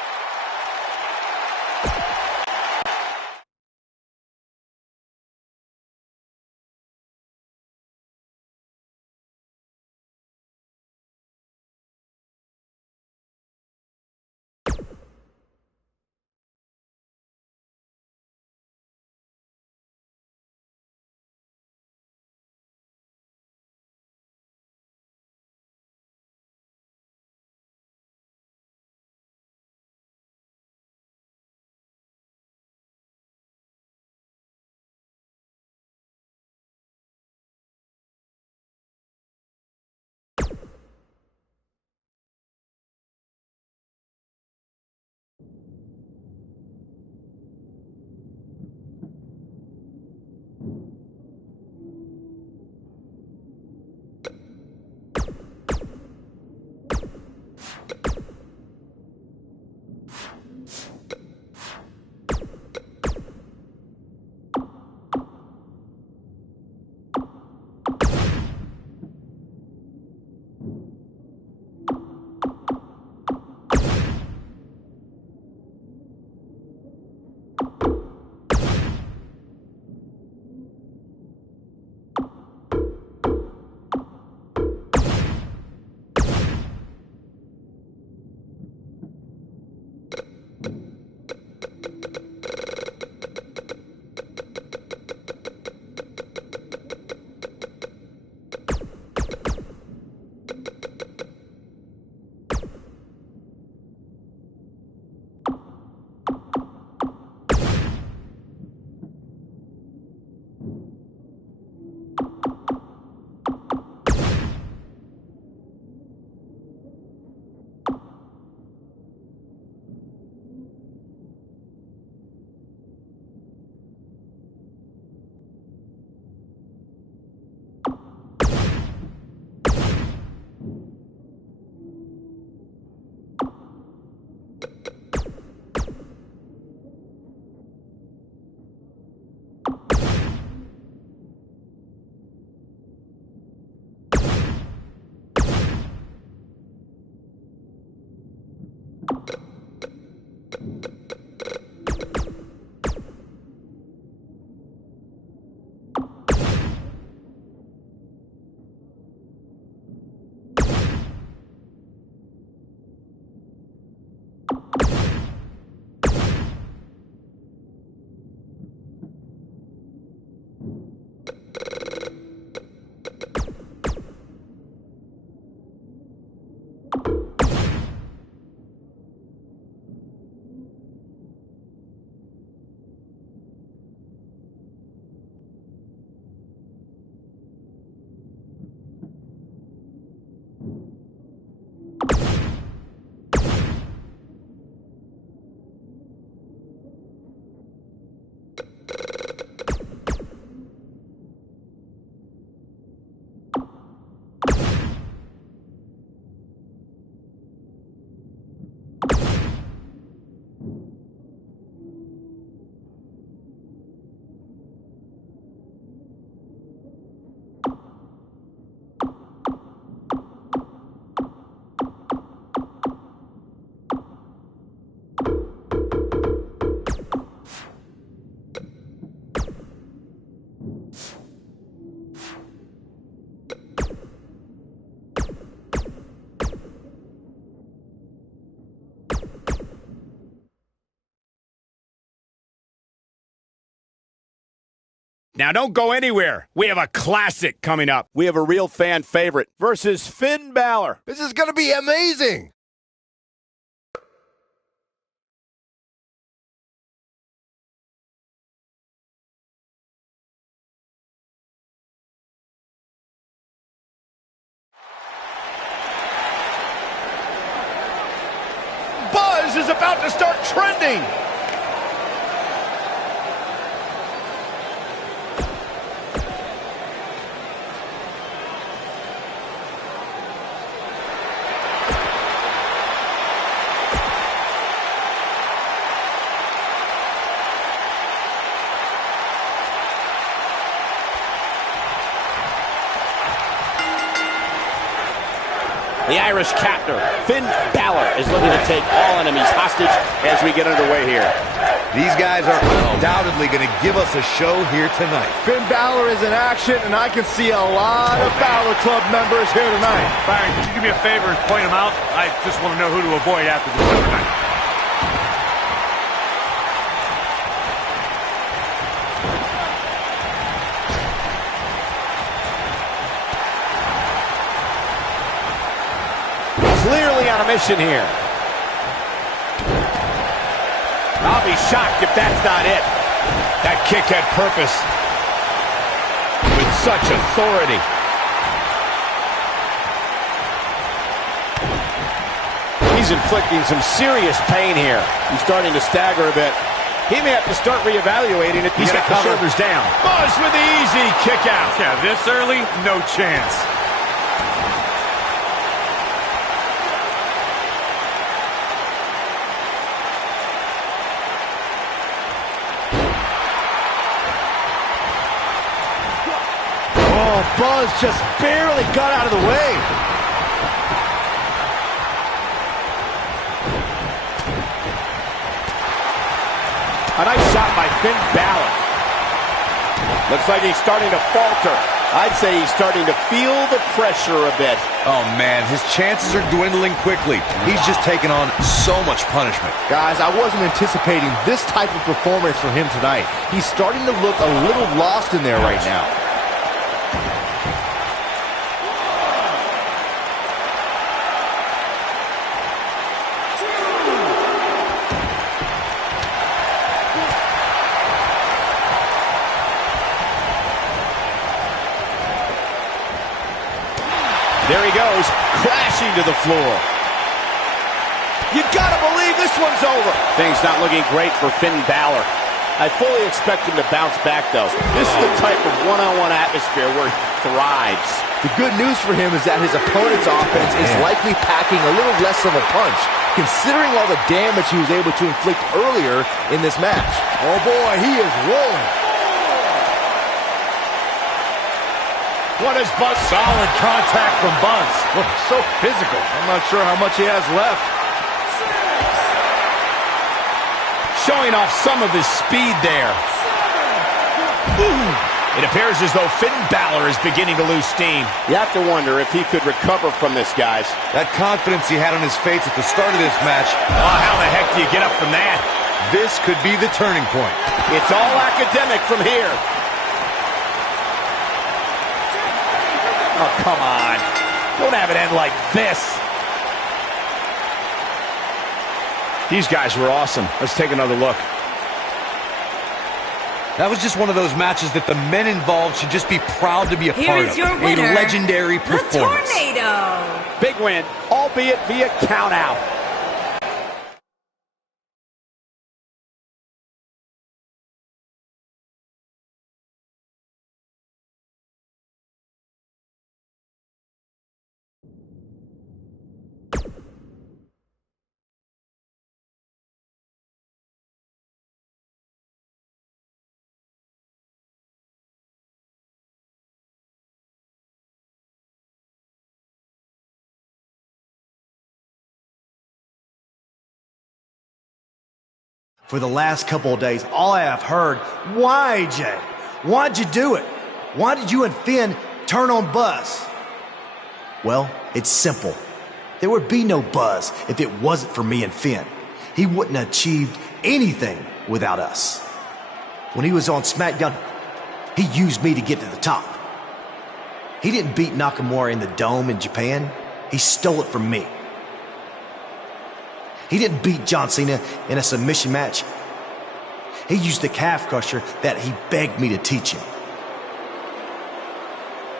Now don't go anywhere. We have a classic coming up. We have a real fan favorite versus Finn Balor. This is going to be amazing. Buzz is about to start trending. The Irish captor, Finn Balor, is looking to take all enemies hostage as we get underway here. These guys are undoubtedly going to give us a show here tonight. Finn Balor is in action, and I can see a lot of Balor Club members here tonight. Byron, could you do me a favor and point them out? I just want to know who to avoid after the show tonight. Clearly on a mission here. I'll be shocked if that's not it. That kick had purpose. With such authority. He's inflicting some serious pain here. He's starting to stagger a bit. He may have to start reevaluating it. He's got the shoulders down. Buzz with the easy kick out. Yeah, this early, no chance. Buzz just barely got out of the way. A nice shot by Finn Balor. Looks like he's starting to falter. I'd say he's starting to feel the pressure a bit. Oh, man, his chances are dwindling quickly. He's just taken on so much punishment. Guys, I wasn't anticipating this type of performance from him tonight. He's starting to look a little lost in there right now. There he goes, crashing to the floor. You gotta believe this one's over. Things not looking great for Finn Balor. I fully expect him to bounce back, though. This is the type of one-on-one atmosphere where he thrives. The good news for him is that his opponent's offense is likely packing a little less of a punch, considering all the damage he was able to inflict earlier in this match. Oh boy, he is rolling. What is Buzz? Solid contact from Buzz. So physical. I'm not sure how much he has left. Showing off some of his speed there. Ooh. It appears as though Finn Balor is beginning to lose steam. You have to wonder if he could recover from this, guys. That confidence he had on his face at the start of this match. Oh, how the heck do you get up from that? This could be the turning point. It's all academic from here. Oh, come on. Don't have it end like this. These guys were awesome. Let's take another look. That was just one of those matches that the men involved should just be proud to be a part of. Your winner, a legendary performance. The Tornado. Big win, albeit via countout. For the last couple of days, all I have heard, why, Jay? Why'd you do it? Why did you and Finn turn on Buzz? Well, it's simple. There would be no Buzz if it wasn't for me and Finn. He wouldn't have achieved anything without us. When he was on SmackDown, He used me to get to the top. He didn't beat Nakamura in the Dome in Japan. He stole it from me. He didn't beat John Cena in a submission match. He used the calf crusher that he begged me to teach him.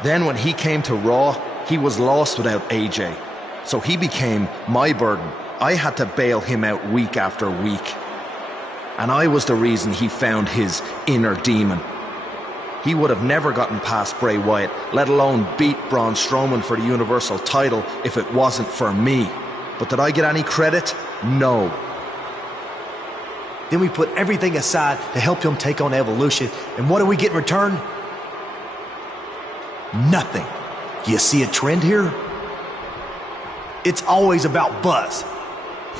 Then when he came to Raw, he was lost without AJ. So he became my burden. I had to bail him out week after week. And I was the reason he found his inner demon. He would have never gotten past Bray Wyatt, let alone beat Braun Strowman for the Universal title if it wasn't for me. But did I get any credit? No. Then we put everything aside to help him take on Evolution. And what do we get in return? Nothing. You see a trend here? It's always about Buzz.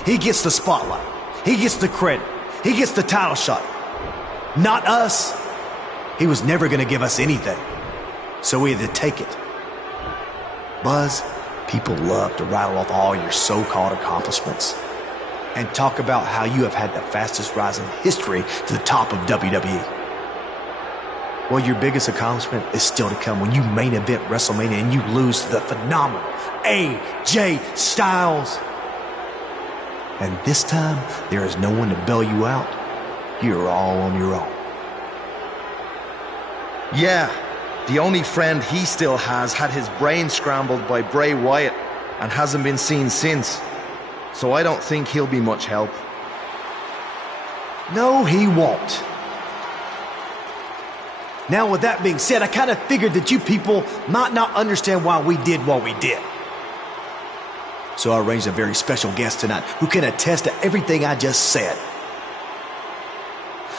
He gets the spotlight. He gets the credit. He gets the title shot. Not us. He was never going to give us anything. So we had to take it. Buzz, people love to rattle off all your so-called accomplishments and talk about how you have had the fastest rise in history to the top of WWE. Well, your biggest accomplishment is still to come when you main event WrestleMania and you lose to the phenomenal AJ Styles. And this time, there is no one to bail you out. You're all on your own. Yeah, the only friend he still has had his brain scrambled by Bray Wyatt and hasn't been seen since. So I don't think he'll be much help. No, he won't. Now, with that being said, I kind of figured that you people might not understand why we did what we did. So I arranged a very special guest tonight who can attest to everything I just said.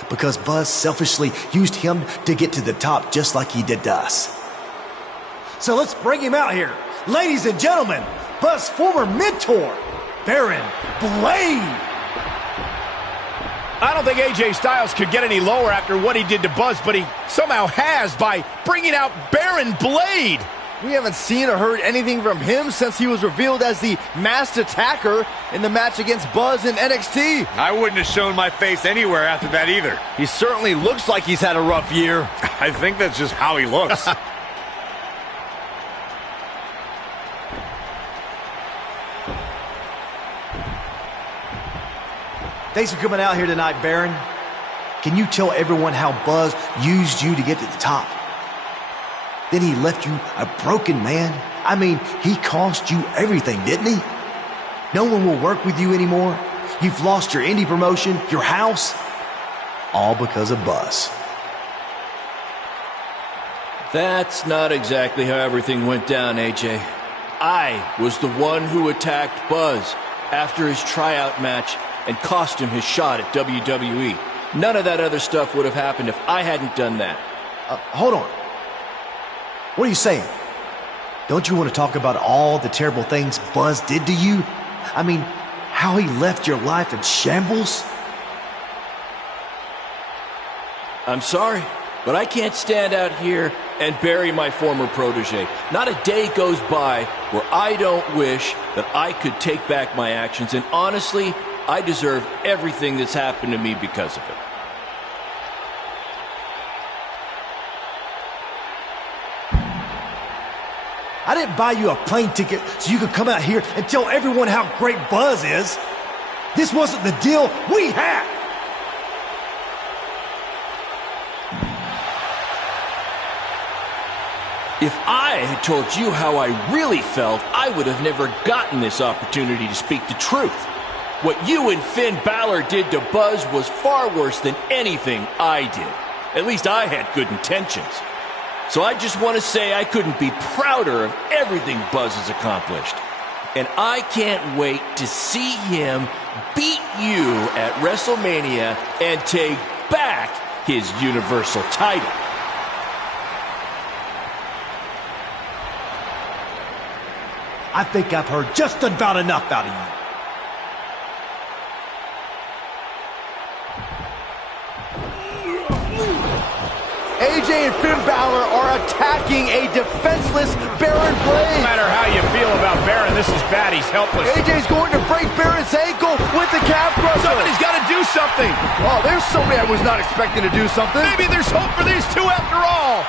Because Buzz selfishly used him to get to the top just like he did to us. So let's bring him out here. Ladies and gentlemen, Buzz's former mentor, Baron Blade. I don't think AJ Styles could get any lower after what he did to Buzz, but he somehow has by bringing out Baron Blade. We haven't seen or heard anything from him since he was revealed as the masked attacker in the match against Buzz in NXT. I wouldn't have shown my face anywhere after that either. He certainly looks like he's had a rough year. I think that's just how he looks. Thanks for coming out here tonight, Baron. Can you tell everyone how Buzz used you to get to the top? Then he left you a broken man. I mean, he cost you everything, didn't he? No one will work with you anymore. You've lost your indie promotion, your house, all because of Buzz. That's not exactly how everything went down, AJ. I was the one who attacked Buzz after his tryout match and cost him his shot at WWE. None of that other stuff would have happened if I hadn't done that. Hold on. What are you saying? Don't you want to talk about all the terrible things Buzz did to you? I mean, how he left your life in shambles? I'm sorry, but I can't stand out here and bury my former protege. Not a day goes by where I don't wish that I could take back my actions, and honestly, I deserve everything that's happened to me because of it. I didn't buy you a plane ticket so you could come out here and tell everyone how great Buzz is. This wasn't the deal we had. If I had told you how I really felt, I would have never gotten this opportunity to speak the truth. What you and Finn Balor did to Buzz was far worse than anything I did. At least I had good intentions. So I just want to say I couldn't be prouder of everything Buzz has accomplished. And I can't wait to see him beat you at WrestleMania and take back his Universal title. I think I've heard just about enough out of you. AJ and Finn Balor are attacking a defenseless Baron Blade. No matter how you feel about Baron, this is bad. He's helpless. AJ's going to break Baron's ankle with the calf crusher. Somebody's got to do something. Oh, there's somebody I was not expecting to do something. Maybe there's hope for these two after all.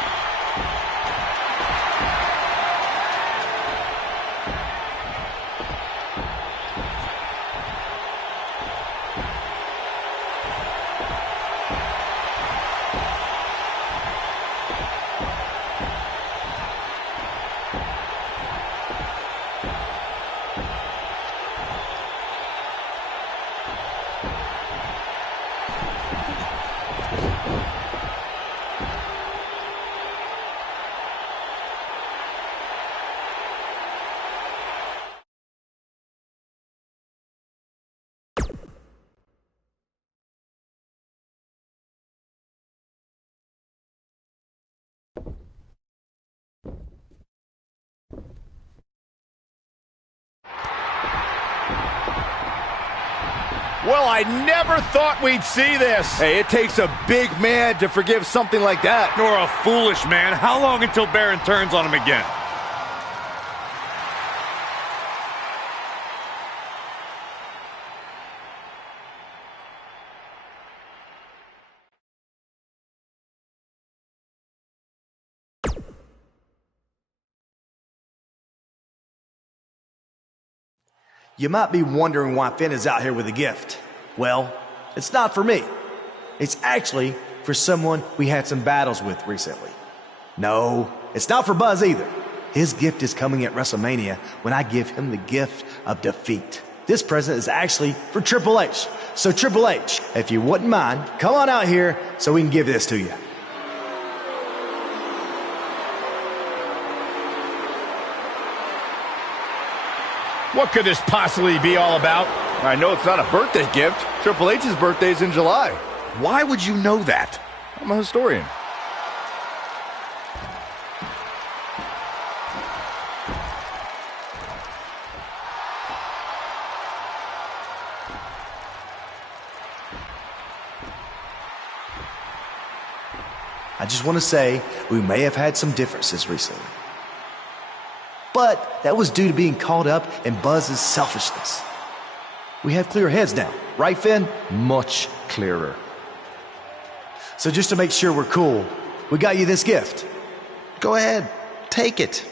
Well, I never thought we'd see this. Hey, it takes a big man to forgive something like that. Nor a foolish man. How long until Baron turns on him again? You might be wondering why Finn is out here with a gift. Well, it's not for me. It's actually for someone we had some battles with recently. No, it's not for Buzz either. His gift is coming at WrestleMania when I give him the gift of defeat. This present is actually for Triple H. So Triple H, if you wouldn't mind, come on out here so we can give this to you. What could this possibly be all about? I know it's not a birthday gift. Triple H's birthday is in July. Why would you know that? I'm a historian. I just want to say we may have had some differences recently. But that was due to being caught up in Buzz's selfishness. We have clear heads now, right, Finn? Much clearer. So just to make sure we're cool, we got you this gift. Go ahead, take it.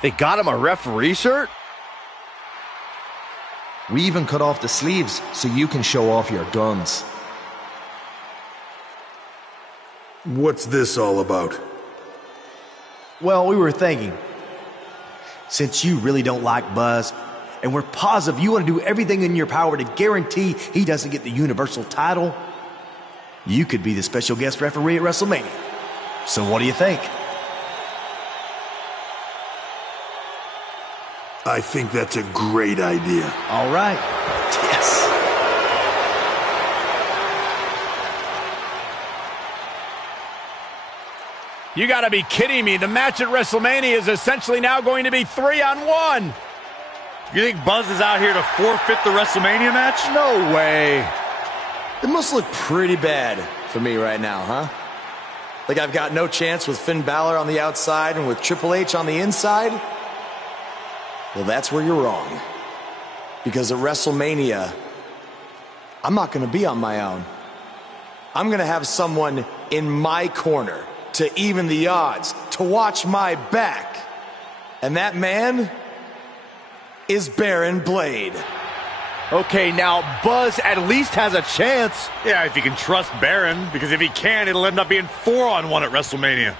They got him a referee shirt? We even cut off the sleeves so you can show off your guns. What's this all about? Well, we were thinking, since you really don't like Buzz, and we're positive you want to do everything in your power to guarantee he doesn't get the Universal title, you could be the special guest referee at WrestleMania. So what do you think? I think that's a great idea. All right. Yes. You gotta be kidding me. The match at WrestleMania is essentially now going to be 3-on-1. You think Buzz is out here to forfeit the WrestleMania match? No way. It must look pretty bad for me right now, huh? Like I've got no chance with Finn Balor on the outside and with Triple H on the inside? Well, that's where you're wrong. Because at WrestleMania, I'm not going to be on my own. I'm going to have someone in my corner to even the odds, to watch my back. And that man is Baron Blade. Okay, now Buzz at least has a chance. Yeah, if you can trust Baron, because if he can, it'll end up being 4-on-1 at WrestleMania.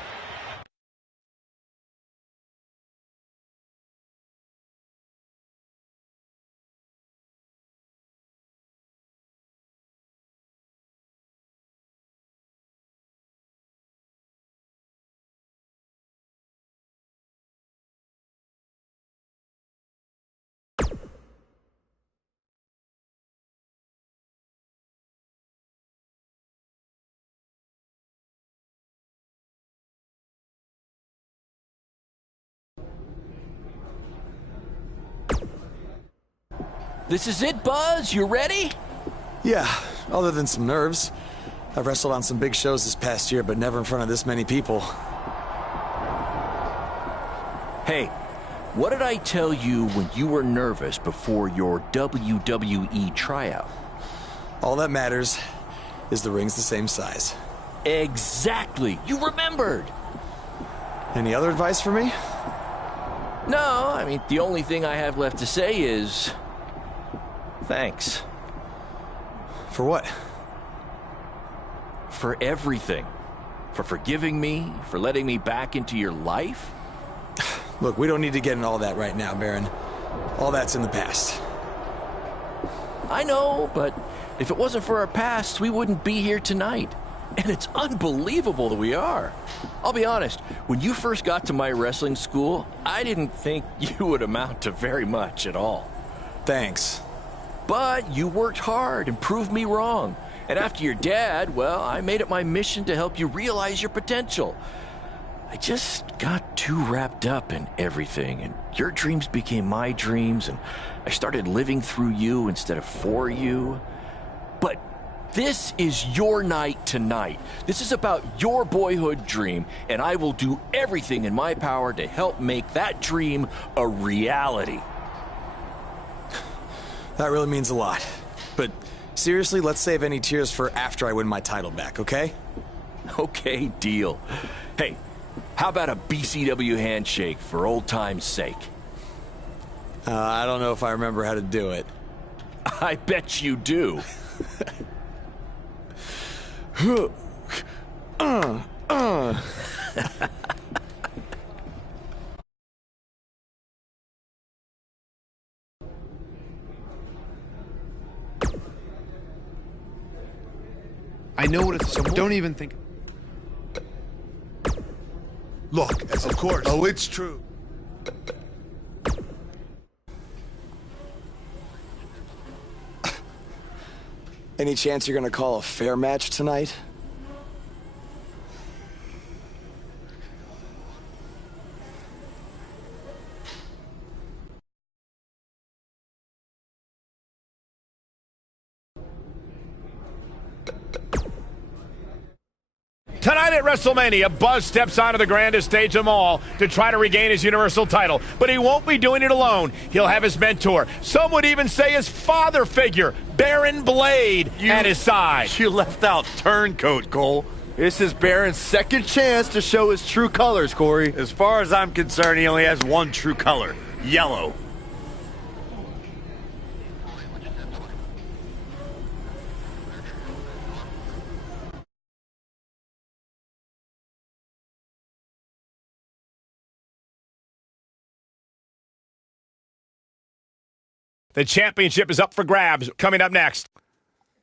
This is it, Buzz. You ready? Yeah, other than some nerves. I've wrestled on some big shows this past year, but never in front of this many people. Hey, what did I tell you when you were nervous before your WWE tryout? All that matters is the ring's the same size. Exactly. You remembered. Any other advice for me? No, I mean, the only thing I have left to say is thanks. For what? For everything. For forgiving me, for letting me back into your life. Look, we don't need to get into all that right now, Baron. All that's in the past. I know, but if it wasn't for our past, we wouldn't be here tonight. And it's unbelievable that we are. I'll be honest, when you first got to my wrestling school, I didn't think you would amount to very much at all. Thanks. But you worked hard and proved me wrong. And after your dad, well, I made it my mission to help you realize your potential. I just got too wrapped up in everything, and your dreams became my dreams, and I started living through you instead of for you. But this is your night tonight. This is about your boyhood dream, and I will do everything in my power to help make that dream a reality. That really means a lot. But seriously, let's save any tears for after I win my title back, okay? Okay, deal. Hey, how about a BCW handshake for old time's sake? I don't know if I remember how to do it. I bet you do. I know what it's, so don't even think. Look, of course. Oh, it's true. Any chance you're gonna call a fair match tonight? Tonight at WrestleMania, Buzz steps onto the grandest stage of them all to try to regain his Universal title. But he won't be doing it alone. He'll have his mentor, some would even say his father figure, Baron Blade, at his side. You left out Turncoat, Cole. This is Baron's second chance to show his true colors, Corey. As far as I'm concerned, he only has one true color, yellow. The championship is up for grabs. Coming up next,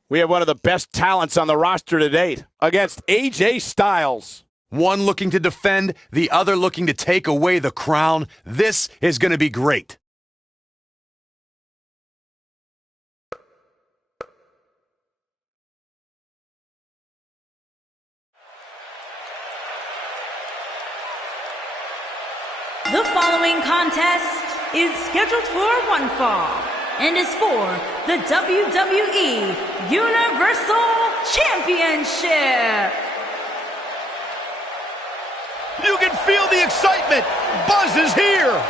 We have one of the best talents on the roster to date against AJ Styles. One looking to defend, the other looking to take away the crown. This is going to be great. The following contest is scheduled for one fall and is for the WWE Universal Championship. you can feel the excitement. Buzz is here.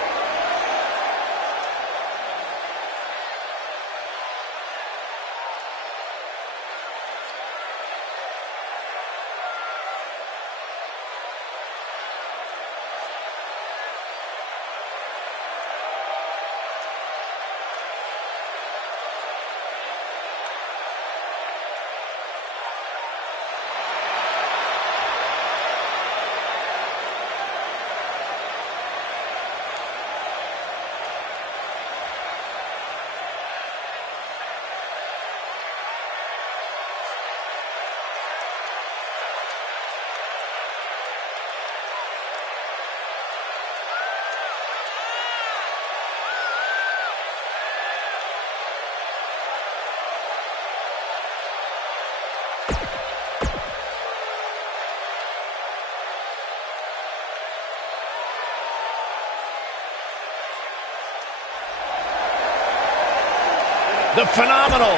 The phenomenal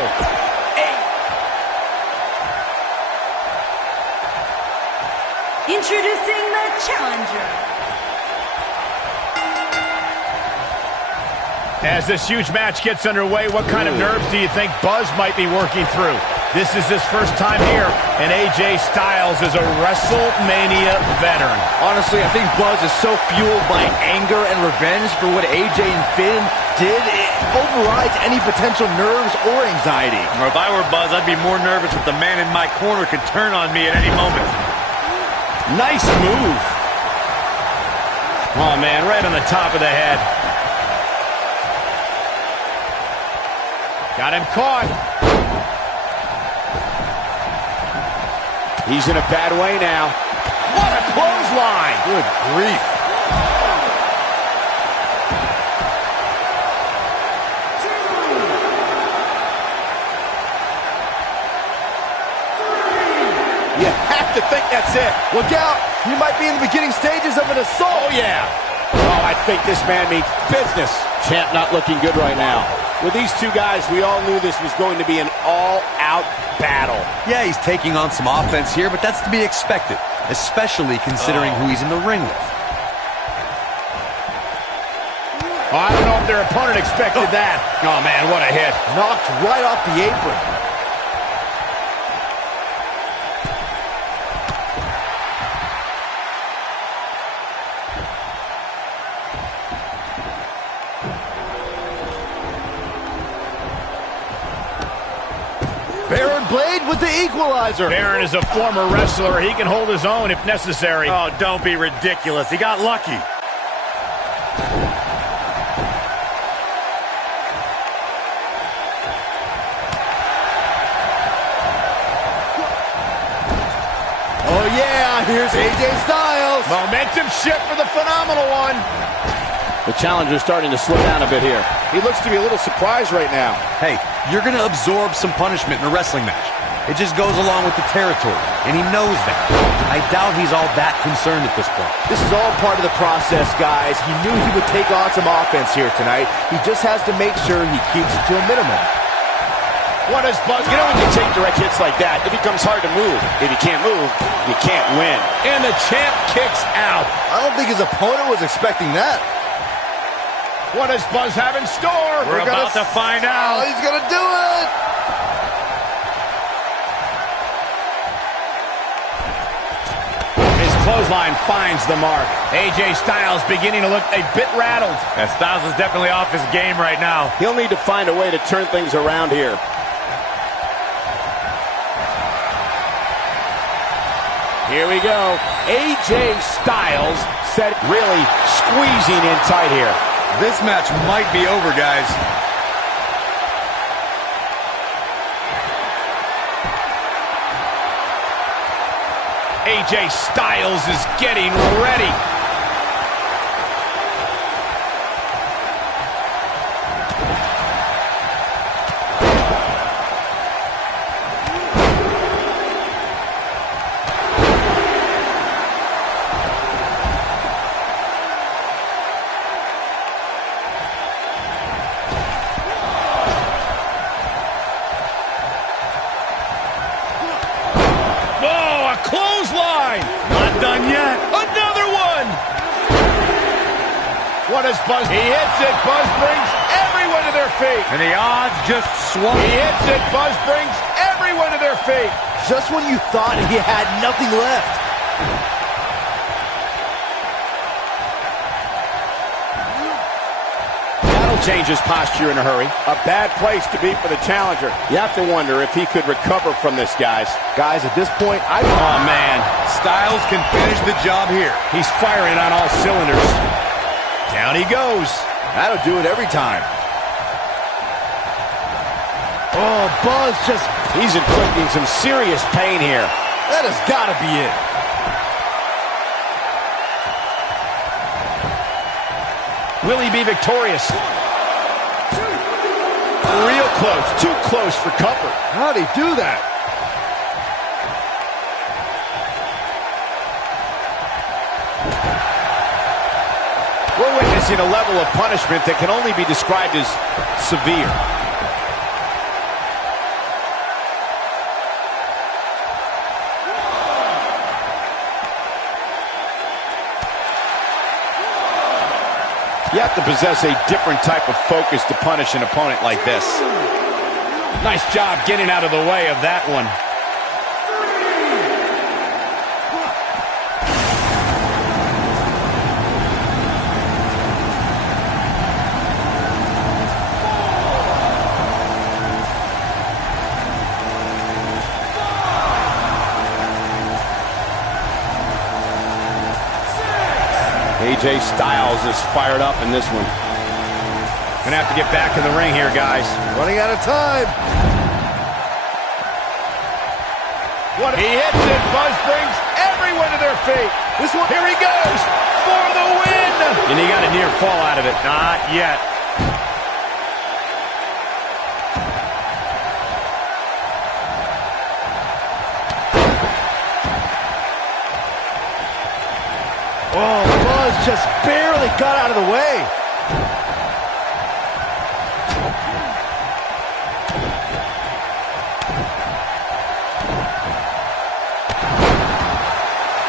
Introducing the challenger. As this huge match gets underway, what kind of nerves do you think Buzz might be working through? This is his first time here, and AJ Styles is a WrestleMania veteran. Honestly, I think Buzz is so fueled by anger and revenge for what AJ and Finn did, it overrides any potential nerves or anxiety. Or if I were Buzz, I'd be more nervous if the man in my corner could turn on me at any moment. Nice move. Oh, man, right on the top of the head. Got him caught. He's in a bad way now. What a clothesline. Good grief. You have to think that's it. Look out. You might be in the beginning stages of an assault. Oh, yeah. Oh, I think this man means business. Champ not looking good right now. With these two guys, we all knew this was going to be an all-out battle. Yeah, he's taking on some offense here, but that's to be expected, especially considering who he's in the ring with. Oh, I don't know if their opponent expected that. Oh, man, what a hit. Knocked right off the apron. Baron Blade with the equalizer. Baron is a former wrestler. He can hold his own if necessary. Oh, don't be ridiculous. He got lucky. Oh, yeah, here's AJ Styles. Momentum shift for the phenomenal one. The challenger's starting to slow down a bit here. He looks to be a little surprised right now. Hey, you're going to absorb some punishment in a wrestling match. It just goes along with the territory, and he knows that. I doubt he's all that concerned at this point. This is all part of the process, guys. He knew he would take on some offense here tonight. He just has to make sure he keeps it to a minimum. What is Buzz? You know, when you take direct hits like that, it becomes hard to move. If you can't move, you can't win. And the champ kicks out. I don't think his opponent was expecting that. What does Buzz have in store? We're about to find out. Oh, he's going to do it. His clothesline finds the mark. AJ Styles beginning to look a bit rattled. Yeah, Styles is definitely off his game right now. He'll need to find a way to turn things around here. Here we go. AJ Styles set really squeezing in tight here. This match might be over, guys. AJ Styles is getting ready. What is Buzz? He hits it. Buzz brings everyone to their feet. And the odds just swung. He hits it. Buzz brings everyone to their feet. Just when you thought he had nothing left. That'll change his posture in a hurry. A bad place to be for the challenger. You have to wonder if he could recover from this, guys. Guys, at this point, Oh, man. Styles can finish the job here. He's firing on all cylinders. Down he goes. That'll do it every time. Oh, Buzz just... He's inflicting some serious pain here. That has got to be it. Will he be victorious? Real close. Too close for comfort. How'd he do that? We're witnessing a level of punishment that can only be described as severe. You have to possess a different type of focus to punish an opponent like this. Nice job getting out of the way of that one. AJ Styles is fired up in this one. Gonna have to get back in the ring here, guys. Running out of time. He hits it. Buzz brings everyone to their feet. This one. Here he goes for the win. And he got a near fall out of it. Not yet. Oh, Buzz just barely got out of the way.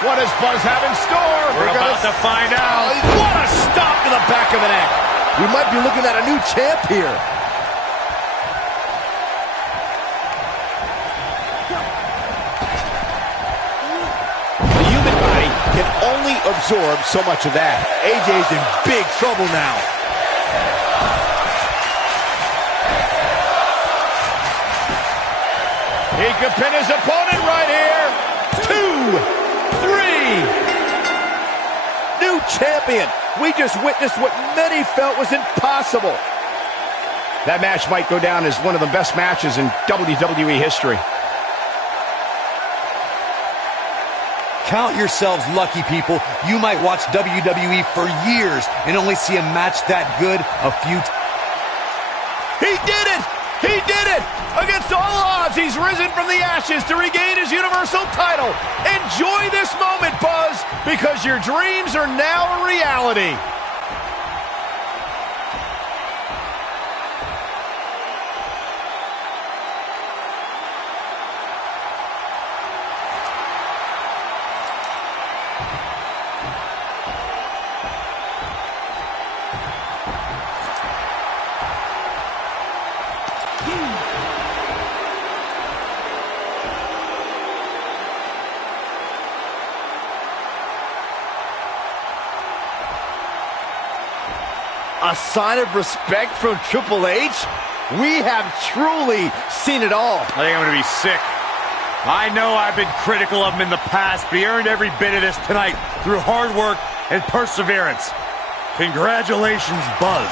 What does Buzz have in store? We're about to find out. What a stop to the back of the neck. We might be looking at a new champ here. The human body can only absorb so much of that. AJ's in big trouble now. He could pin his opponent right here. 2, 3. New champion. We just witnessed what many felt was impossible. That match might go down as one of the best matches in WWE history. Count yourselves lucky, people. You might watch WWE for years and only see a match that good a few times. He did it! He did it! Against all odds, he's risen from the ashes to regain his Universal title. Enjoy this moment, Buzz, because your dreams are now a reality. A sign of respect from Triple H? We have truly seen it all. I think I'm going to be sick. I know I've been critical of him in the past, but he earned every bit of this tonight through hard work and perseverance. Congratulations, Buzz.